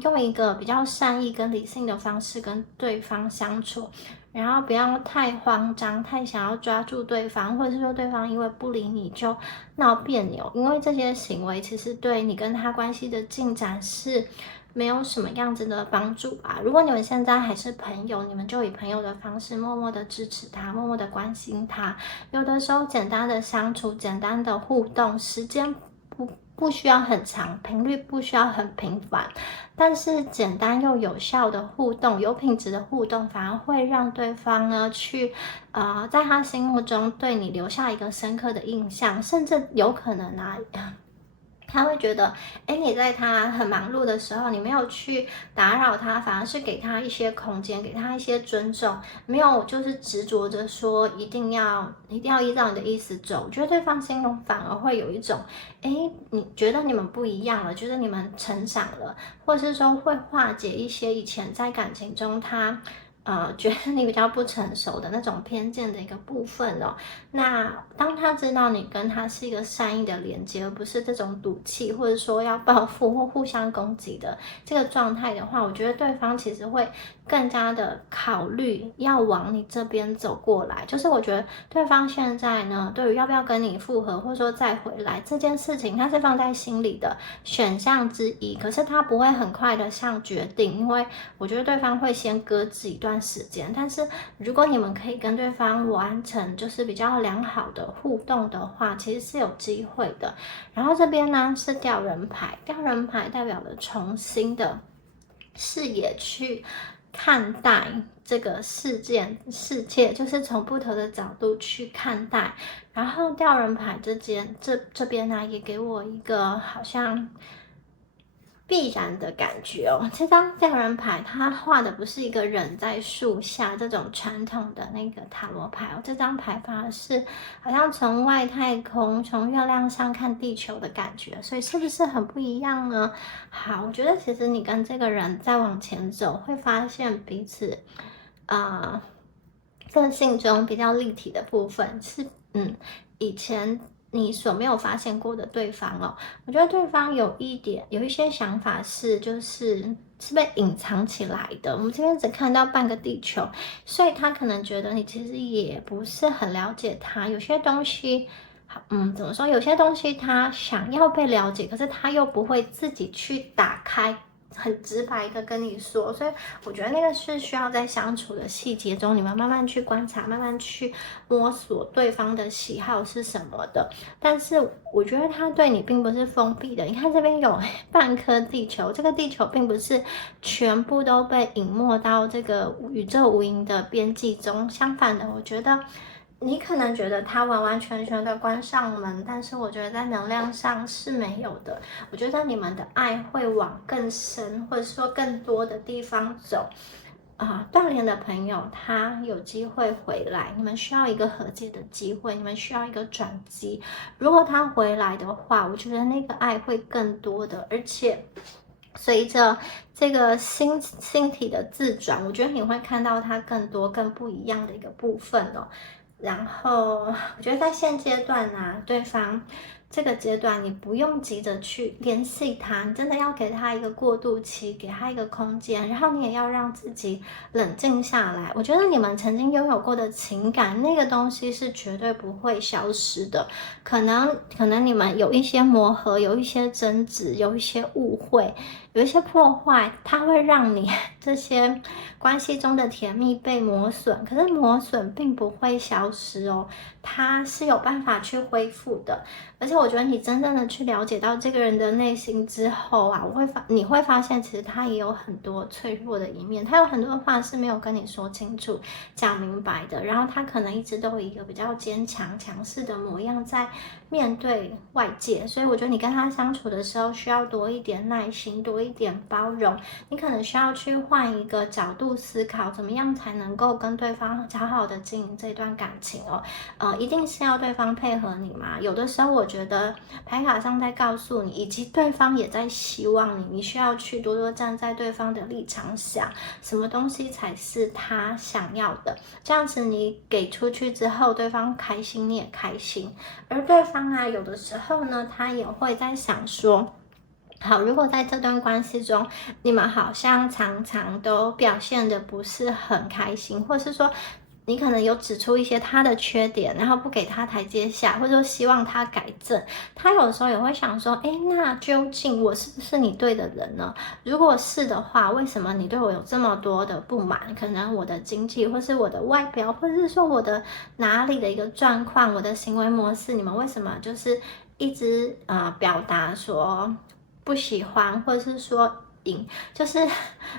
用一个比较善意跟理性的方式跟对方相处，然后不要太慌张，太想要抓住对方，或者是说对方因为不理你就闹别扭，因为这些行为其实对你跟他关系的进展是没有什么样子的帮助吧。如果你们现在还是朋友，你们就以朋友的方式默默的支持他，默默的关心他。有的时候简单的相处，简单的互动，时间不不需要很长，频率不需要很频繁，但是简单又有效的互动，有品质的互动，反而会让对方呢去在他心目中对你留下一个深刻的印象，甚至有可能他会觉得，你在他很忙碌的时候，你没有去打扰他，反而是给他一些空间，给他一些尊重，没有就是执着着说一定要依照你的意思走。我觉得对方心中反而会有一种，你觉得你们不一样了，觉得你们成长了，或是说会化解一些以前在感情中他觉得你比较不成熟的那种偏见的一个部分哦。那当他知道你跟他是一个善意的连接，而不是这种赌气或者说要报复或互相攻击的这个状态的话，我觉得对方其实会更加的考虑要往你这边走过来。就是我觉得对方现在呢，对于要不要跟你复合或者说再回来这件事情，他是放在心里的选项之一，可是他不会很快的下决定，因为我觉得对方会先搁置一段时间。但是如果你们可以跟对方完成就是比较良好的互动的话，其实是有机会的。然后这边呢是吊人牌，吊人牌代表了重新的视野去看待这个世界，就是从不同的角度去看待。然后吊人牌这边呢，也给我一个好像必然的感觉哦。这张吊人牌它画的不是一个人在树下这种传统的那个塔罗牌哦，这张牌反而是好像从外太空从月亮上看地球的感觉，所以是不是很不一样呢？好，我觉得其实你跟这个人再往前走，会发现彼此个性中比较立体的部分是以前你所没有发现过的对方哦。我觉得对方有一些想法是被隐藏起来的，我们这边只看到半个地球，所以他可能觉得你其实也不是很了解他，有些东西怎么说？有些东西他想要被了解，可是他又不会自己去打开，很直白的跟你说。所以我觉得那个是需要在相处的细节中，你们慢慢去观察，慢慢去摸索对方的喜好是什么的。但是我觉得他对你并不是封闭的。你看这边有半颗地球，这个地球并不是全部都被隐没到这个宇宙无垠的边际中。相反的，我觉得你可能觉得他完完全全的关上门，但是我觉得在能量上是没有的。我觉得你们的爱会往更深，或者说更多的地方走。断联的朋友他有机会回来，你们需要一个和解的机会，你们需要一个转机。如果他回来的话，我觉得那个爱会更多的，而且随着这个星体的自转，我觉得你会看到它更多更不一样的一个部分哦。然后我觉得在现阶段对方这个阶段你不用急着去联系他，你真的要给他一个过渡期，给他一个空间，然后你也要让自己冷静下来。我觉得你们曾经拥有过的情感，那个东西是绝对不会消失的。可能你们有一些磨合，有一些争执，有一些误会，有一些破坏，它会让你这些关系中的甜蜜被磨损，可是磨损并不会消失哦，它是有办法去恢复的。而且我觉得你真正的去了解到这个人的内心之后你会发现其实他也有很多脆弱的一面，他有很多话是没有跟你说清楚讲明白的，然后他可能一直都有一个比较坚强强势的模样在面对外界。所以我觉得你跟他相处的时候需要多一点耐心，多一点包容，你可能需要去换一个角度思考，怎么样才能够跟对方好好的经营这段感情哦。一定是要对方配合你吗？有的时候我觉得牌卡上在告诉你，以及对方也在希望你需要去多多站在对方的立场想，什么东西才是他想要的，这样子你给出去之后，对方开心你也开心。而对方有的时候呢，他也会在想说，好，如果在这段关系中，你们好像常常都表现的不是很开心，或是说你可能有指出一些他的缺点，然后不给他台阶下，或者说希望他改正，他有时候也会想说，那究竟我是不是你对的人呢？如果是的话，为什么你对我有这么多的不满？可能我的经济，或是我的外表，或者是说我的哪里的一个状况，我的行为模式，你们为什么就是一直表达说不喜欢，或者是说就是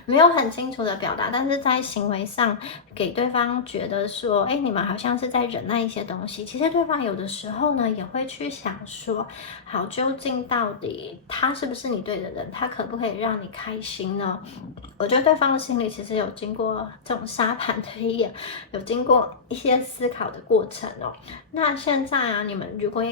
没有很清楚的表达，但是在行为上给对方觉得说，哎，你们好像是在忍耐一些东西。其实对方有的时候呢，也会去想说，好，究竟到底他是不是你对的人，他可不可以让你开心呢？我觉得对方的心里其实有经过这种沙盘推演，有经过一些思考的过程哦。那现在啊，你们如果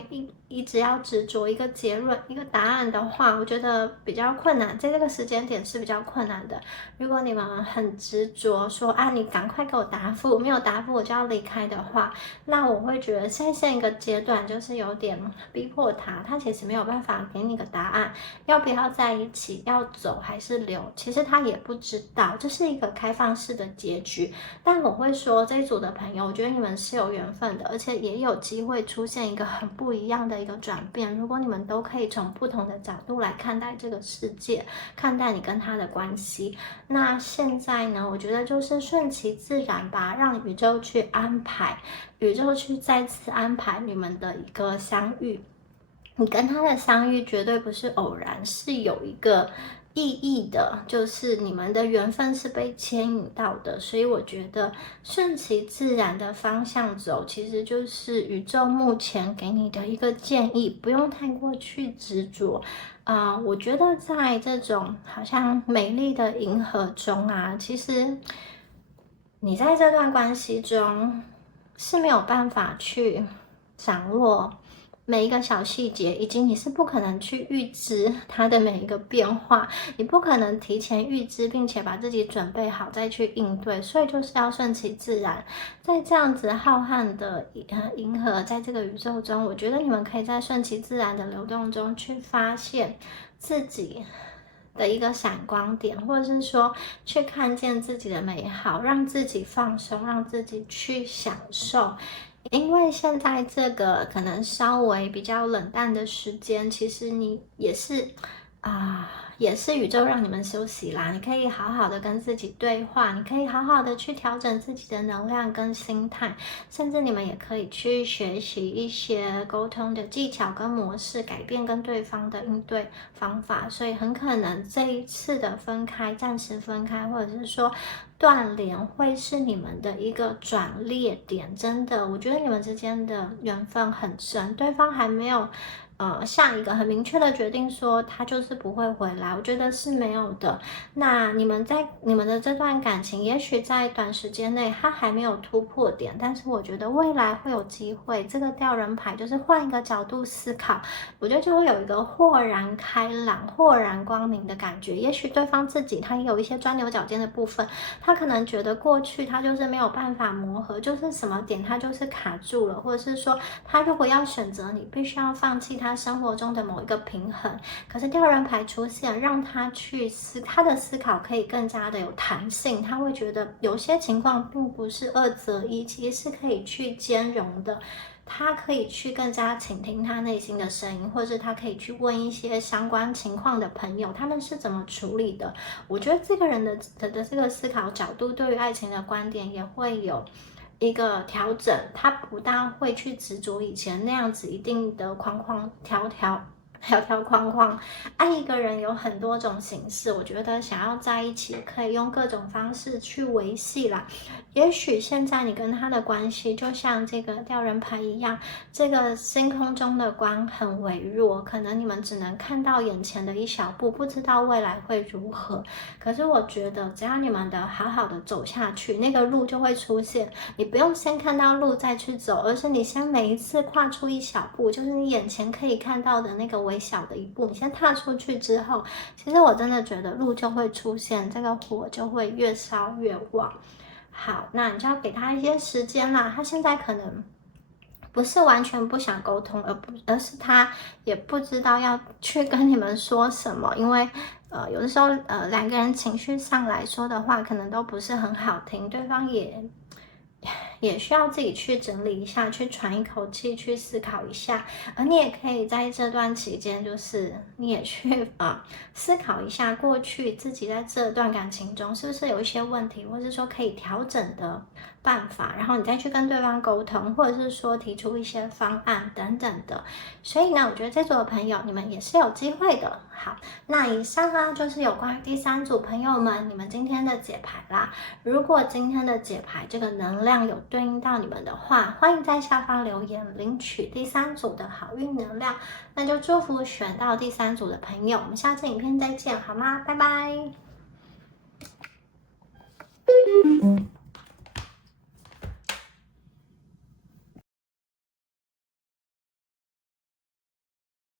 一直要执着一个结论、一个答案的话，我觉得比较困难，在这个时间点是比较困难的。如果你们很执着说啊，你赶快给我答复，没有答复我就要离开的话，那我会觉得在现一个阶段就是有点逼迫他其实没有办法给你个答案，要不要在一起，要走还是留，其实他也不知道，这是一个开放式的结局。但我会说，这一组的朋友，我觉得你们是有缘分的，而且也有机会出现一个很不一样的一个转变。如果你们都可以从不同的角度来看待这个世界，看待你跟他的关系，那现在呢，我觉得就是顺其自然吧，让宇宙去安排，宇宙去再次安排你们的一个相遇。你跟他的相遇绝对不是偶然，是有一个意义的，就是你们的缘分是被牵引到的，所以我觉得顺其自然的方向走，其实就是宇宙目前给你的一个建议，不用太过去执着。我觉得在这种好像美丽的银河中啊，其实你在这段关系中是没有办法去掌握每一个小细节，以及你是不可能去预知它的每一个变化，你不可能提前预知，并且把自己准备好再去应对，所以就是要顺其自然。在这样子浩瀚的银河，在这个宇宙中，我觉得你们可以在顺其自然的流动中去发现自己的一个闪光点，或者是说去看见自己的美好，让自己放松，让自己去享受。因为现在这个可能稍微比较冷淡的时间，其实你也是也是宇宙让你们休息啦。你可以好好的跟自己对话，你可以好好的去调整自己的能量跟心态，甚至你们也可以去学习一些沟通的技巧跟模式，改变跟对方的应对方法。所以很可能这一次的分开，暂时分开，或者是说断联，会是你们的一个转捩点。真的，我觉得你们之间的缘分很深，对方还没有下一个很明确的决定说他就是不会回来，我觉得是没有的。那你们的这段感情，也许在短时间内他还没有突破点，但是我觉得未来会有机会。这个吊人牌就是换一个角度思考，我觉得就会有一个豁然开朗、豁然光明的感觉。也许对方自己他也有一些钻牛角尖的部分，他可能觉得过去他就是没有办法磨合，就是什么点他就是卡住了，或者是说他如果要选择你，必须要放弃他生活中的某一个平衡。可是吊人牌出现，让他去他的思考可以更加的有弹性，他会觉得有些情况并不是二择一，其实是可以去兼容的。他可以去更加倾听他内心的声音，或者是他可以去问一些相关情况的朋友，他们是怎么处理的。我觉得这个人的这个思考角度，对于爱情的观点也会有一个调整，他不大会去执着以前那样子一定的条条框框。爱一个人有很多种形式，我觉得想要在一起可以用各种方式去维系啦。也许现在你跟他的关系就像这个吊人牌一样，这个星空中的光很微弱，可能你们只能看到眼前的一小步，不知道未来会如何。可是我觉得只要你们的好好的走下去，那个路就会出现。你不用先看到路再去走，而是你先每一次跨出一小步，就是你眼前可以看到的那个微小的一步，你先踏出去之后，其实我真的觉得路就会出现，这个火就会越烧越旺。好，那你就要给他一些时间啦。他现在可能不是完全不想沟通，而是他也不知道要去跟你们说什么，因为有的时候两个人情绪上来说的话，可能都不是很好听，对方也需要自己去整理一下，去喘一口气，去思考一下。而你也可以在这段期间，就是你也去思考一下过去自己在这段感情中是不是有一些问题，或是说可以调整的办法，然后你再去跟对方沟通，或者是说提出一些方案等等的。所以呢，我觉得这组的朋友你们也是有机会的。好，那以上啊就是有关于第3组朋友们你们今天的解牌啦。如果今天的解牌这个能量有对应到你们的话，欢迎在下方留言领取第3组的好运能量。那就祝福选到第3组的朋友，我们下次影片再见好吗？拜拜。